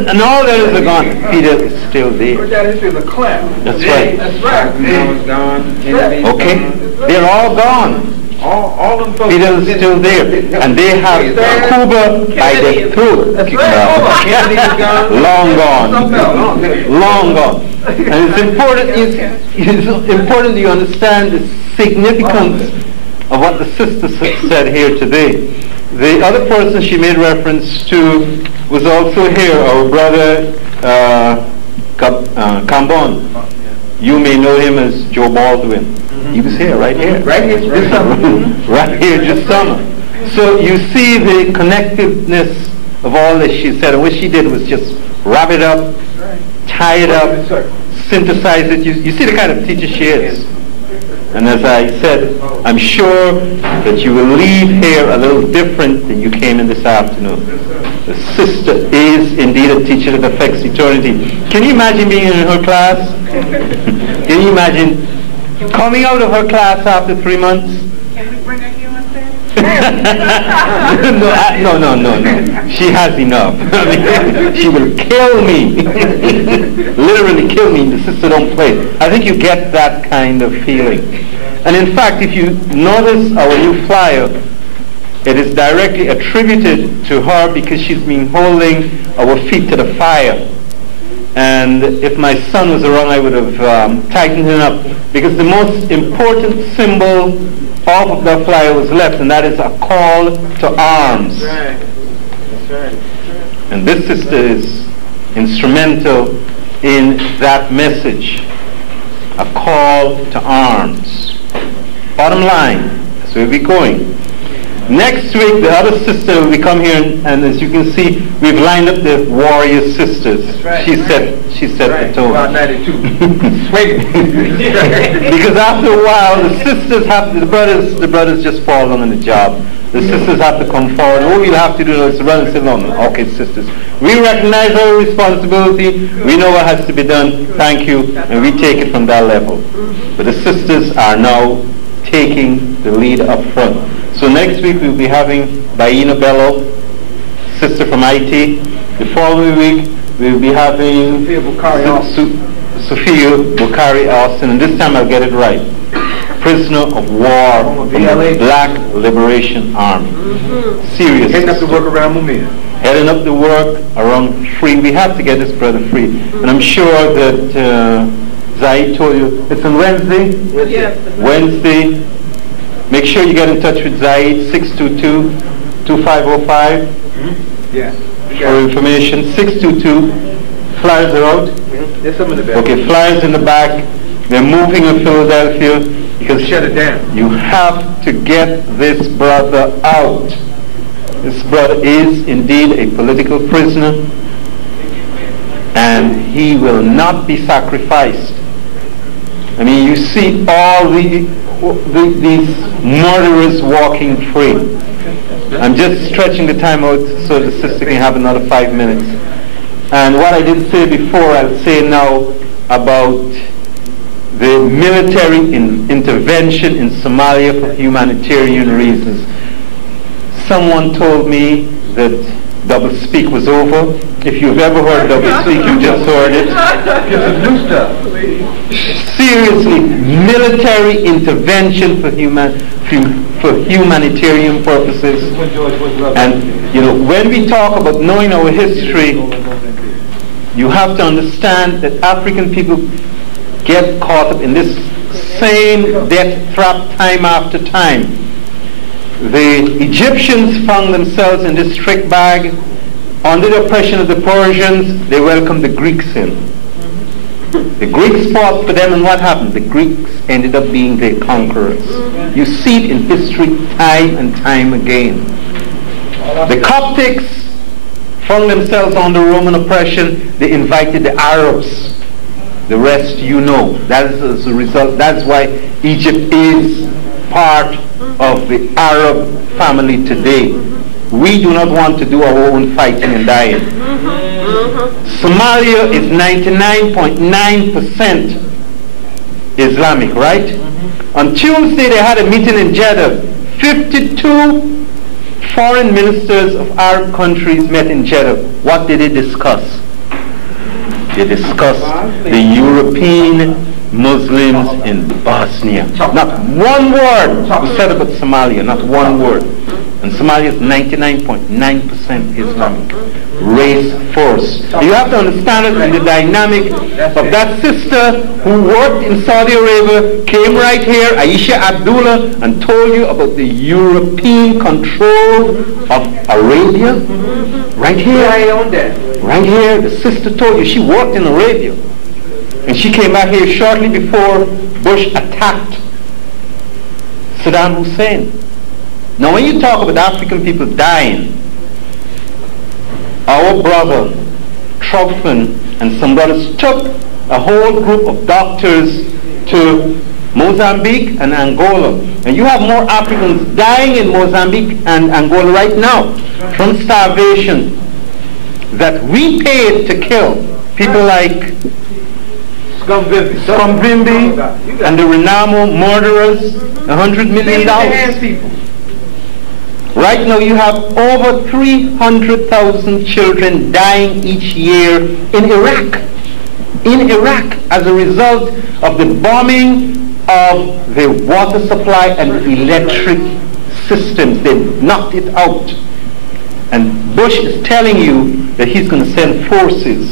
And all that is gone. Fidel is still there. That is a clown. That's right. That's right. Okay. They're all gone. All them folks. Fidel is still there. And they have Cuba by their throat. Long gone. Long gone. And it's important you understand the significance of what the sister said here today. The other person she made reference to was also here, our brother Cambon. You may know him as Joe Baldwin. He was here, right here. Right here, this summer. Right here, this summer. So you see the connectiveness of all that she said. And what she did was just wrap it up, tie it up, synthesize it. You see the kind of teacher she is. And as I said, I'm sure that you will leave here a little different than you came in this afternoon. The sister is indeed a teacher that affects eternity. Can you imagine being in her class? Can you imagine coming out of her class after 3 months? Can we bring her here on Saturday? No. She has enough. I mean, she will kill me. Literally kill me. The sister don't play. I think you get that kind of feeling. And in fact, if you notice our new flyer, it is directly attributed to her because she's been holding our feet to the fire. And if my son was around, I would have tightened him up, because the most important symbol of the flyer was left, and that is a call to arms. That's right. That's right. And this sister is instrumental in that message, a call to arms. Bottom line, that's where we're going. Next week, the other sister will come here, and as you can see, we've lined up the warrior sisters. That's right. She set the tone. About 92. Because after a while, the sisters have, the brothers just fall on the job. The sisters have to come forward. All you have to do is run and say, no, okay, sisters, we recognize our responsibility. We know what has to be done. Thank you. And we take it from that level. But the sisters are now taking the lead up front. So next week we'll be having Baina Bello, sister from IT. The following week we'll be having Sophia Bukari Austin, and this time I'll get it right. Prisoner of war from the Black Liberation Army. Serious. Heading up the work around Mumia. Heading up the work around free. We have to get this brother free. And I'm sure that Zaid told you, it's on Wednesday? Yes. Wednesday. Make sure you get in touch with Zaid, 622-2505. Yeah. For information, 622. Flyers are out. There's some in the back. Okay, flyers in the back. They're moving in Philadelphia because Shut it down. you have to get this brother out. This brother is indeed a political prisoner, and he will not be sacrificed. I mean, you see all these murderers walking free. I'm just stretching the time out so the sister can have another 5 minutes. And what I didn't say before, I'll say now about the military intervention in Somalia for humanitarian reasons. Someone told me that doublespeak was over. If you've ever heard doublespeak, you just heard it. Get some new stuff. Seriously, military intervention for humanitarian purposes. And you know, when we talk about knowing our history, you have to understand that African people get caught up in this same death trap time after time. The Egyptians found themselves in this trick bag. Under the oppression of the Persians, they welcomed the Greeks in. The Greeks fought for them, and what happened? The Greeks ended up being their conquerors. You see it in history time and time again. The Coptics found themselves under Roman oppression. They invited the Arabs. The rest you know. That is as a result. That's why Egypt is part of the Arab family today. We do not want to do our own fighting and dying. Somalia is 99.9% Islamic, right? On Tuesday they had a meeting in Jeddah. 52 foreign ministers of Arab countries met in Jeddah. What did they discuss? They discussed the European Muslims in Bosnia. Not one word was said about Somalia, not one word. And Somalia is 99.9% Islamic. Race force. You have to understand it in the dynamic of that sister who worked in Saudi Arabia, came right here, Aisha Abdullah, and told you about the European control of Arabia. Right here. Right here, the sister told you she worked in Arabia. And she came back here shortly before Bush attacked Saddam Hussein. Now when you talk about African people dying, our brother Trogfin and some brothers took a whole group of doctors to Mozambique and Angola. And you have more Africans dying in Mozambique and Angola right now from starvation that we paid to kill. People like Scumvimbi and the Renamo murderers, $100 million. Right now you have over 300,000 children dying each year in Iraq. In Iraq, as a result of the bombing of the water supply and electric systems. They knocked it out. And Bush is telling you that he's going to send forces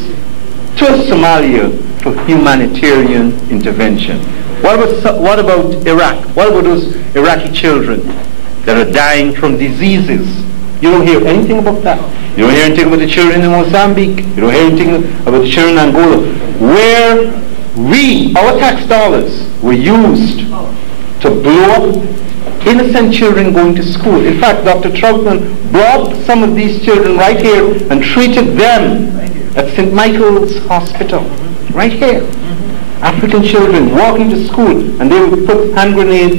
to Somalia for humanitarian intervention. What about Iraq? What about those Iraqi children that are dying from diseases? You don't hear anything about that. You don't hear anything about the children in Mozambique. You don't hear anything about the children in Angola, where our tax dollars were used to blow up innocent children going to school. In fact, Dr. Troutman brought some of these children right here and treated them at St. Michael's Hospital, right here. African children walking to school, and they would put landmines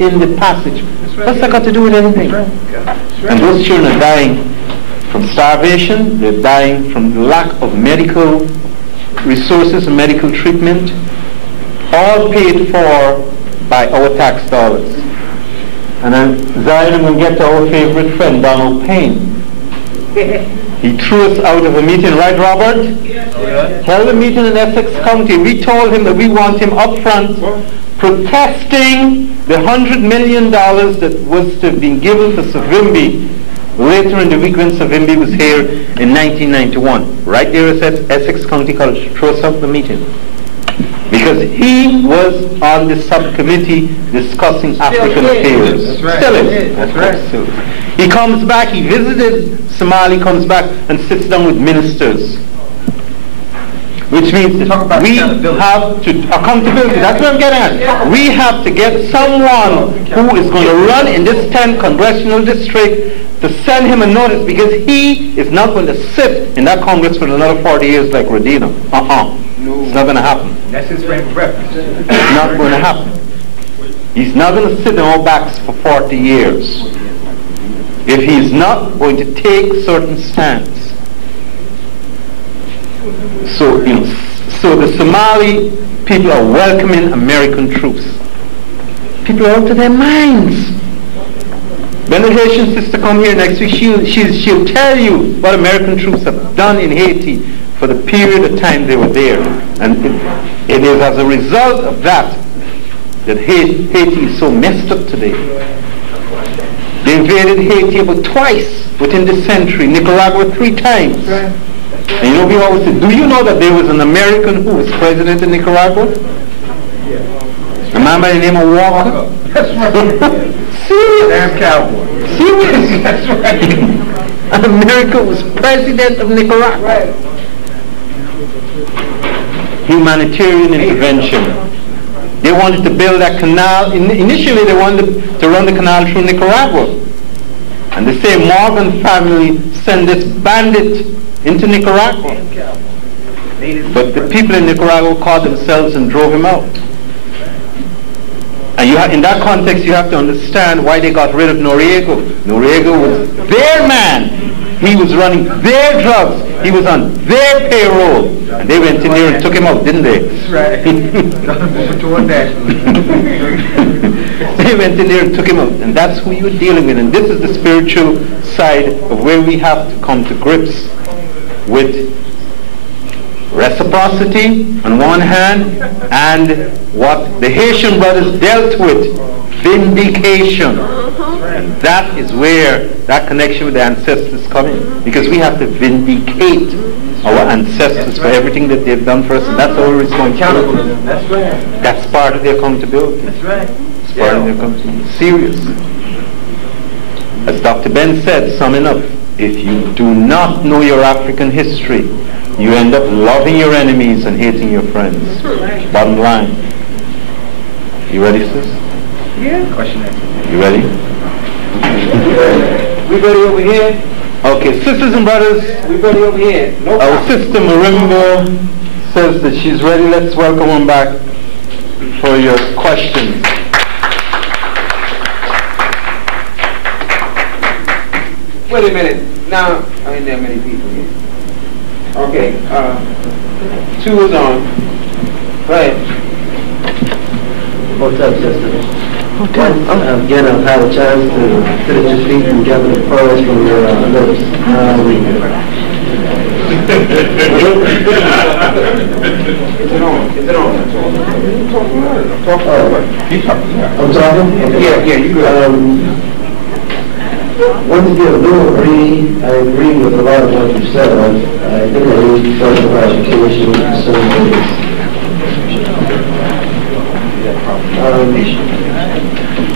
in the passage. What's that got to do with anything? And those children are dying from starvation, they're dying from lack of medical resources and medical treatment, all paid for by our tax dollars. And then Zion, I'm going to get to our favorite friend, Donald Payne. He threw us out of a meeting, right, Robert? Yes. Held a meeting in Essex County. We told him that we want him up front protesting the $100 million that was to have been given to Savimbi later in the week when Savimbi was here in 1991. Right there at Essex County College. Threw us out of the meeting. Because he was on the subcommittee discussing African affairs. That's right. Still is. That's right. So he comes back, he visited Somalia, comes back and sits down with ministers. Which means that we have to, accountability, that's what I'm getting at. We have to get someone who is going to run in this 10th congressional district to send him a notice, because he is not going to sit in that Congress for another 40 years like Rodino. It's not going to happen. That's his frame of reference. It's not going to happen. He's not going to sit on our backs for 40 years if he's not going to take certain stands. So, so the Somali people are welcoming American troops. People are out of their minds. When the Haitian sister come here next week, she'll tell you what American troops have done in Haiti for the period of time they were there. And it is as a result of that that Haiti is so messed up today. They invaded Haiti about twice within this century, Nicaragua 3 times. And you know, we always say, do you know that there was an American who was president in Nicaragua? A man by the name of Walker? That's right. Serious? Damn cowboy. Serious? That's right. And America was president of Nicaragua. Right. Humanitarian intervention. They wanted to build that canal. Initially, they wanted to run the canal through Nicaragua. And the same Morgan family sent this bandit into Nicaragua. But the people in Nicaragua caught themselves and drove him out. And in that context, you have to understand why they got rid of Noriega. Noriega was their man. He was running their drugs. He was on their payroll. And they went in there and took him out, didn't they? That's right. They went in there and took him out. And that's who you're dealing with. And this is the spiritual side of where we have to come to grips with reciprocity on one hand, and what the Haitian brothers dealt with, vindication. And that is where that connection with the ancestors come in, because we have to vindicate our ancestors for everything that they've done for us, and that's our responsibility. That's right. That's part of their accountability. That's right. It's part of their accountability. Serious. As Dr. Ben said, summing up, if you do not know your African history, you end up loving your enemies and hating your friends. Bottom line. You ready, sis? Yeah. Question answer. You ready? We ready over here? Okay, sisters and brothers, We ready over here? No our problem. sister Marimba says that she's ready. Let's welcome her back for your questions. Wait a minute. Now, I ain't that many people here. Okay, 2 is on. Go ahead. What's up, sister? Again, I've had a chance to sit at your feet and gather the pearls from your lips. Is it on? Is it on? I'm talking? Okay. Yeah, you go. Once again, I agree with a lot of what you said. I think I need further education concerning this.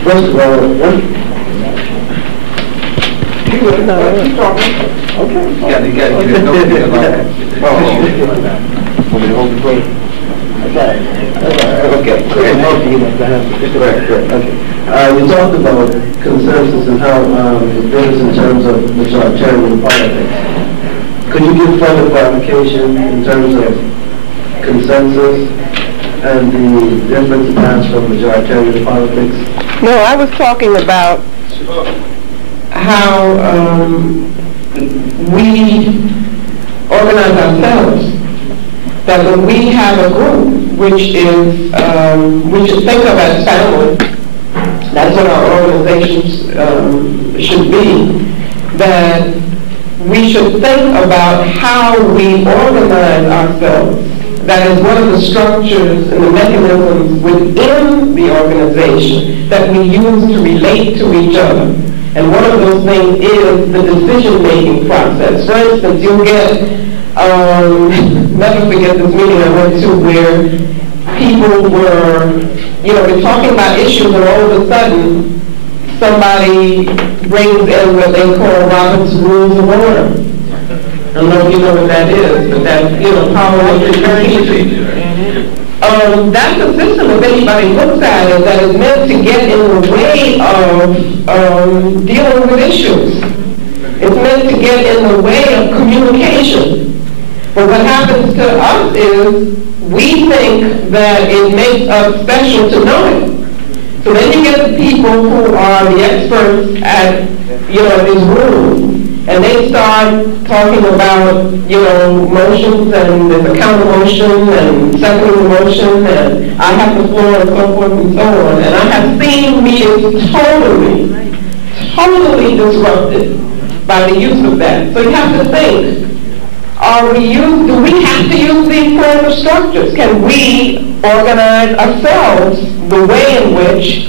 First of all, Keep talking. Okay. You got to Okay. You talked about consensus and how it differs in terms of majoritarian politics. Could you give further clarification in terms of consensus and the difference it has from majoritarian politics? No, I was talking about how we organize ourselves. That when we have a group, which is, we should think of as family, that's what our organizations should be, that we should think about how we organize ourselves. That is one of the structures and the mechanisms within the organization that we use to relate to each other. And one of those things is the decision-making process. For instance, you'll get, never forget this meeting I went to where people were, they're talking about issues and all of a sudden somebody brings in what they call Robert's Rules of Order. I don't know if you know what that is, but that, power of attorney. That's a system, if anybody looks at it, that is meant to get in the way of dealing with issues. It's meant to get in the way of communication. But what happens to us is we think that it makes us special to know it. So then you get the people who are the experts at, these rules, and they start talking about, motions, and there's a counter motion, and second motion, and I have the floor, and so forth and so on. And I have seen meetings totally disrupted by the use of that. So you have to think, do we have to use these kinds of structures? Can we organize ourselves the way in which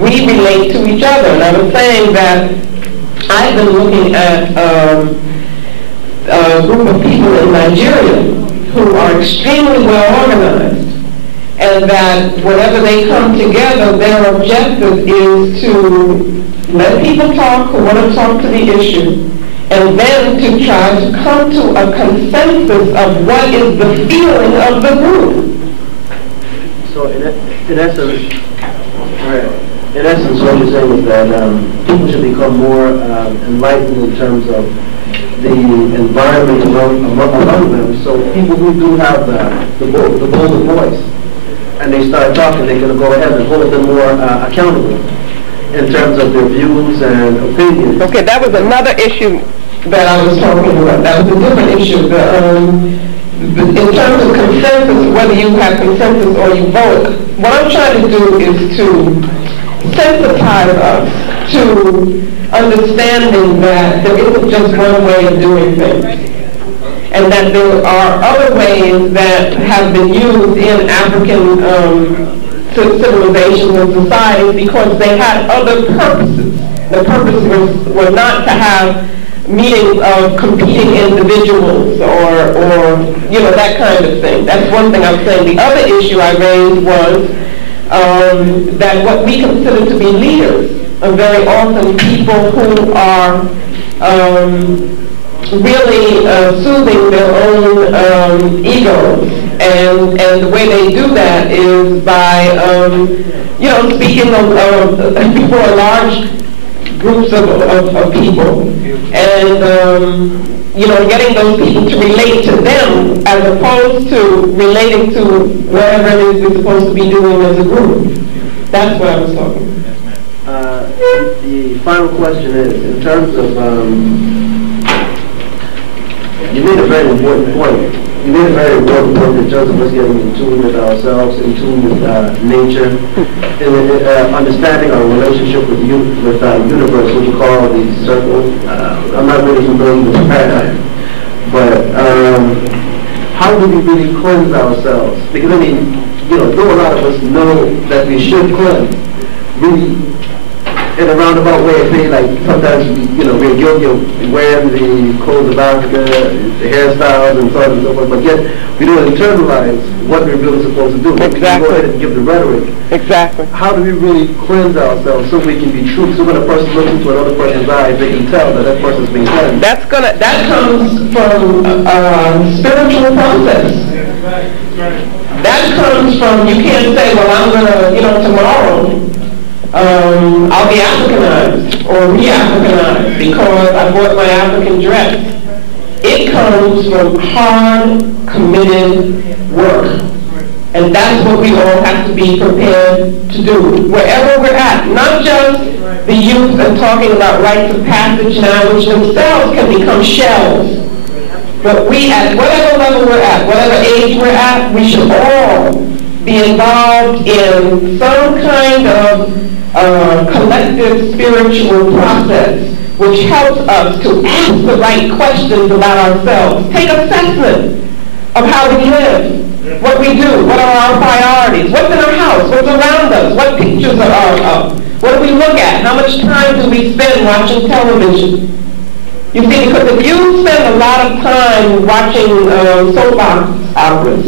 we relate to each other? And I was saying that I've been looking at a group of people in Nigeria who are extremely well organized, and that whenever they come together, their objective is to let people talk who want to talk to the issue, and then to try to come to a consensus of what is the feeling of the group. So in essence, what you're saying is that people should become more enlightened in terms of the environment among them. So people who do have the bolder voice, and they start talking, they're going to go ahead and hold them more accountable in terms of their views and opinions. Okay, that was another issue that I was talking about. That was a different issue. In terms of consensus, whether you have consensus or you vote, what I'm trying to do is to sensitize us to understanding that there isn't just one way of doing things, and that there are other ways that have been used in African civilizations and societies because they had other purposes. The purpose was not to have meetings of competing individuals or that kind of thing. That's one thing I'm saying. The other issue I raised was that what we consider to be leaders are very often people who are really soothing their own egos, and the way they do that is by speaking before large groups of people, and getting those people to relate to them as opposed to relating to whatever it is we're supposed to be doing as a group. That's what I was talking about. The final question is, in terms of, you made a very important point you made a very important point in terms of us getting in tune with ourselves, in tune with nature, and understanding our relationship with the universe, what you call the circle. I'm not really familiar with the paradigm, but how do we really cleanse ourselves? Because I mean, though a lot of us know that we should cleanse, really, in a roundabout way of saying, like, sometimes, we're guilty of wearing the clothes of Africa, the hairstyles, and so on and so forth, but yet we don't internalize what we're really supposed to do. Exactly. We can go ahead and give the rhetoric. Exactly. How do we really cleanse ourselves so we can be true? So when a person looks into another person's eyes, they can tell that that person's being cleansed. That comes from spiritual process. That comes from, you can't say, well, I'm going to, tomorrow, I'll be Africanized or re-Africanized because I bought my African dress. It comes from hard, committed work. And that's what we all have to be prepared to do, wherever we're at. Not just the youth and talking about rites of passage now, which themselves can become shells. But we, at whatever level we're at, whatever age we're at, we should all be involved in some kind of collective spiritual process which helps us to ask the right questions about ourselves. Take assessment of how we live, what we do, what are our priorities, what's in our house, what's around us, what pictures are up, what do we look at, how much time do we spend watching television. You see, because if you spend a lot of time watching soap operas,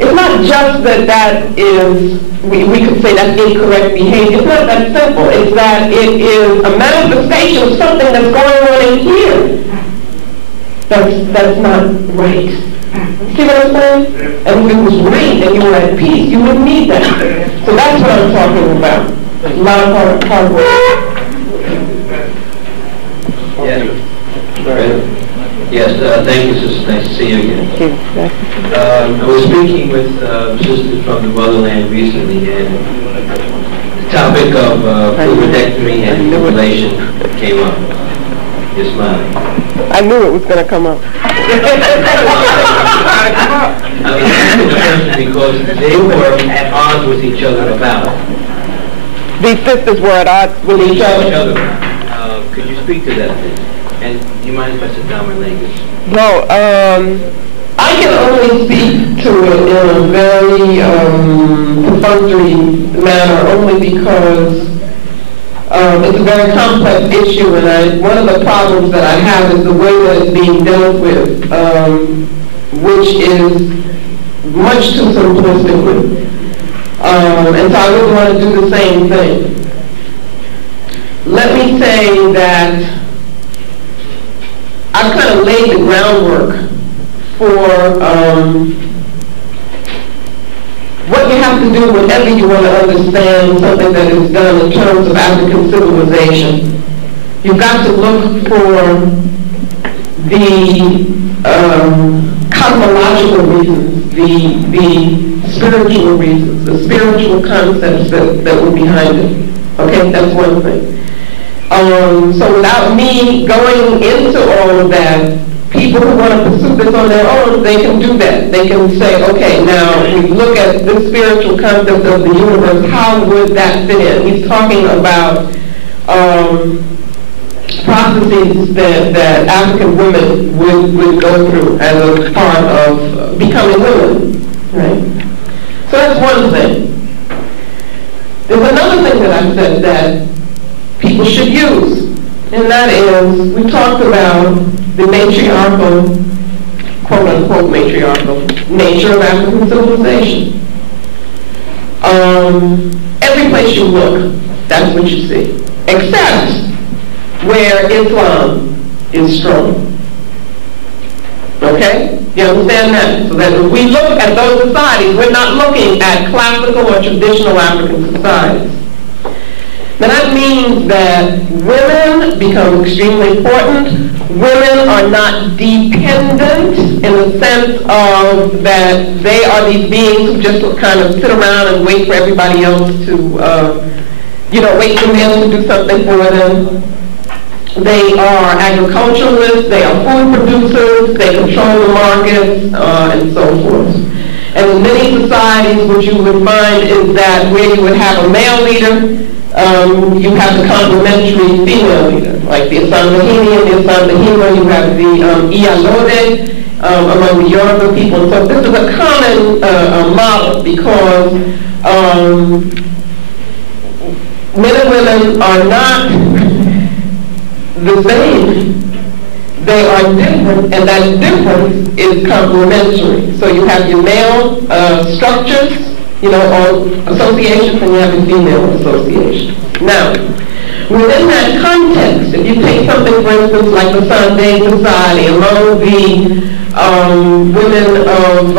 it's not just that is, we could say that's incorrect behavior. It's not that simple. It's that it is a manifestation of something that's going on in here that's not right. See what I'm saying? And if it was right and you were at peace, you wouldn't need that. So that's what I'm talking about. A lot of hard work. Yeah. Yes, thank you, sister. Nice to see you again. I was speaking with sisters from the motherland recently, and the topic of fluidectomy and mutilation came up. You're smiling. I knew it was going to come up. I was asking the question because they were at odds with each other about it. These sisters were at odds with each other. Could you speak to that, please? And do you mind if I sit down my language? No, I can only speak to it in a very perfunctory manner, only because it's a very complex issue, and one of the problems that I have is the way that it's being dealt with, which is much too simplistically. And so I wouldn't want to do the same thing. Let me say that I've kind of laid the groundwork for what you have to do whenever you want to understand something that is done in terms of African civilization. You've got to look for the cosmological reasons, the spiritual reasons, the spiritual concepts that were behind it. Okay, that's one thing. So without me going into all of that, people who want to pursue this on their own, they can do that. They can say, okay, now we look at this spiritual concept of the universe, how would that fit in? He's talking about processes that African women would go through as a part of becoming women, right? So that's one thing. There's another thing that I said that people should use, and that is, we talked about the matriarchal, quote-unquote matriarchal, nature of African civilization. Every place you look, that's what you see, except where Islam is strong. Okay? You understand that? So that if we look at those societies, we're not looking at classical or traditional African societies. Now that means that women become extremely important. Women are not dependent in the sense of that they are these beings who just kind of sit around and wait for everybody else to, wait for men to do something for them. They are agriculturalists, they are food producers, they control the markets, and so forth. And in many societies, what you would find is that where you would have a male leader, you have the complementary female leader, like the Asambahini and the Asambahima. You have the Iyalode among the Yoruba people. So this is a common model because men and women are not the same. They are different, and that difference is complementary. So you have your male structures, or associations, and you have your female associations. Now, within that context, if you take something, for instance, like the Sunday Society, among the women of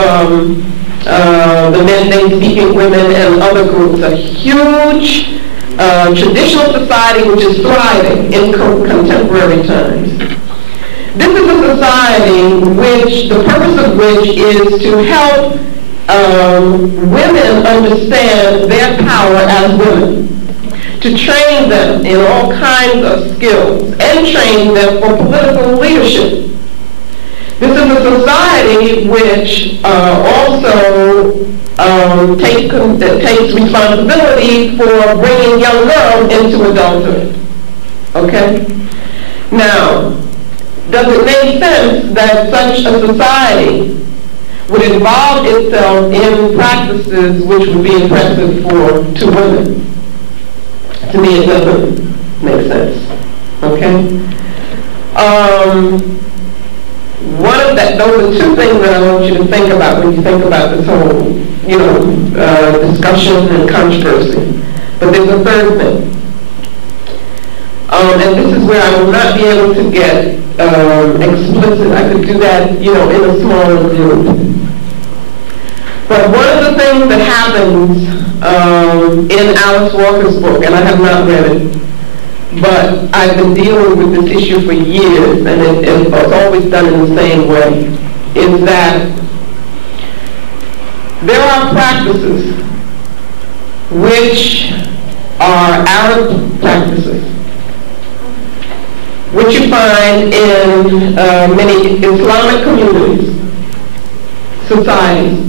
the Mende-speaking women and other groups, a huge traditional society which is thriving in contemporary times. This is a society which, the purpose of which is to help women understand their power as women, to train them in all kinds of skills and train them for political leadership. This is a society which also takes responsibility for bringing young girls into adulthood. Okay? Now, does it make sense that such a society would involve itself in practices which would be oppressive to women? To me, it doesn't make sense. Okay? Those are two things that I want you to think about when you think about this whole, discussion and controversy. But there's a third thing. And this is where I will not be able to get explicit. I could do that, in a smaller group. But one of the things that happens in Alice Walker's book, and I have not read it, but I've been dealing with this issue for years, and it's always done in the same way, is that there are practices which are Arab practices, which you find in many Islamic communities, societies,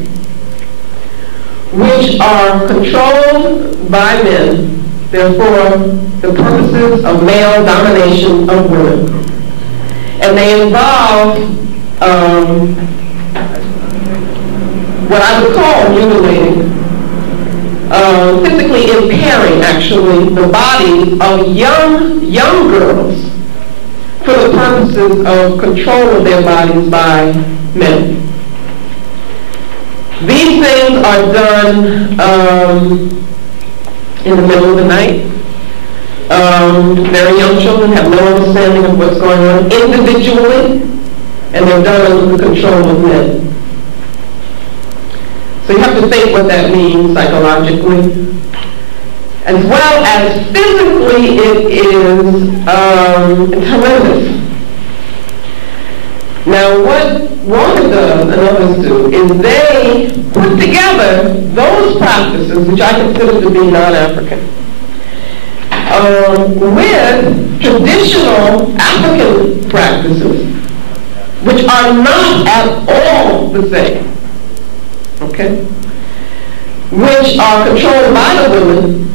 which are controlled by men, therefore the purposes of male domination of women. And they involve what I would call mutilating, physically impairing, actually, the bodies of young girls for the purposes of control of their bodies by men. These things are done in the middle of the night. Very young children have no understanding of what's going on individually, and they're done under the control of men. So you have to think what that means psychologically. As well as physically, it is horrendous. Now, what Walker does and others do is they put together those practices, which I consider to be non-African, with traditional African practices, which are not at all the same, okay? Which are controlled by the women,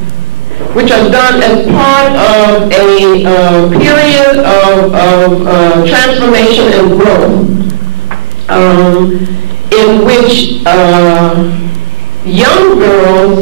which are done as part of a period of transformation and growth, in which young girls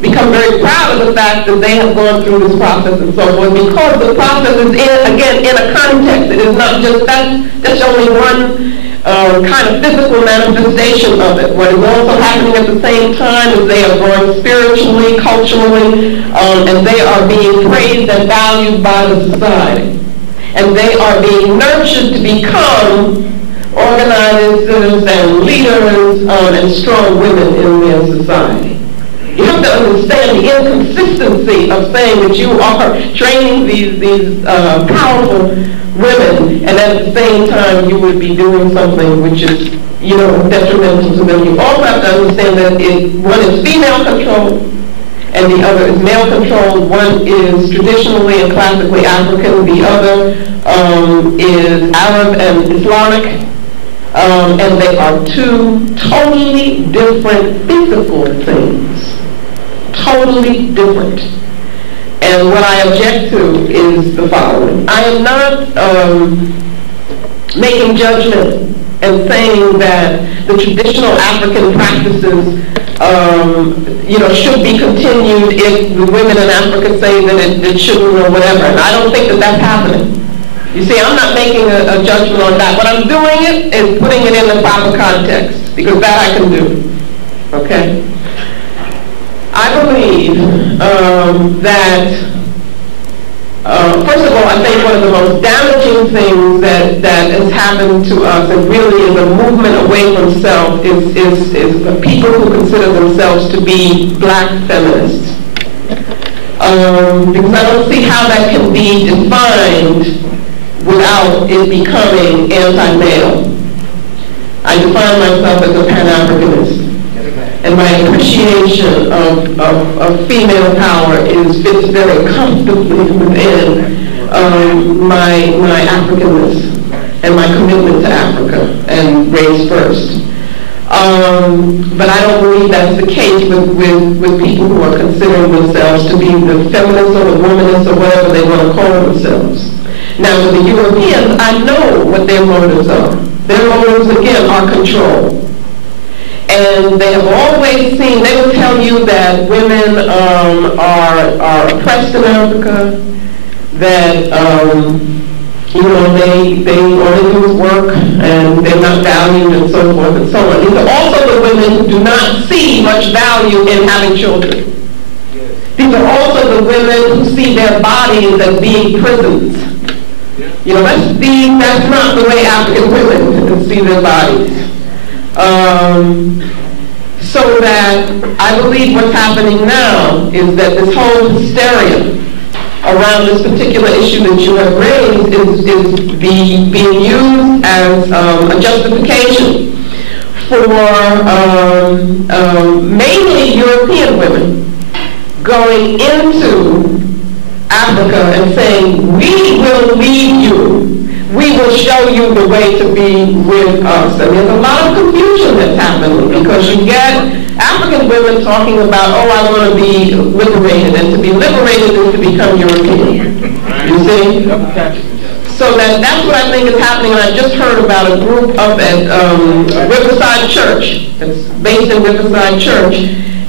become very proud of the fact that they have gone through this process and so forth, because the process is, in a context. It is not just, that's only one kind of physical manifestation of it. What is also happening at the same time is they are growing spiritually, culturally, and they are being praised and valued by the society. And they are being nurtured to become organizers and leaders and strong women in their society. You have to understand the inconsistency of saying that you are training these powerful women, and at the same time you would be doing something which is, detrimental to them. You also have to understand that one is female controlled, and the other is male-controlled. One is traditionally and classically African. The other is Arab and Islamic. And they are two totally different physical things. Totally different. And what I object to is the following. I am not making judgment and saying that the traditional African practices should be continued if the women in Africa say that it shouldn't or whatever. And I don't think that that's happening. You see, I'm not making a judgment on that. What I'm doing is putting it in the proper context, because that I can do. Okay? I believe that, first of all, I think one of the most damaging things that has happened to us, and really is a movement away from self, is people who consider themselves to be black feminists. Because I don't see how that can be defined without it becoming anti-male. I define myself as a Pan-Africanist. And my appreciation of female power fits very comfortably within my Africanness and my commitment to Africa and race first. But I don't believe that's the case with people who are considering themselves to be the feminists or the womanists or whatever they want to call themselves. Now, with the Europeans, I know what their motives are. Their motives, again, are control. And they have always seen, they will tell you that women are oppressed in Africa, that, they only do is work, and they're not valued, and so forth and so on. These are also the women who do not see much value in having children. These are also the women who see their bodies as being prisons. That's not the way African women see their bodies. So that I believe what's happening now is that this whole hysteria around this particular issue that you have raised is being used as a justification for mainly European women going into Africa and saying, we will lead you. We will show you the way to be with us. And there's a lot of confusion that's happening because you get African women talking about, oh, I want to be liberated. And to be liberated is to become European. You see? So that's what I think is happening. And I just heard about a group up at Riverside Church. It's based in Riverside Church.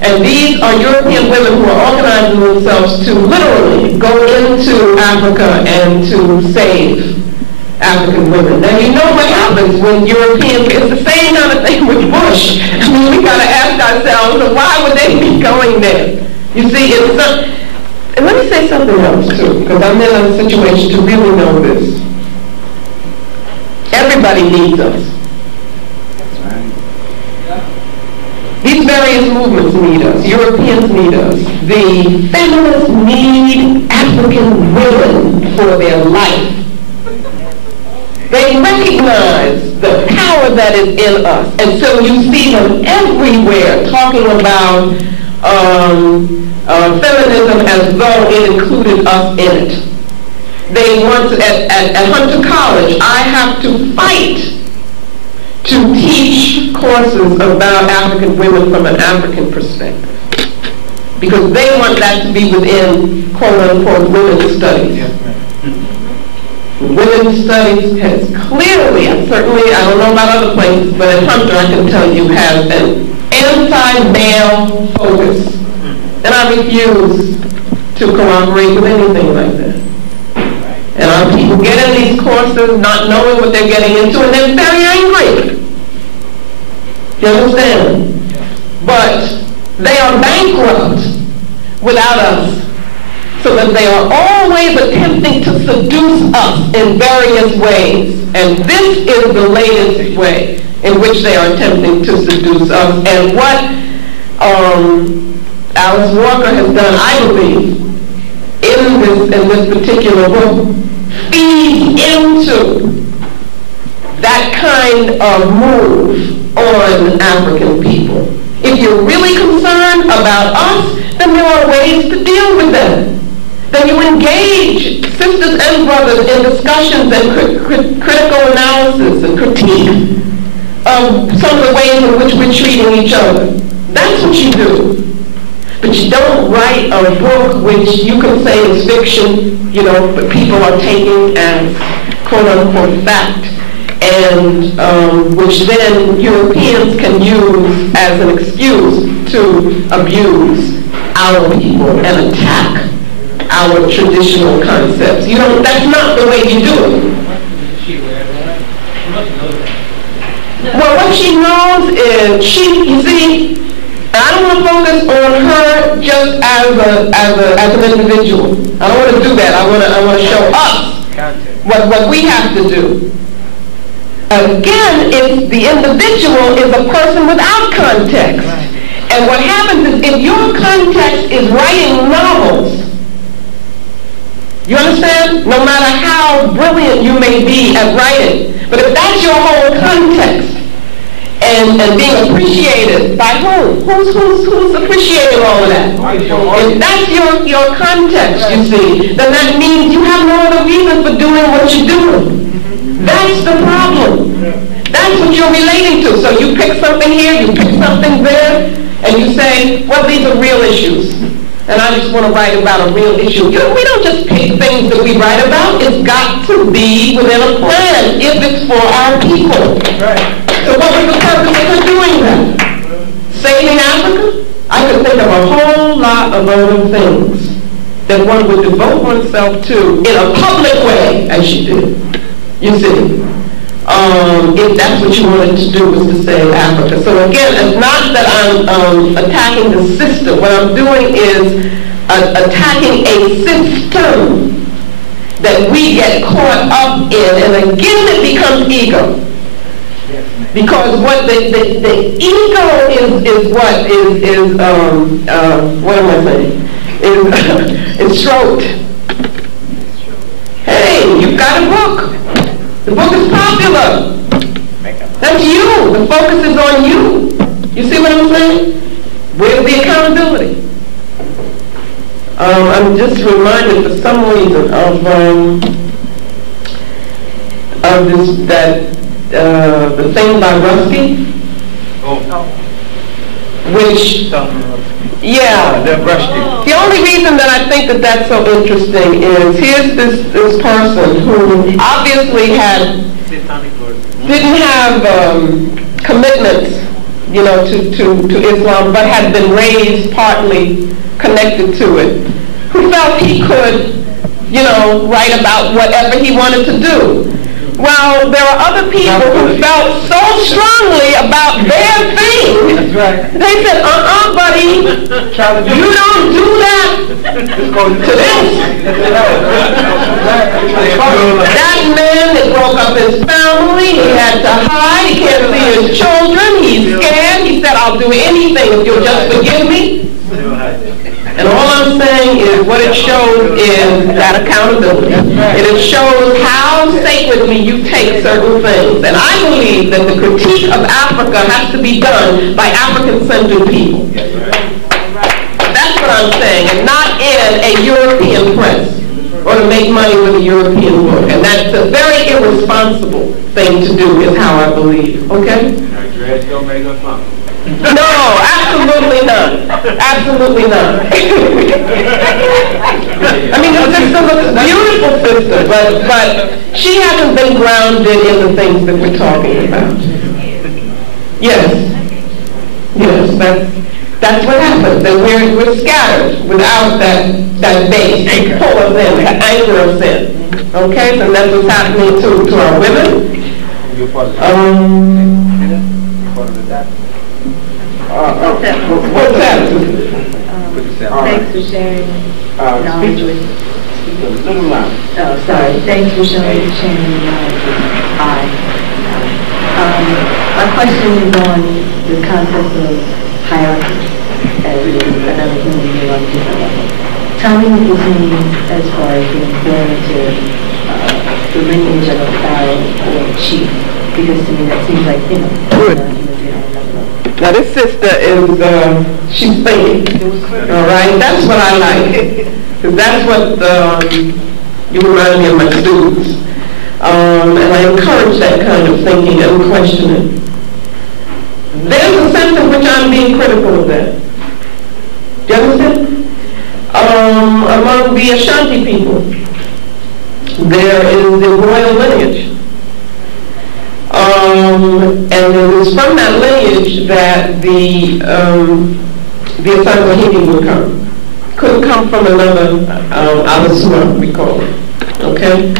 And these are European women who are organizing themselves to literally go into Africa and to save African women. Now, you know what happens when Europeans, it's the same kind of thing with Bush. I mean, we got to ask ourselves, why would they be going there? You see, and let me say something else, too, because I'm in a situation to really know this. Everybody needs us. These various movements need us. Europeans need us. The feminists need African women for their life. They recognize the power that is in us. And so you see them everywhere talking about feminism as though it included us in it. They want to, at Hunter College, I have to fight to teach courses about African women from an African perspective. Because they want that to be within, quote-unquote, women's studies. Women's studies has clearly, and certainly, I don't know about other places, but at Hunter I can tell you has an anti-male focus. And I refuse to cooperate with anything like that. And our people get in these courses not knowing what they're getting into, and they're very angry. You understand? But they are bankrupt without us, so that they are always attempting to seduce us in various ways. And this is the latest way in which they are attempting to seduce us. And what Alice Walker has done, I believe, in this particular book, feeds into that kind of move on African people. If you're really concerned about us, then there are ways to deal with them. Then you engage sisters and brothers in discussions and critical analysis and critique of some of the ways in which we're treating each other. That's what you do. But you don't write a book which you can say is fiction, you know, but people are taking as quote-unquote fact, and which then Europeans can use as an excuse to abuse our people and attack our traditional concepts. You know, that's not the way you do it. Well, what she knows is you see, I don't want to focus on her just as an individual. I don't want to do that. I want to show us what we have to do. Again, if the individual is a person without context, and what happens is if your context is writing novels, you understand? No matter how brilliant you may be at writing, but if that's your whole context, and being appreciated by whom? Who's appreciating all of that? If that's your context, you see, then that means you have no other reason for doing what you're doing. That's the problem. That's what you're relating to. So you pick something here, you pick something there, and you say, well, these are real issues. And I just want to write about a real issue. You know, we don't just pick things that we write about. It's got to be within a plan if it's for our people. Right. So what was the purpose of her doing that? Saving Africa? I could think of a whole lot of other things that one would devote oneself to in a public way, as she did. You see, if that's what you wanted to do, was to save Africa. So again, it's not that I'm attacking the system. What I'm doing is attacking a system that we get caught up in, and again it becomes ego. Because what the ego is what am I saying? Is stroked. Hey, you've got a book. The book is popular. That's you. The focus is on you. You see what I'm saying? Where's the accountability? I'm just reminded for some reason of this the thing by Rusty, which, yeah, the only reason that I think that that's so interesting is here's this person who obviously didn't have commitments, you know, to Islam, but had been raised partly connected to it, who felt he could, you know, write about whatever he wanted to do. Well, there are other people who felt so strongly about their thing. That's right. They said, buddy, you don't do that to this. That man that broke up his family, he had to hide, he can't see his children, he's scared. He said, I'll do anything if you'll just forgive me. And all I'm saying is what it shows is that accountability. It shows how sacredly you take certain things. And I believe that the critique of Africa has to be done by African-centered people. That's what I'm saying, and not in a European press or to make money with a European book. And that's a very irresponsible thing to do, is how I believe. Okay? Don't make us money. No, absolutely not. Absolutely not. I mean, the system is a beautiful system, but she hasn't been grounded in the things that we're talking about. Yes. Yes, that's what happens. That we're scattered without that base to pull us in, to anchor us in. Okay, so that's what's happening to our women. What's that? Thanks for sharing knowledge with Little line. Oh, sorry. Thanks for sharing knowledge with my question is on the concept of hierarchy as another human being on a different level. Tell me what this means as far as being born into the lineage of a pharaoh or a chief, because to me that seems like, you know, Now this sister is, she's thinking, all right? That's what I like, because that's what you remind me of my students. And I encourage that kind of thinking and questioning. There's a sense in which I'm being critical of that. Do you understand? Among the Ashanti people, there is the royal lineage. And it was from that lineage that the Swahili would come. Couldn't come from another Alasua, we call it. Okay?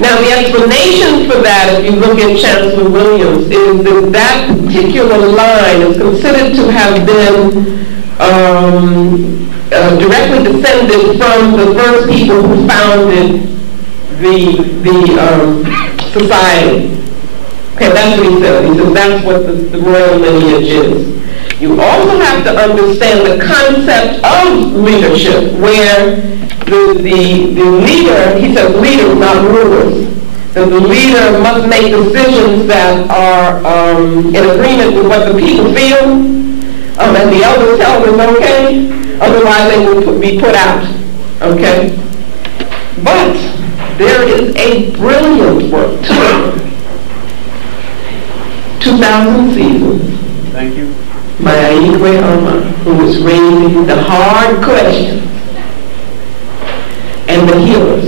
Now the explanation for that, if you look at Chancellor Williams, is that that particular line is considered to have been directly descended from the first people who founded the society. Okay, that's what he says. He says that's what the royal lineage is. You also have to understand the concept of leadership, where the leader, he says leaders, not rulers, that the leader must make decisions that are in agreement with what the people feel, and the elders tell them it's okay, otherwise they will be put out, okay? But there is a brilliant work, 2,000 Seasons. Thank you. By Igwe Oma, who is raising the hard questions, and the healers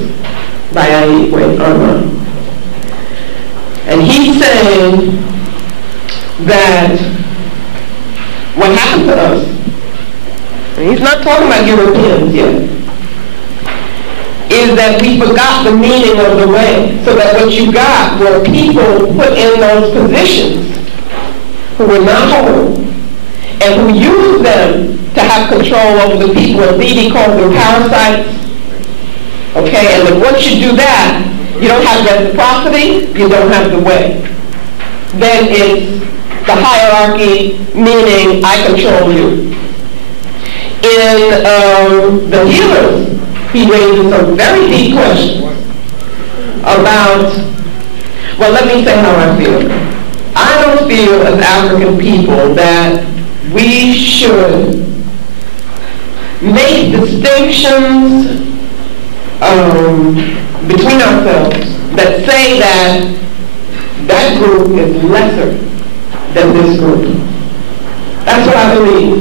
by Igwe Oma. And he's saying that what happened to us, and he's not talking about Europeans yet, is that we forgot the meaning of the way, so that what you got were people put in those positions who were not whole, and who used them to have control over the people, and Didi calls them parasites. Okay, and then once you do that, you don't have reciprocity, you don't have the way. Then it's the hierarchy, meaning I control you. In the healers, he raises some very deep questions about, well, let me say how I feel. I don't feel as African people that we should make distinctions between ourselves that say that that group is lesser than this group. That's what I believe.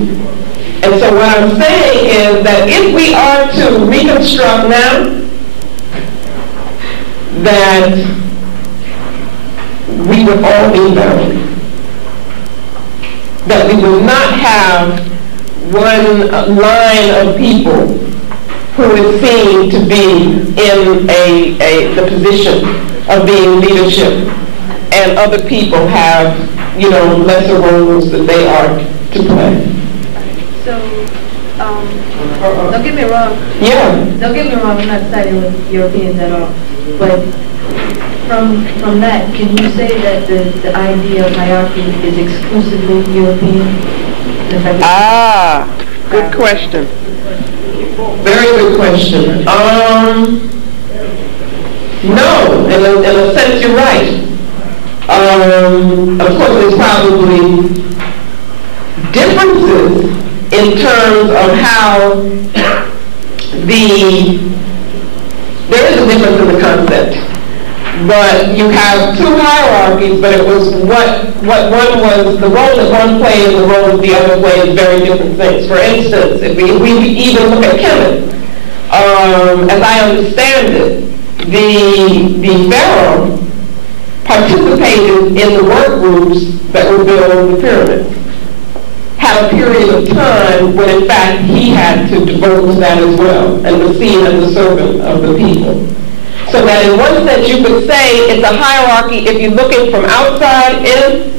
And so what I'm saying is that if we are to reconstruct now, that we would all be bound. That we would not have one line of people who is seen to be in the position of being leadership, and other people have, lesser roles that they are to play. So, don't get me wrong. Yeah. Don't get me wrong, I'm not siding with Europeans at all. But from that, can you say that the idea of hierarchy is exclusively European? Good question. Very good question. No, in a sense you're right. Of course there's probably differences in terms of how there is a difference in the concept. But you have two hierarchies, but it was what one was, the role that one played and the role that the other played, very different things. For instance, if we even look at chemists, as I understand it, the pharaoh participated in the work groups that were building the pyramids. Had a period of time when in fact he had to devote to that as well, and was seen as a servant of the people. So that in one sense you could say it's a hierarchy if you're looking from outside in.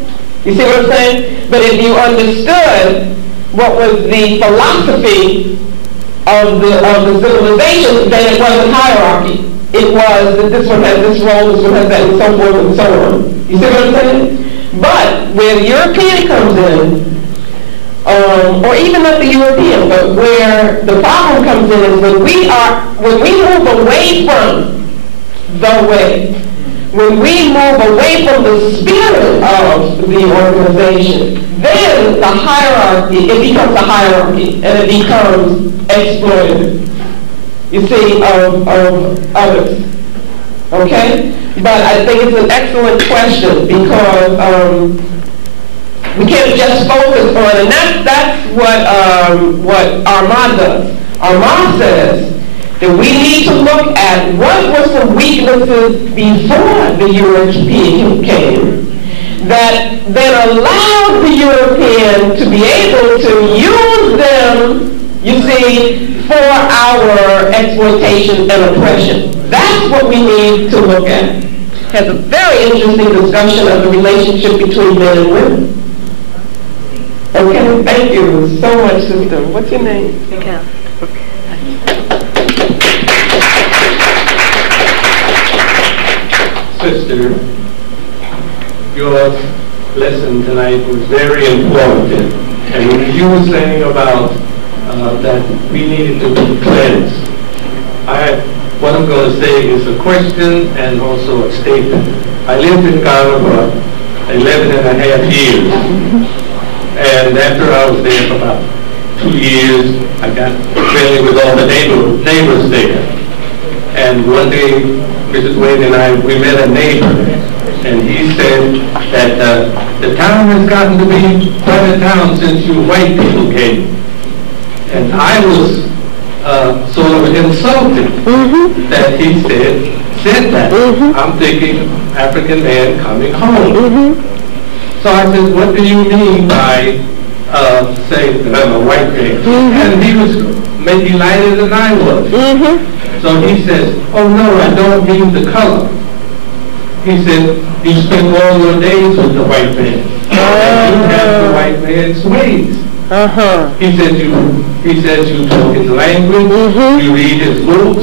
You see what I'm saying? But if you understood what was the philosophy of the civilization, then it wasn't hierarchy. It was that this one has this role, this one has that, and so forth and so on. You see what I'm saying? But where the European comes in, or even not the European, but where the problem comes in is when we move away from the way, when we move away from the spirit of the organization, then the hierarchy, it becomes a hierarchy, and it becomes exploitative, you see, of others. Okay? But I think it's an excellent question because we can't just focus on, and that's what Armand does. Armand says that we need to look at what were some weaknesses before the European came that then allowed the European to be able to use them, you see, for our exploitation and oppression. That's what we need to look at. Has a very interesting discussion of the relationship between men and women. Okay, thank you so much, sister. What's your name? Okay. Sister, your lesson tonight was very informative. And when you were saying about that we needed to be cleansed, what I'm going to say is a question and also a statement. I lived in Ghana for 11.5 years. And after I was there for about 2 years, I got friendly with all the neighbors there. And one day, Mrs. Wade and I, we met a neighbor, and he said that the town has gotten to be quite a town since you white people came. And I was sort of insulted that he said that. I'm thinking African man coming home. So I said, what do you mean by saying that I'm a white man? And he was maybe lighter than I was. So he says, oh no, I don't mean the color. He said, you spend all your days with the white man. And you have the white man's ways. He says you talk his language, you read his books,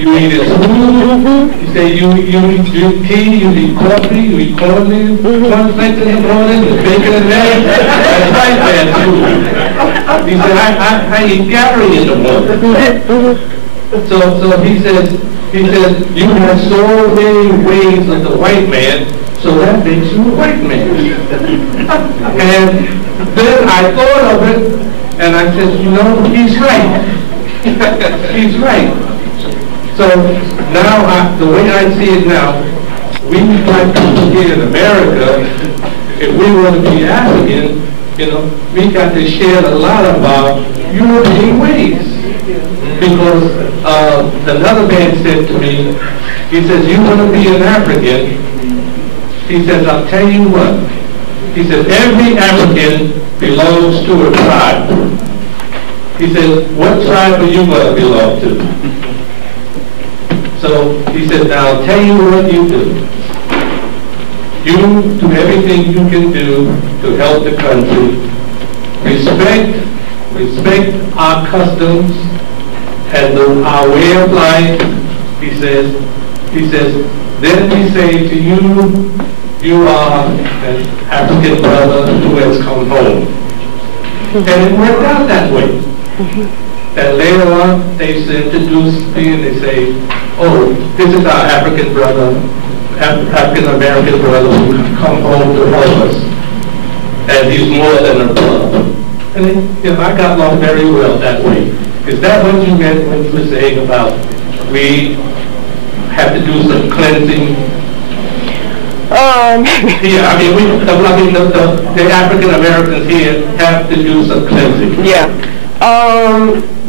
you eat his food. He said you drink tea, you eat coffee, you eat cornmeal, cornflakes in the morning, and bacon and eggs. That's white man food. He said I eat Gary in the morning. So he says you have so many ways of the white man, so that makes you a white man. And then I thought of it, and I said, you know, he's right. He's right. So now, the way I see it now, we black people here in America, if we want to be African, you know, we got to share a lot of our European ways. Because another man said to me, he says, you want to be an African? He says, I'll tell you what. He says, every African belongs to a tribe. He says, what tribe are you going to belong to? So he says, now I'll tell you what you do. You do everything you can do to help the country. Respect our customs and our way of life. He says, then we say to you, you are an African brother who has come home. And it worked out that way. That later on, they introduce me and they say, oh, this is our African brother, African-American brother who come home to help us. And he's more than a brother. And I got along very well that way. Is that what you meant when you were saying about we have to do some cleansing? Yeah, I mean, the African Americans here have to do some cleansing. Yeah,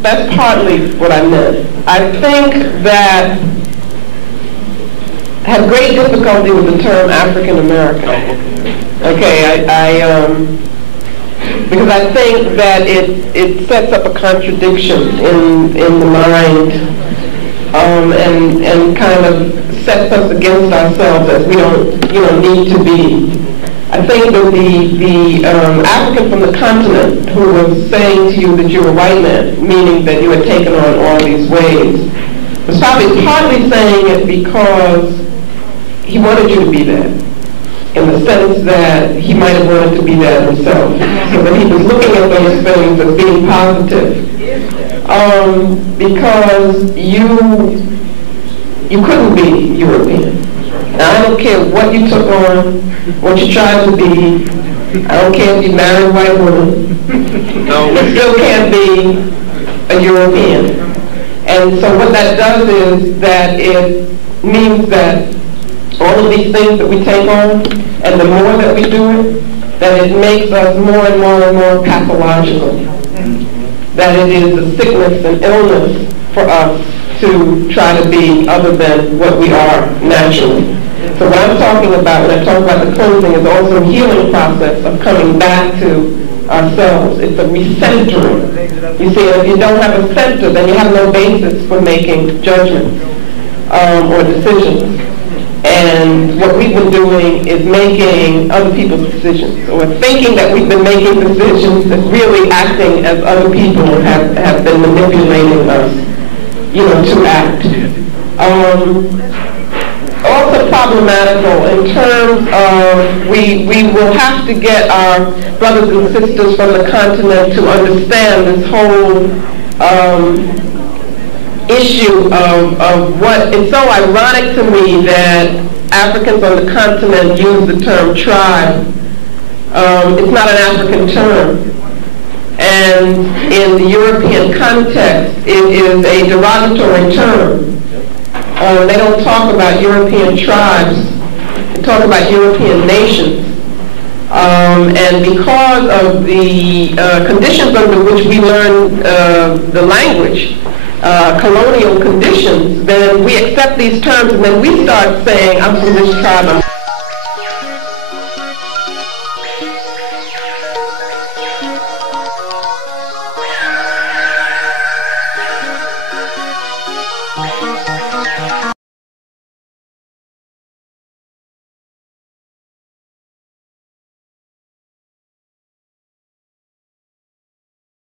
that's partly what I meant. I think that I have great difficulty with the term African American. Okay, because I think that it sets up a contradiction in the mind, and kind of sets us against ourselves as we don't need to be. I think that the African from the continent who was saying to you that you were a white man, meaning that you had taken on all these ways, was probably partly saying it because he wanted you to be that, in the sense that he might have wanted to be that himself. So that he was looking at those things as being positive. Because you couldn't be European. Now, I don't care what you took on, what you tried to be. I don't care if you married a white woman. You still can't be a European. And so what that does is that it means that all of these things that we take on, and the more that we do it, that it makes us more and more and more pathological. That it is a sickness and illness for us to try to be other than what we are naturally. So what I'm talking about when I talk about the cleansing is also a healing process of coming back to ourselves. It's a recentering. You see, if you don't have a center, then you have no basis for making judgments or decisions. And what we've been doing is making other people's decisions, or thinking that we've been making decisions that's really acting as other people have been manipulating us, to act. Also problematical in terms of we will have to get our brothers and sisters from the continent to understand this whole issue of what, it's so ironic to me that Africans on the continent use the term tribe. It's not an African term. And in the European context, it is a derogatory term. They don't talk about European tribes. They talk about European nations. And because of the conditions under which we learn the language, colonial conditions, then we accept these terms and then we start saying, I'm from this tribe, I'm